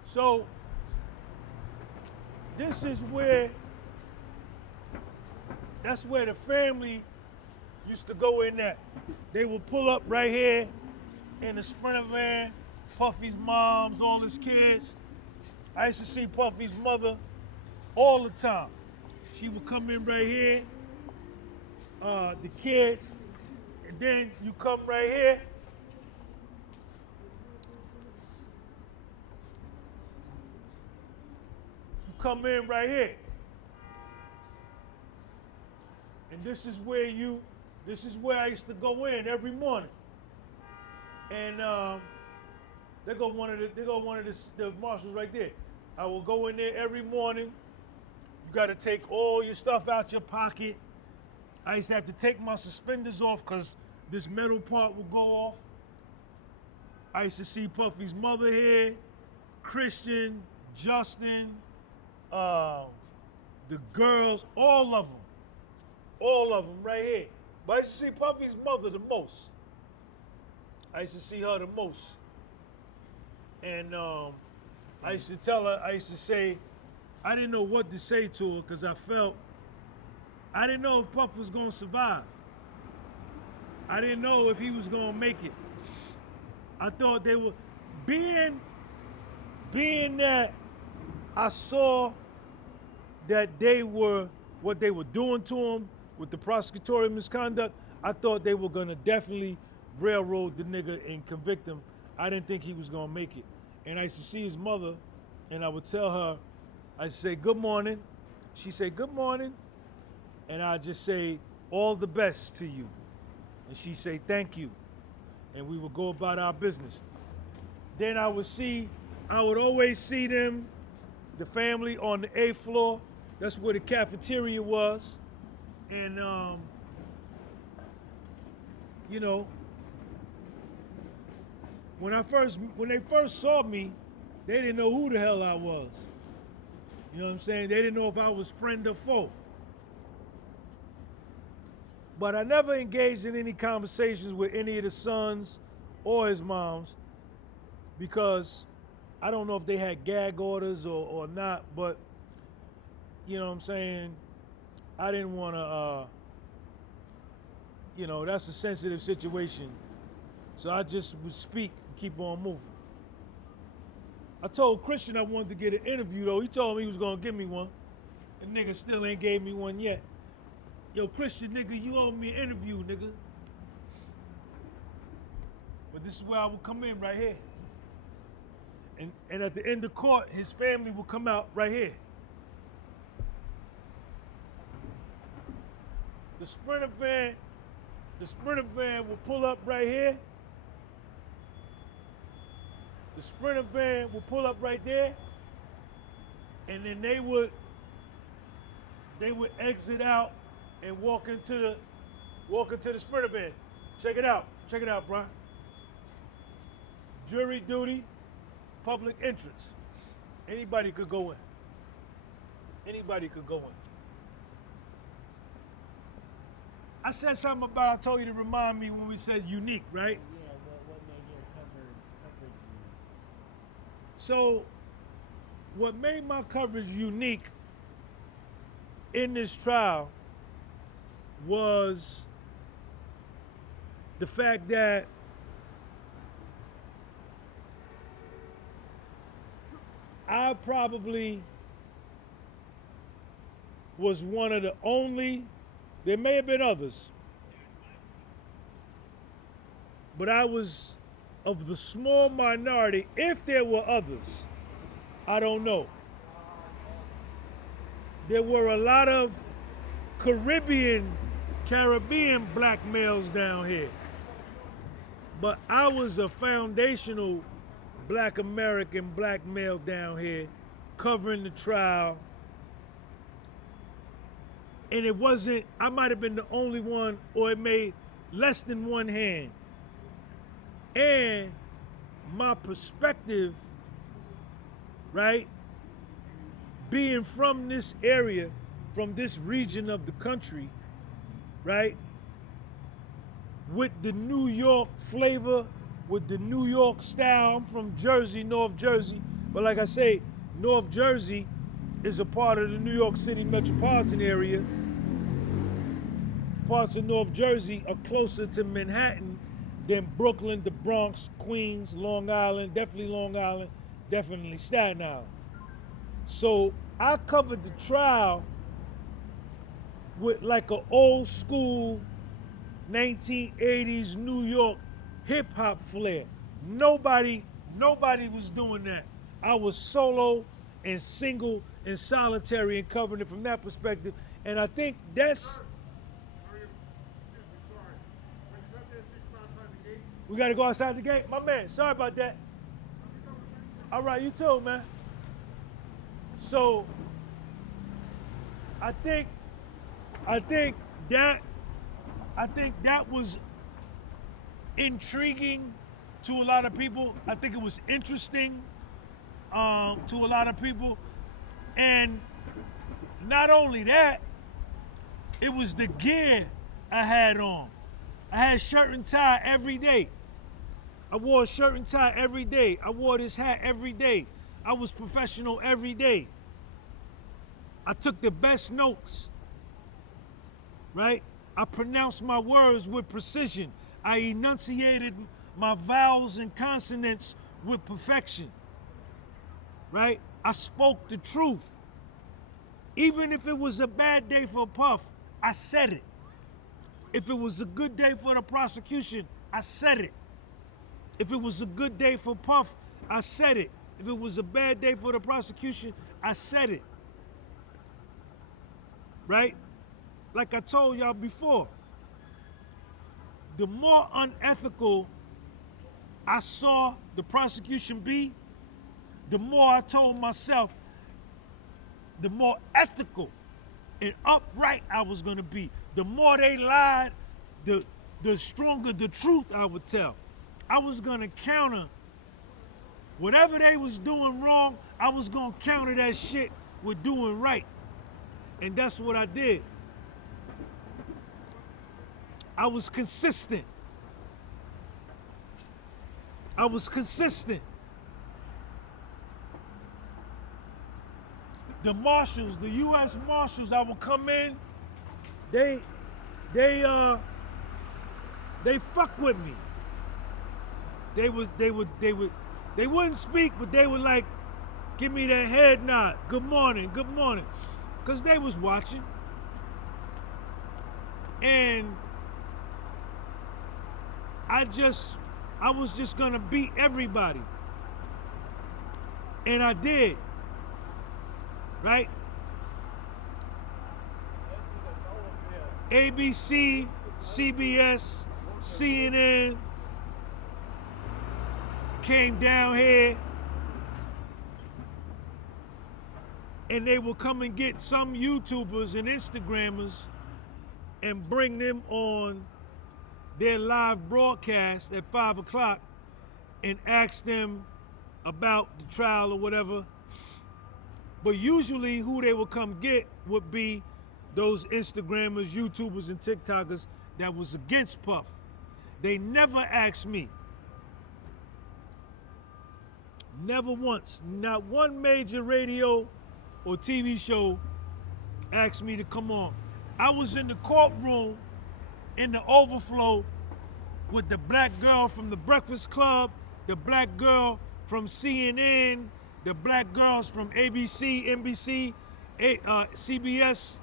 So, this is that's where the family used to go in at. They would pull up right here in the Sprinter van, Puffy's moms, all his kids. I used to see Puffy's mother all the time. She would come in right here, the kids, and then you come right here. You come in right here. And this is where I used to go in every morning. And there go one of the marshals right there. I will go in there every morning. You got to take all your stuff out your pocket. I used to have to take my suspenders off because this metal part would go off. I used to see Puffy's mother here, Christian, Justin, the girls, all of them right here. But I used to see Puffy's mother the most. I used to see her the most. And I used to tell her, I used to say, I didn't know what to say to her because I didn't know if Puff was gonna survive. I didn't know if he was gonna make it. I thought they were, being that I saw that what they were doing to him with the prosecutorial misconduct, I thought they were gonna definitely railroad the nigga and convict him. I didn't think he was gonna make it. And I used to see his mother, and I would tell her, I would say, good morning. She'd say, good morning. And I'd just say, all the best to you. And she'd say, thank you. And we would go about our business. Then I would always see them, the family, on the 8th floor. That's where the cafeteria was. And, you know, when they first saw me, they didn't know who the hell I was. You know what I'm saying? They didn't know if I was friend or foe. But I never engaged in any conversations with any of the sons or his moms because I don't know if they had gag orders or not, but you know what I'm saying? I didn't want to, that's a sensitive situation. So I just would speak and keep on moving. I told Christian I wanted to get an interview though. He told me he was gonna give me one. The nigga still ain't gave me one yet. Yo, Christian nigga, you owe me an interview, nigga. But this is where I would come in right here. And at the end of court, his family will come out right here. The Sprinter van will pull up right here. The Sprinter van will pull up right there. And then they would exit out and walk into the Sprinter van. Check it out, bro. Jury duty, public entrance. Anybody could go in. I said something about, I told you to remind me when we said unique, right? Yeah, what made your coverage unique? So, what made my coverage unique in this trial was the fact that I probably was one of the only, there may have been others, but I was of the small minority, if there were others, I don't know. There were a lot of Caribbean black males down here. But I was a foundational black American black male down here covering the trial. And it wasn't, I might have been the only one, or it made less than one hand. And my perspective, right, being from this area, from this region of the country, right, with the New York flavor, with the New York style. I'm from Jersey, North Jersey, but like I say, North Jersey is a part of the New York City metropolitan area. Parts of North Jersey are closer to Manhattan then Brooklyn, the Bronx, Queens, Long Island, definitely Staten Island. So I covered the trial with like an old school 1980s New York hip hop flair. Nobody was doing that. I was solo and single and solitary and covering it from that perspective. And I think that's. We gotta go outside the gate? My man, sorry about that. All right, you too, man. So I think that was intriguing to a lot of people. I think it was interesting to a lot of people. And not only that, it was the gear I had on. I had shirt and tie every day. I wore a shirt and tie every day. I wore this hat every day. I was professional every day. I took the best notes, right? I pronounced my words with precision. I enunciated my vowels and consonants with perfection, right? I spoke the truth. Even if it was a bad day for Puff, I said it. If it was a good day for the prosecution, I said it. If it was a good day for Puff, I said it. If it was a bad day for the prosecution, I said it. Right? Like I told y'all before, the more unethical I saw the prosecution be, the more I told myself, the more ethical and upright I was gonna be. The more they lied, the stronger the truth I would tell. I was gonna counter whatever they was doing wrong, I was gonna counter that shit with doing right. And that's what I did. I was consistent. I was consistent. The marshals, the U.S. Marshals that would come in, they fuck with me. They wouldn't speak, but they would like give me that head nod. Good morning. Cause they was watching. And I was just gonna beat everybody. And I did. Right? ABC, CBS, CNN came down here and they will come and get some YouTubers and Instagrammers and bring them on their live broadcast at 5 o'clock and ask them about the trial or whatever. But usually who they would come get would be those Instagrammers, YouTubers, and TikTokers that was against Puff. They never asked me. Never once. Not one major radio or TV show asked me to come on. I was in the courtroom in the Overflow with the black girl from the Breakfast Club, the black girl from CNN, the black girls from ABC, NBC, CBS.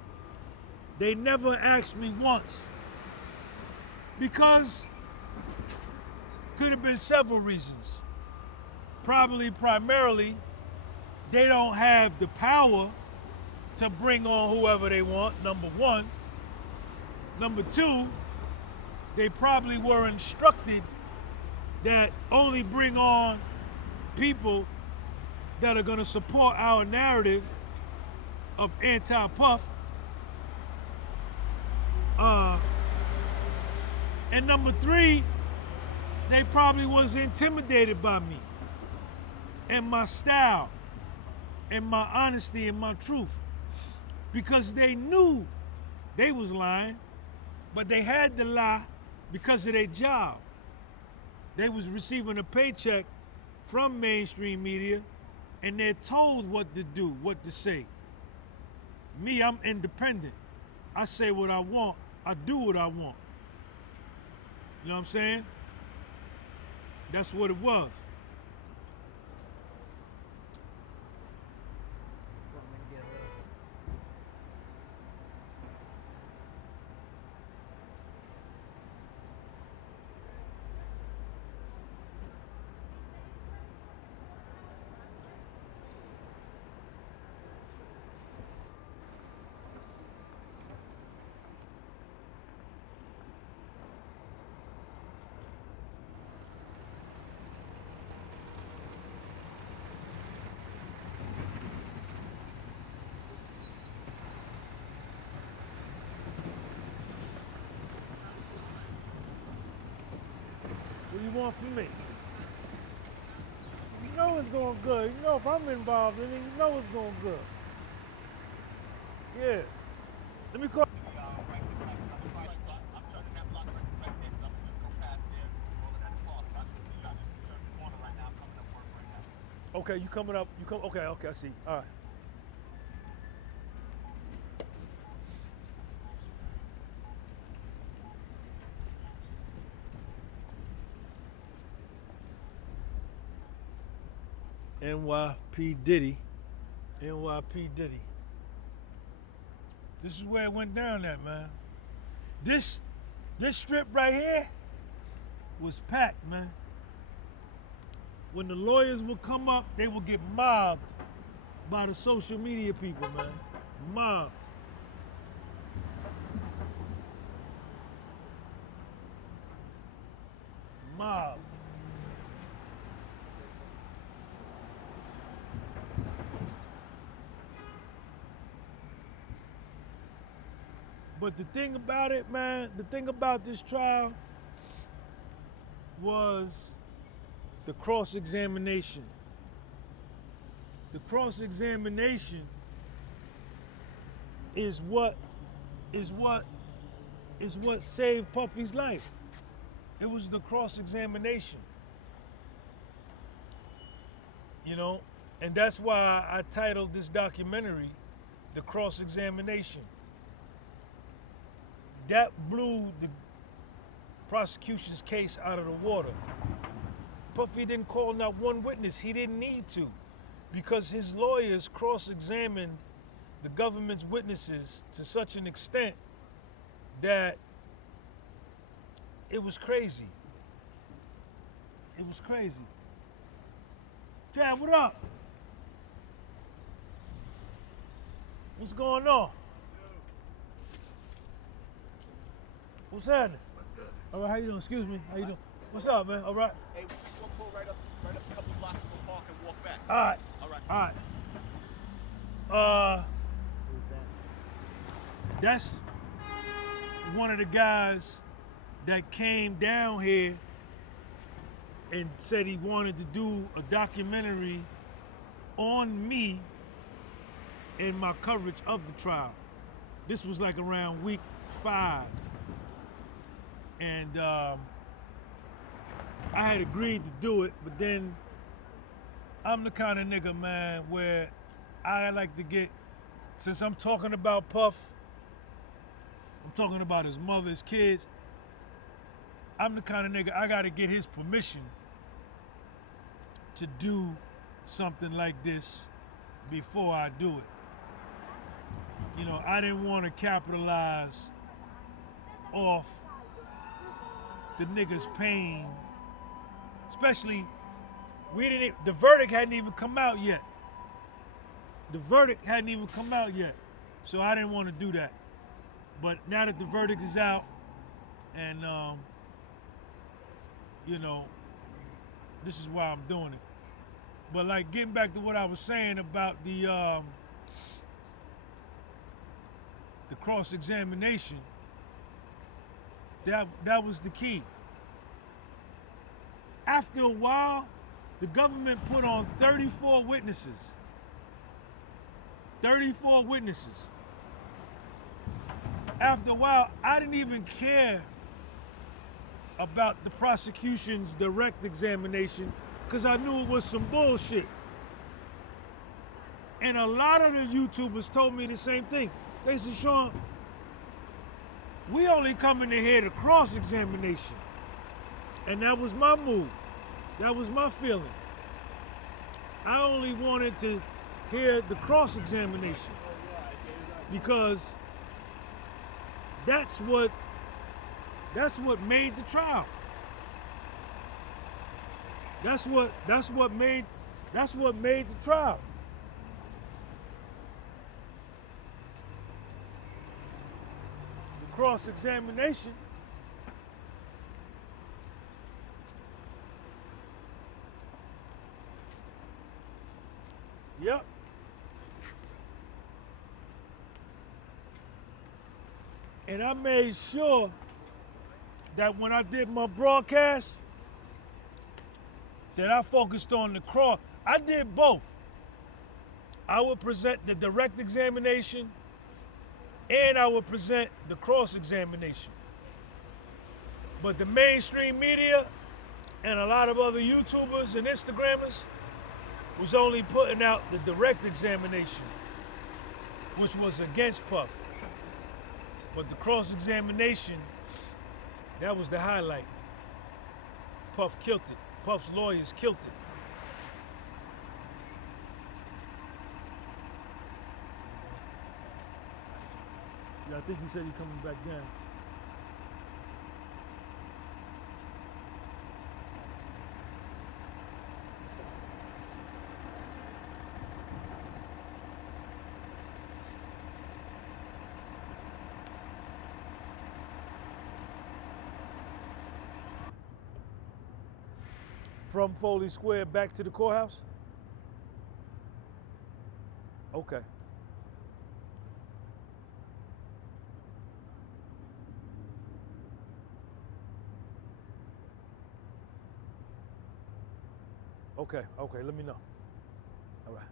They never asked me once. Because could have been several reasons. Primarily, they don't have the power to bring on whoever they want, number one. Number two, they probably were instructed that only bring on people that are gonna support our narrative of anti-Puff. And number three, they probably was intimidated by me and my style and my honesty and my truth, because they knew they was lying, but they had to lie because of their job. They was receiving a paycheck from mainstream media and they're told what to do, what to say. Me, I'm independent. I say what I want. I do what I want. You know what I'm saying? That's what it was. What do you want from me? You know it's going good. You know if I'm involved in it, you know it's going good. Yeah. Let me call. Okay, you coming up? You come? Okay, I see. All right. Diddy. Diddy. This is where it went down at, man. This strip right here was packed, man. When the lawyers would come up, they would get mobbed by the social media people, man. Mobbed. Mobbed. But the thing about it, man, the thing about this trial was the cross-examination. The cross-examination is what saved Puffy's life. It was the cross-examination. You know, and that's why I titled this documentary The Cross-Examination. That blew the prosecution's case out of the water. Puffy didn't call not one witness. He didn't need to, because his lawyers cross-examined the government's witnesses to such an extent that it was crazy. It was crazy. Chad, what up? What's going on? What's happening? What's good? All right, how you doing? Excuse me. How you doing? What's up, man? All right. Hey, we just gonna pull right up a couple blocks and go park and walk back. All right. All right. All right. That's one of the guys that came down here and said he wanted to do a documentary on me and my coverage of the trial. This was like around week 5. And I had agreed to do it, but then I'm the kind of nigga, man, where I like to get, since I'm talking about Puff, I'm talking about his mother, his kids, I'm the kind of nigga, I gotta get his permission to do something like this before I do it. You know, I didn't want to capitalize off the nigga's pain, especially the verdict hadn't even come out yet. The verdict hadn't even come out yet, so I didn't want to do that. But now that the verdict is out, and you know, this is why I'm doing it. But like getting back to what I was saying about the cross-examination, that was the key. After a while, the government put on 34 witnesses. 34 witnesses. After a while, I didn't even care about the prosecution's direct examination because I knew it was some bullshit. And a lot of the YouTubers told me the same thing. They said, Sean, we only come in to hear the cross-examination. And that was my move. That was my feeling. I only wanted to hear the cross-examination because that's what made the trial. That's what made the trial. The cross-examination. Yep. And I made sure that when I did my broadcast, that I focused on the cross. I did both. I would present the direct examination and I would present the cross-examination. But the mainstream media and a lot of other YouTubers and Instagrammers was only putting out the direct examination, which was against Puff. But the cross-examination, that was the highlight. Puff killed it. Puff's lawyers killed it. Yeah, I think he said he's coming back down. From Foley Square back to the courthouse? Okay. Okay, let me know. All right.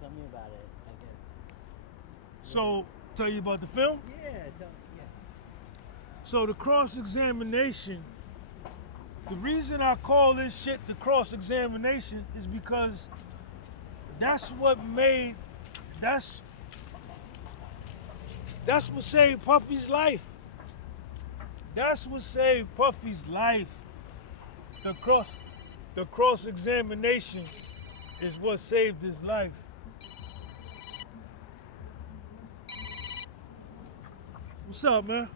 tell me about it, I guess. So, tell you about the film? Yeah, yeah. So the cross-examination, the reason I call this shit the cross-examination is because that's what saved Puffy's life. That's what saved Puffy's life. The cross-examination is what saved his life. What's up, man?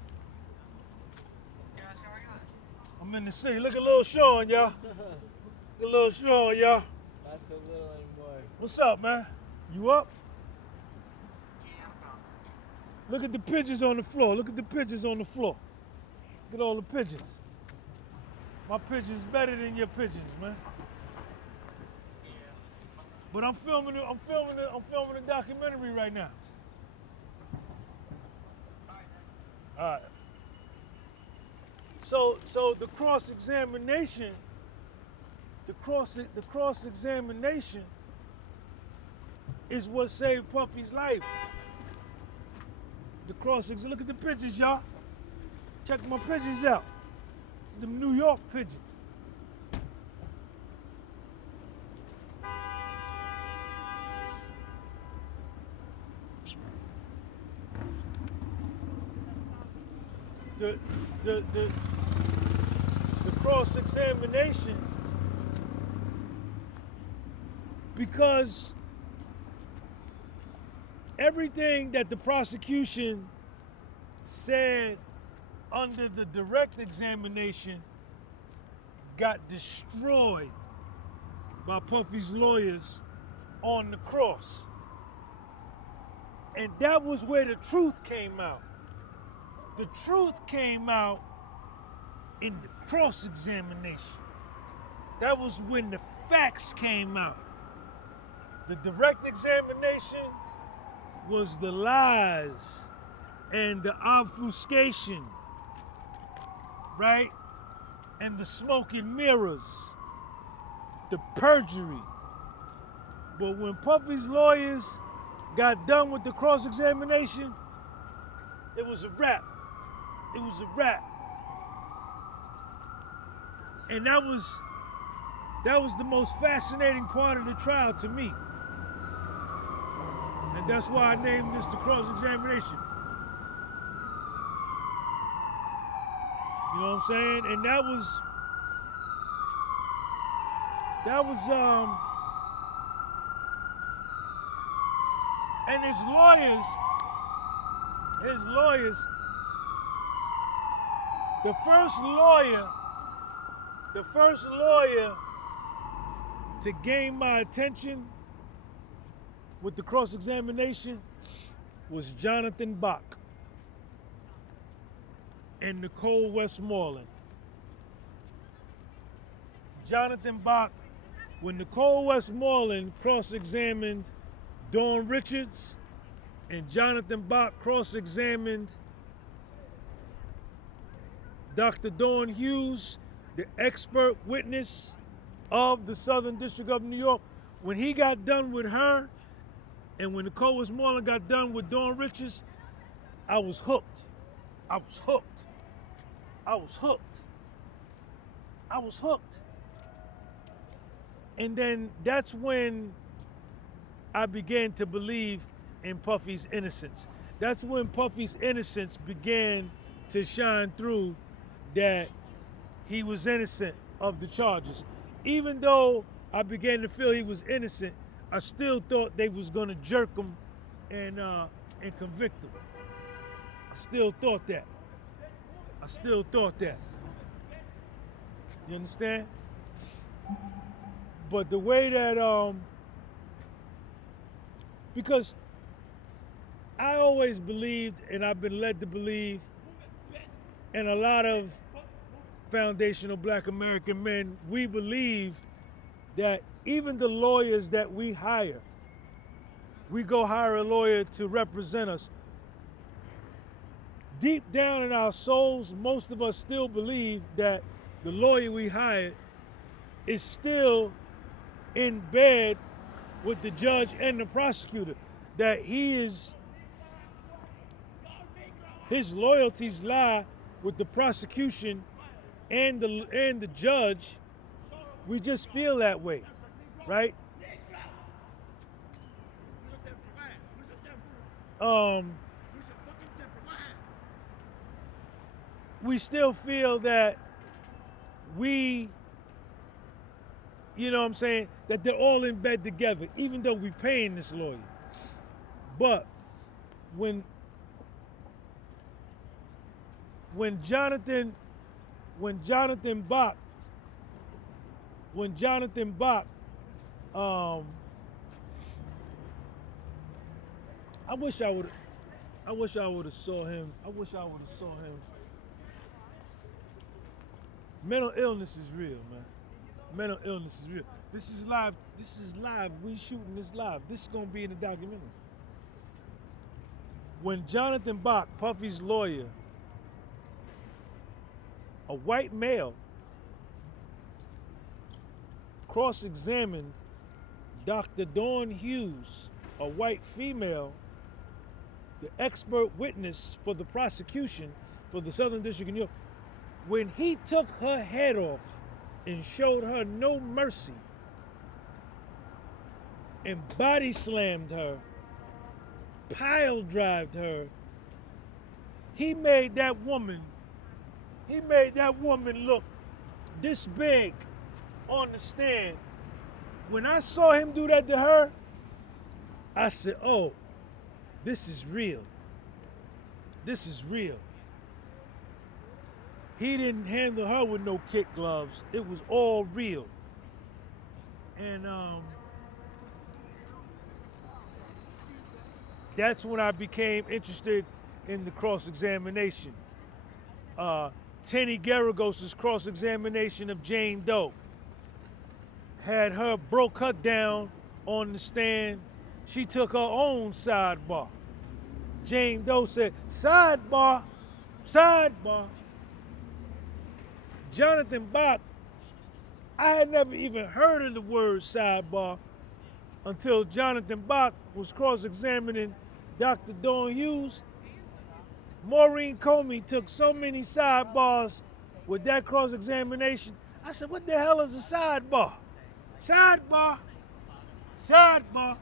I'm in the city. Look at Lil Sean, y'all. Look at Lil Sean, y'all. Not so little anymore. What's up, man? You up? Look at the pigeons on the floor. Look at the pigeons on the floor. Look at all the pigeons. My pigeons better than your pigeons, man. But I'm filming a documentary right now. All right. So the cross-examination, the cross-examination is what saved Puffy's life. Look at the pigeons, y'all. Check my pigeons out. Them New York pigeons. The cross-examination, because everything that the prosecution said under the direct examination got destroyed by Puffy's lawyers on the cross. And that was where the truth came out. The truth came out in the cross-examination. That was when the facts came out. The direct examination was the lies and the obfuscation, right? And the smoke and mirrors, the perjury. But when Puffy's lawyers got done with the cross-examination, it was a wrap. It was a wrap. And that was the most fascinating part of the trial to me. And that's why I named this the cross-examination. You know what I'm saying? And that was and his lawyers, the first lawyer to gain my attention with the cross-examination was Jonathan Bach and Nicole Westmoreland. Jonathan Bach, when Nicole Westmoreland cross-examined Dawn Richards and Jonathan Bach cross-examined Dr. Dawn Hughes, the expert witness of the Southern District of New York, when he got done with her and when Nicole Westmoreland got done with Dawn Richards, I was hooked. I was hooked. I was hooked. I was hooked. And then that's when I began to believe in Puffy's innocence. That's when Puffy's innocence began to shine through, that he was innocent of the charges. Even though I began to feel he was innocent, I still thought they was gonna jerk him and convict him. I still thought that. I still thought that. You understand? But the way that, because I always believed, and I've been led to believe, and a lot of foundational Black American men, we believe that even the lawyers that we hire, we go hire a lawyer to represent us. Deep down in our souls, most of us still believe that the lawyer we hired is still in bed with the judge and the prosecutor, that his loyalties lie with the prosecution and the judge. We just feel that way, right? We still feel that we, you know what I'm saying, that they're all in bed together, even though we're paying this lawyer. But when Jonathan Bach, I wish I would have saw him. Mental illness is real, man. Mental illness is real. This is live. We shooting this live. This is gonna be in the documentary. When Jonathan Bach, Puffy's lawyer, a white male, cross-examined Dr. Dawn Hughes, a white female, the expert witness for the prosecution for the Southern District of New York, when he took her head off and showed her no mercy and body slammed her, pile drived her, he made that woman look this big on the stand. When I saw him do that to her, I said, oh, this is real. This is real. He didn't handle her with no kid gloves. It was all real. And that's when I became interested in the cross-examination. Tenny Garagos' cross-examination of Jane Doe had her, broke her down on the stand. She took her own sidebar. Jane Doe said, sidebar, sidebar. Jonathan Bach, I had never even heard of the word sidebar until Jonathan Bach was cross-examining Dr. Dawn Hughes. Maureen Comey took so many sidebars with that cross-examination. I said, what the hell is a sidebar? Sidebar, sidebar.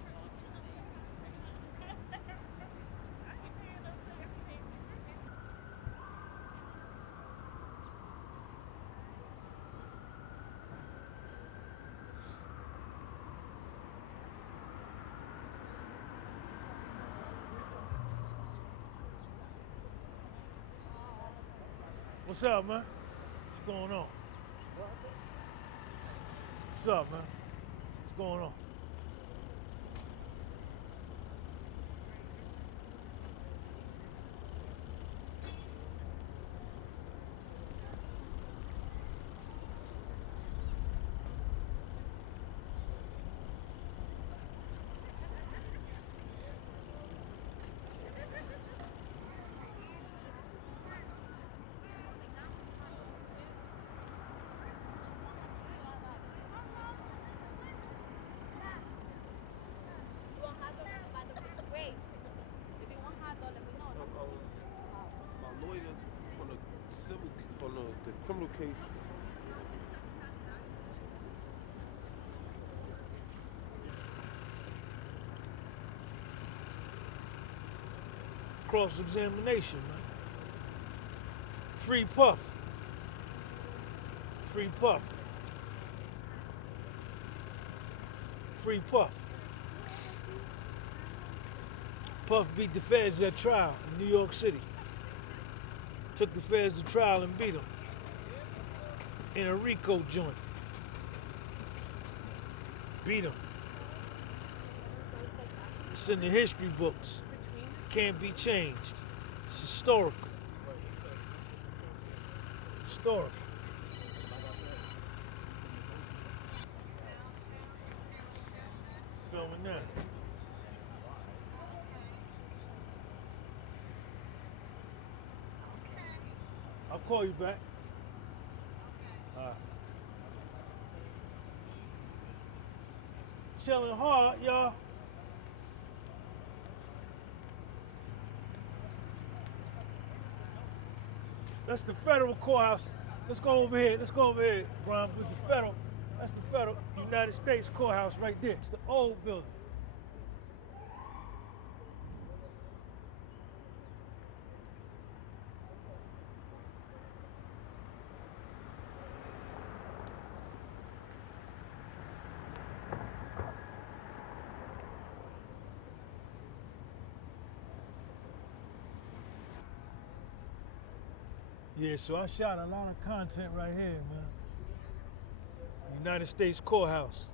What's up, man? What's going on? What's up, man? What's going on? The criminal case. Cross-examination, man. Free Puff. Free Puff. Free Puff. Puff beat the feds at trial in New York City. Took the feds to trial and beat them in a RICO joint. Beat them. It's in the history books. Can't be changed. It's historical. Historical. Filming that. I'll call you back. chilling hard, y'all. That's the federal courthouse. Let's go over here. Let's go over here, Brian, with the federal. That's the federal United States courthouse right there. It's the old building. Yeah, so I shot a lot of content right here, man. United States Courthouse.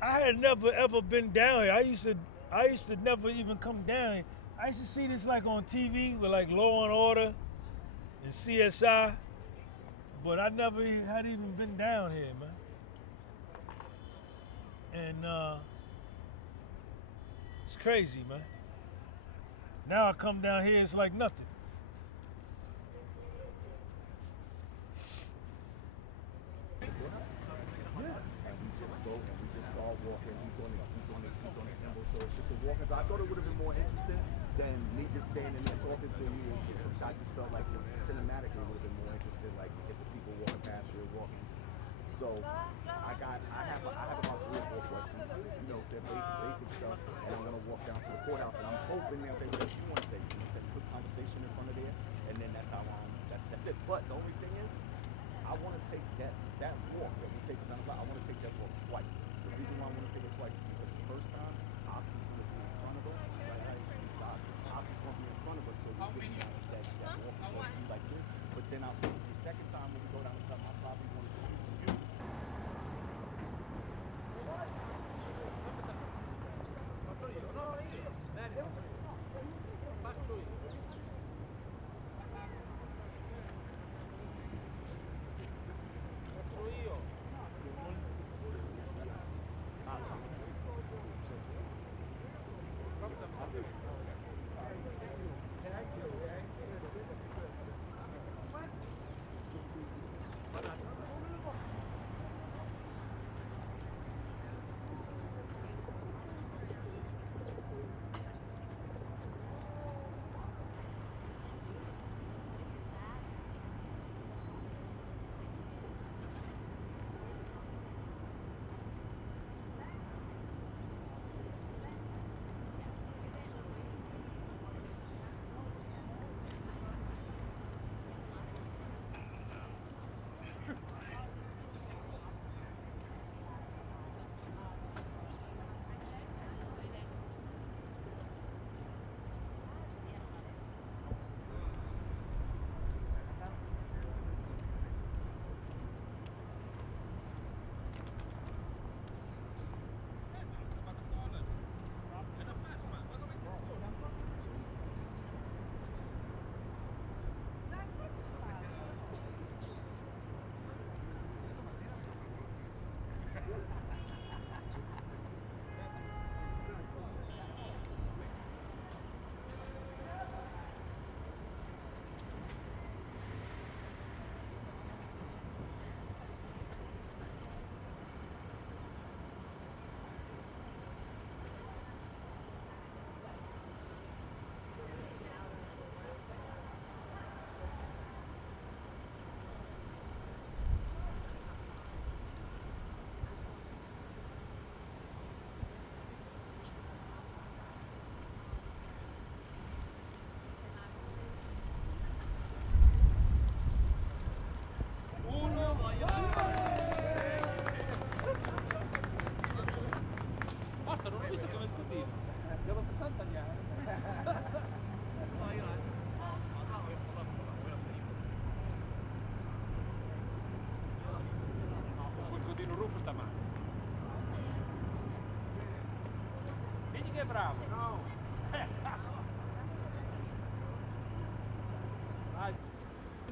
I had never ever been down here. I used to never even come down here. I used to see this like on TV with like Law and Order and CSI, but I never had even been down here, man. And it's crazy, man. Now I come down here, it's like nothing. Start walking. He's on the handle, so it's just a walking. I thought it would have been more interesting than me just standing there talking to you. I just felt like cinematically it would have been more interesting, like if the people walking past we were walking. So I have about 3 or 4 questions, you know, say basic stuff, and I'm gonna walk down to the courthouse, and I'm hoping they'll say what you want to say. You want to say a quick conversation in front of there, and then that's how that's it. But the only thing is, I want to take that walk that we take at 9 o'clock. I want to take that walk twice. The reason why I want to take it twice is because the first time, Ox is going to be in front of us. Ox is going to be in front of us, so we get that walk is going to be like this. But then the second time when we go down to something, I probably want to do you.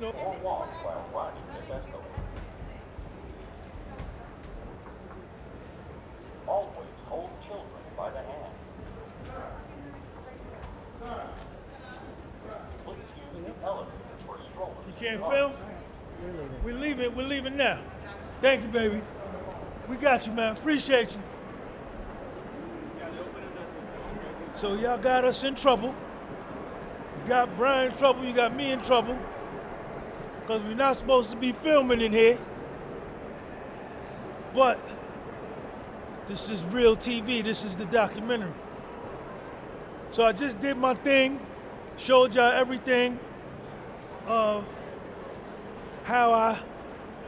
Or walk while riding this escalator. Always hold children by the hand. Please use the elevator for strollers. You can't film? We're leaving. We're leaving now. Thank you, baby. We got you, man. Appreciate you. So y'all got us in trouble. You got Brian in trouble, you got me in trouble. Because we're not supposed to be filming in here. But this is real TV, this is the documentary. So I just did my thing, showed y'all everything of how I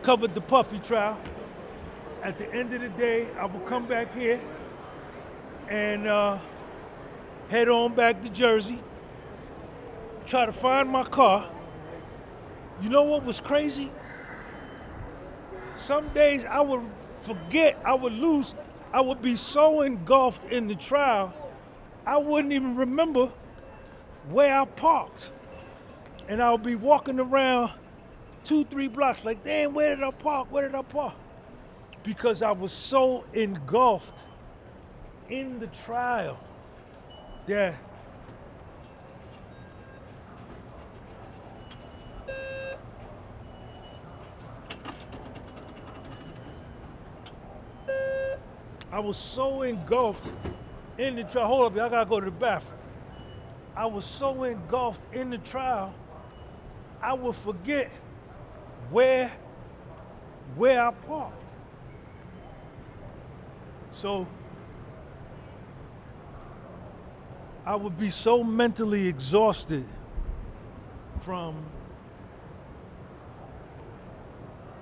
covered the Puffy trial. At the end of the day, I will come back here and head on back to Jersey, try to find my car. You know what was crazy? Some days I would forget, I would lose, I would be so engulfed in the trial, I wouldn't even remember where I parked. And I would be walking around 2-3 blocks like, damn, where did I park? Where did I park? Because I was so engulfed in the trial that I was so engulfed in the trial. Hold up, I gotta go to the bathroom. I was so engulfed in the trial, I would forget where I parked. So I would be so mentally exhausted from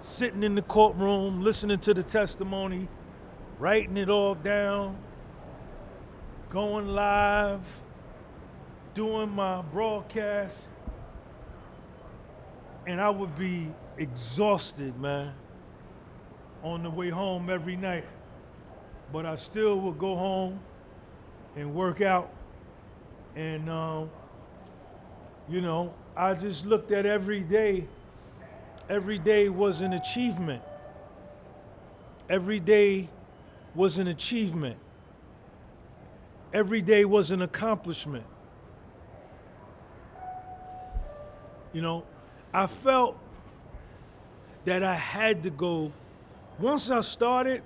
sitting in the courtroom, listening to the testimony, writing it all down, going live, doing my broadcast, and I would be exhausted, man, on the way home every night. But I still would go home and work out, and you know, I just looked at every day. Every day was an achievement. Every day was an achievement. Every day was an accomplishment. You know, I felt that I had to go. Once I started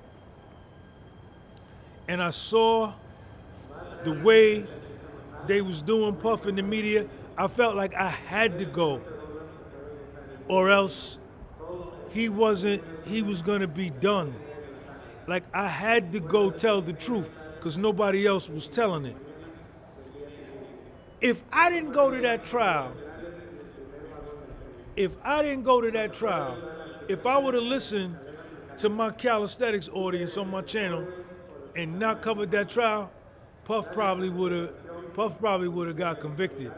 and I saw the way they was doing Puff in the media, I felt like I had to go, or else he was gonna be done. Like, I had to go tell the truth because nobody else was telling it. If I didn't go to that trial, if I would have listened to my calisthenics audience on my channel and not covered that trial, Puff probably would have got convicted.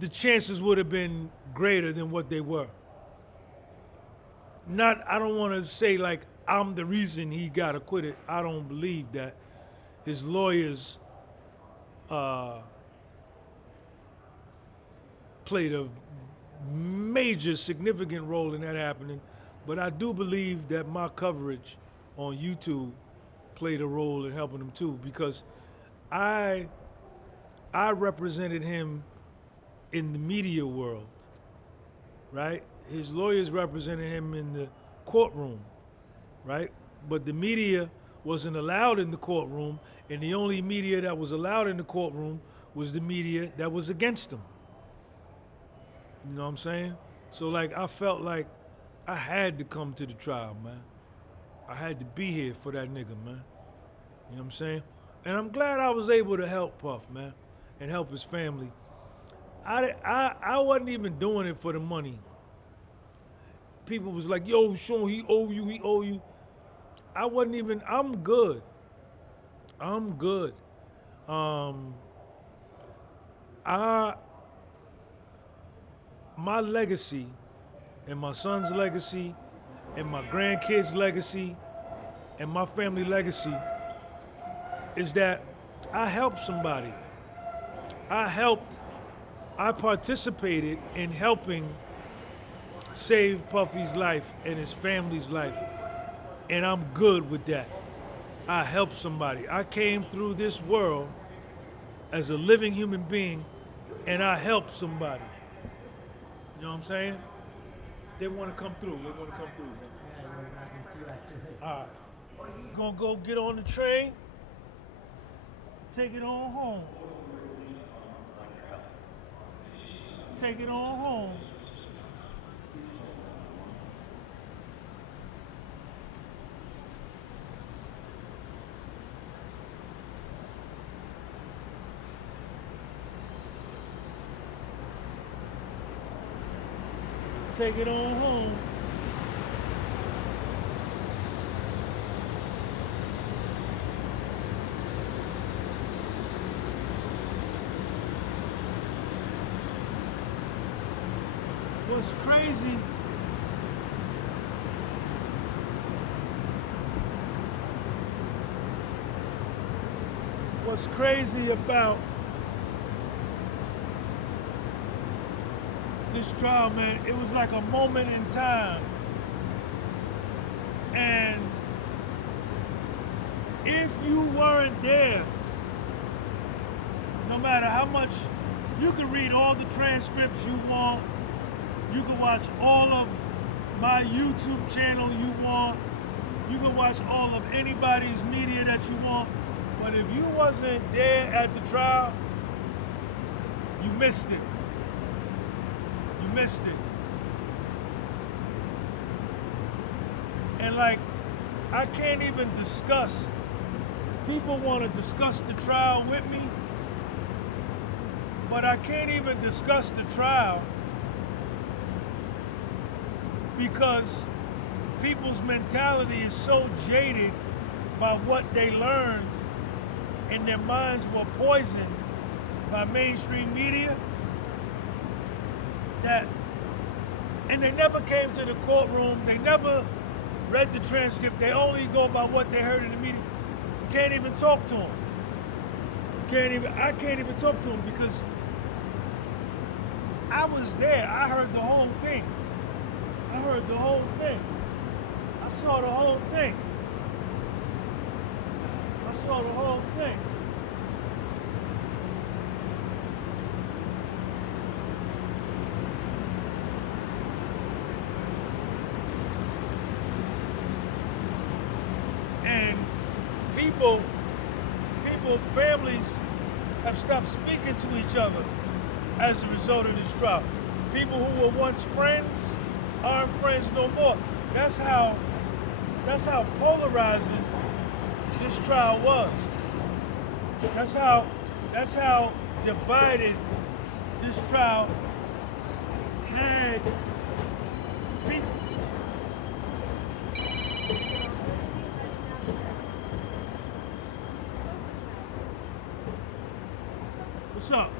The chances would have been greater than what they were. I don't want to say like I'm the reason he got acquitted. I don't believe that. His lawyers played a major significant role in that happening, but I do believe that my coverage on YouTube played a role in helping him too, because I represented him in the media world, right? His lawyers represented him in the courtroom, right? But the media wasn't allowed in the courtroom, and the only media that was allowed in the courtroom was the media that was against him. You know what I'm saying? So like, I felt like I had to come to the trial, man. I had to be here for that nigga, man. You know what I'm saying? And I'm glad I was able to help Puff, man, and help his family. I wasn't even doing it for the money. People was like, yo, Sean, he owe you. I'm good. My legacy and my son's legacy and my grandkids' legacy and my family legacy is that I helped somebody. I participated in helping save Puffy's life and his family's life, and I'm good with that. I helped somebody. I came through this world as a living human being and I help somebody. You know what I'm saying? They want to come through. They want to come through. Yeah, we're bathroom too, actually. All right. Gonna go get on the train. Take it on home. Take it on home. Take it on home. What's crazy? What's crazy about this trial, man, it was like a moment in time. And if you weren't there, no matter how much, you can read all the transcripts you want, you can watch all of my YouTube channel you want, you can watch all of anybody's media that you want, but if you wasn't there at the trial, you missed it. You missed it. And like, I can't even discuss, people want to discuss the trial with me, but I can't even discuss the trial because people's mentality is so jaded by what they learned and their minds were poisoned by mainstream media that, and they never came to the courtroom, they never read the transcript, they only go by what they heard in the media. You can't even talk to them. I can't even talk to them because I was there, I heard the whole thing. I heard the whole thing. I saw the whole thing. I saw the whole thing. And families have stopped speaking to each other as a result of this trial. People who were once friends aren't friends no more. That's how polarizing this trial was. That's how divided this trial had people. What's up?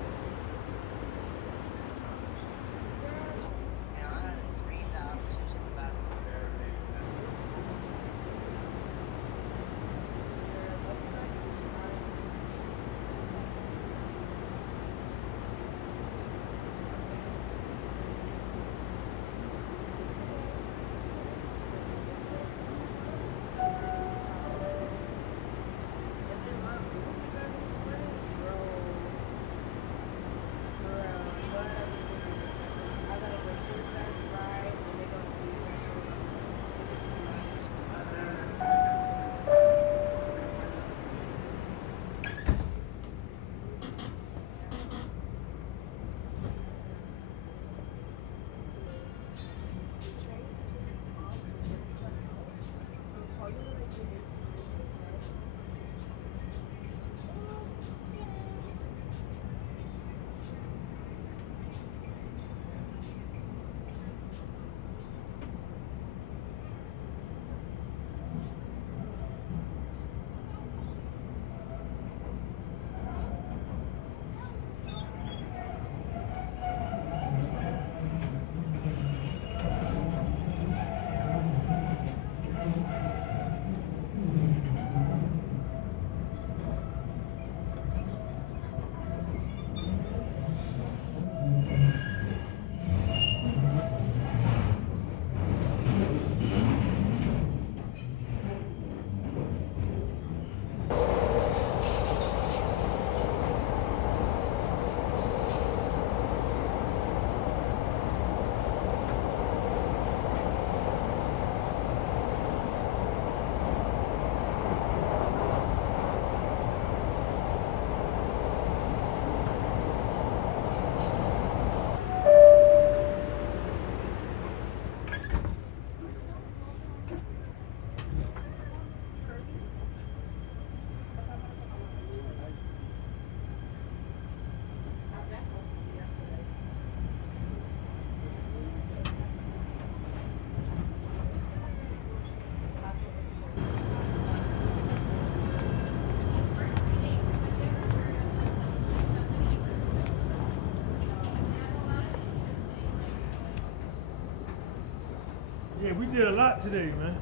Yeah, we did a lot today, man.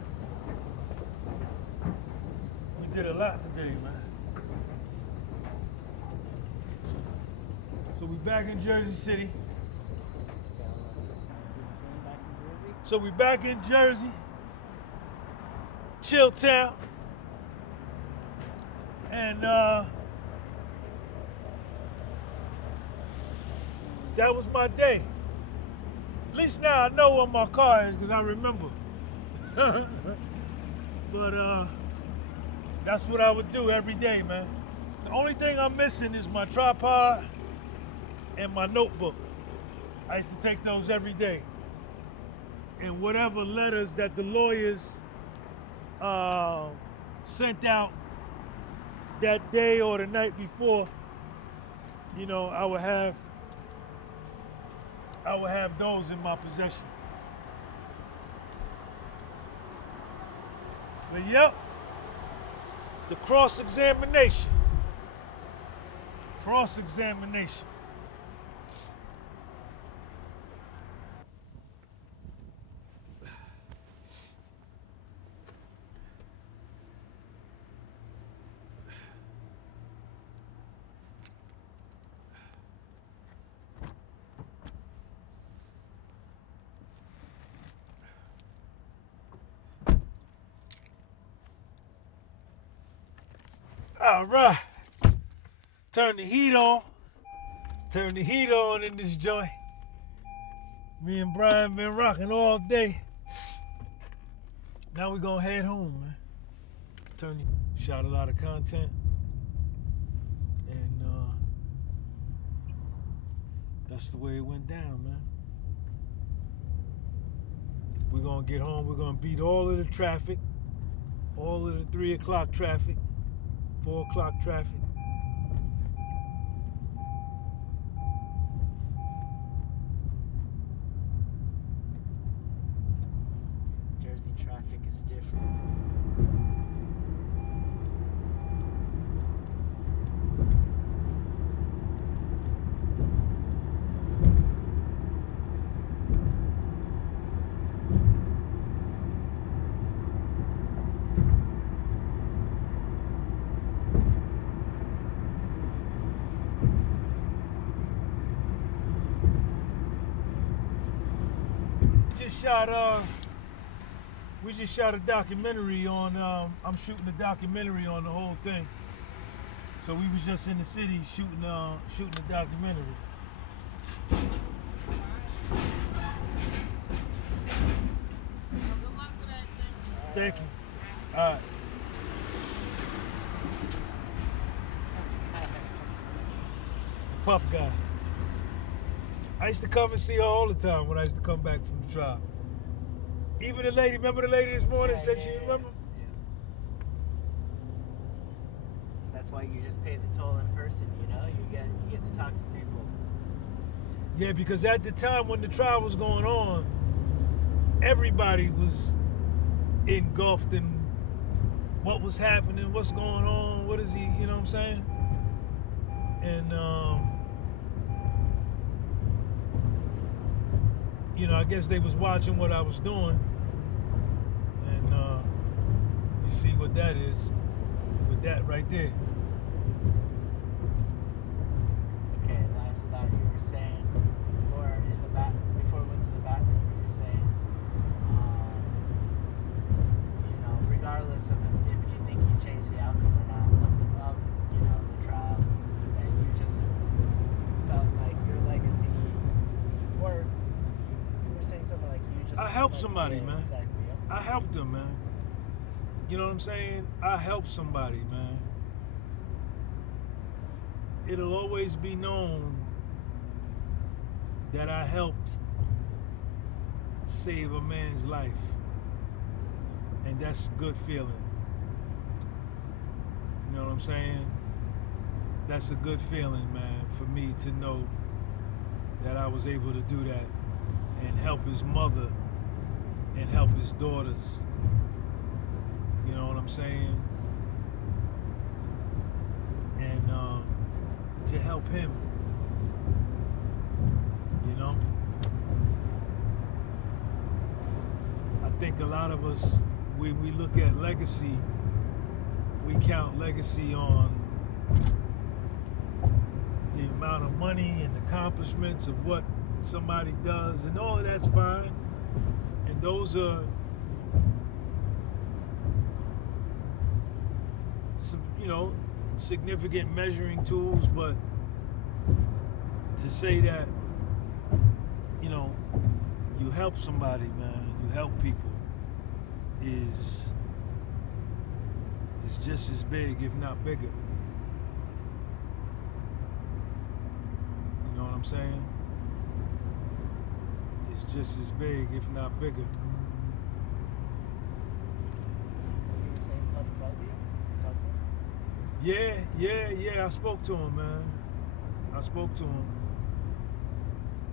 We did a lot today, man. So we back in Jersey City. So we back in Jersey. Chill Town. And that was my day. At least now I know where my car is because I remember. But that's what I would do every day, man. The only thing I'm missing is my tripod and my notebook. I used to take those every day. And whatever letters that the lawyers sent out that day or the night before, you know, I would have those in my possession. But yep, the cross-examination. The cross-examination. All right. Turn the heat on. Turn the heat on in this joint. Me and Brian been rocking all day. Now we gonna head home, man. Shot a lot of content. And that's the way it went down, man. We're gonna get home, we're gonna beat all of the traffic, all of the 3 o'clock traffic, 4 o'clock traffic. Jersey traffic is different. We just shot a documentary on, I'm shooting a documentary on the whole thing. So we was just in the city shooting a documentary. Thank you. All right. The Puff guy. I used to come and see her all the time when I used to come back from the trial. Even the lady, remember the lady this morning said she remember? Yeah. That's why you just pay the toll in person, you know? You get to talk to people. Yeah, because at the time when the trial was going on, everybody was engulfed in what was happening, what's going on, what is he, you know what I'm saying? And you know, I guess they was watching what I was doing, and you see what that is, with that right there. Okay, last thought you were saying before we went to the bathroom, you were saying, you know, regardless of if you think you changed the outcome or not of you know, the trial, that you just felt like your legacy, or saying something like you just... I helped somebody, yeah, man. Exactly, yep. I helped them, man. You know what I'm saying? I helped somebody, man. It'll always be known that I helped save a man's life. And that's a good feeling. You know what I'm saying? That's a good feeling, man, for me to know that I was able to do that and help his mother and help his daughters. You know what I'm saying? And to help him, you know? I think a lot of us, when we look at legacy, we count legacy on the amount of money and accomplishments of what somebody does, and all of that's fine. And those are some, significant measuring tools, but to say that, you help somebody, man, you help people is just as big, if not bigger. You know what I'm saying? It's just as big, if not bigger. You were saying Puff called you? You talked to him? Yeah, I spoke to him, man. I spoke to him.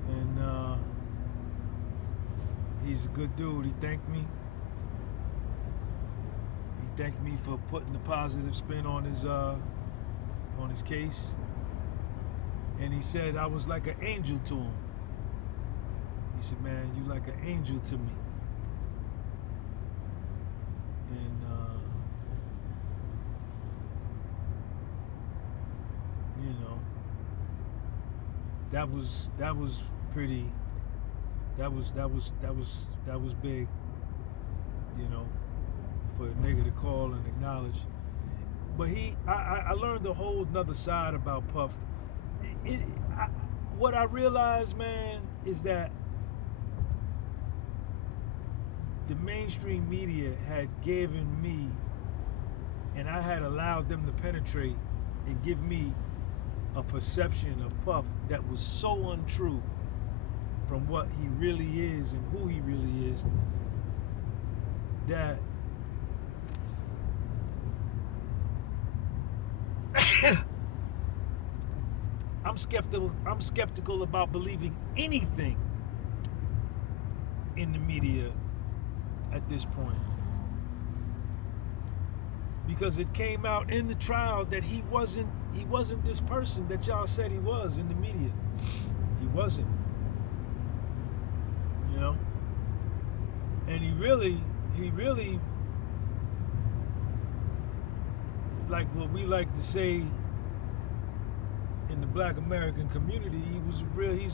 And he's a good dude. He thanked me. He thanked me for putting the positive spin on his case. And he said I was like an angel to him. He said, man, you like an angel to me. And that was pretty, that was big, for the nigga to call and acknowledge. But I learned a whole nother side about Puff. What I realized, man, is that the mainstream media had given me, and I had allowed them to penetrate and give me a perception of Puff that was so untrue from what he really is and who he really is, that I'm skeptical about believing anything in the media at this point, because it came out in the trial that he wasn't this person that y'all said he was in the media. He wasn't, and he really, like what we like to say in the Black American community, he's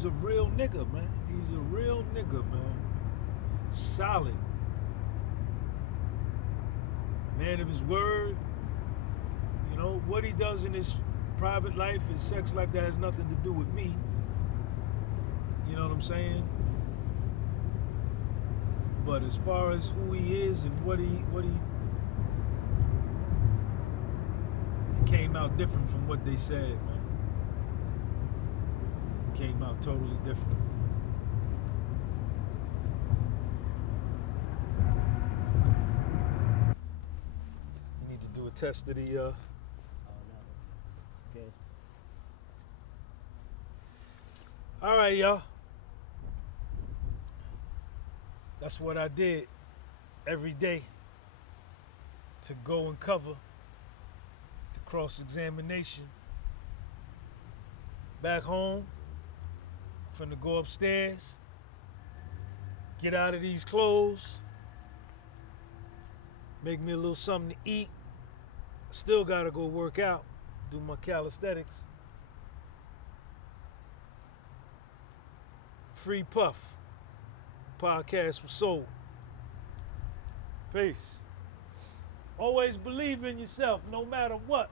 a real nigga, man. He's a real nigga, man. Solid. Man of his word. What he does in his private life, his sex life, that has nothing to do with me. You know what I'm saying? But as far as who he is and what he it came out different from what they said, man. It came out totally different. You need to do a test of the Oh, no. Good. All right, y'all. That's what I did every day to go and cover the cross-examination. Back home, finna go upstairs, get out of these clothes, make me a little something to eat. Still gotta go work out, do my calisthenics. Free Puff. Podcast was sold. Peace. Always believe in yourself, no matter what.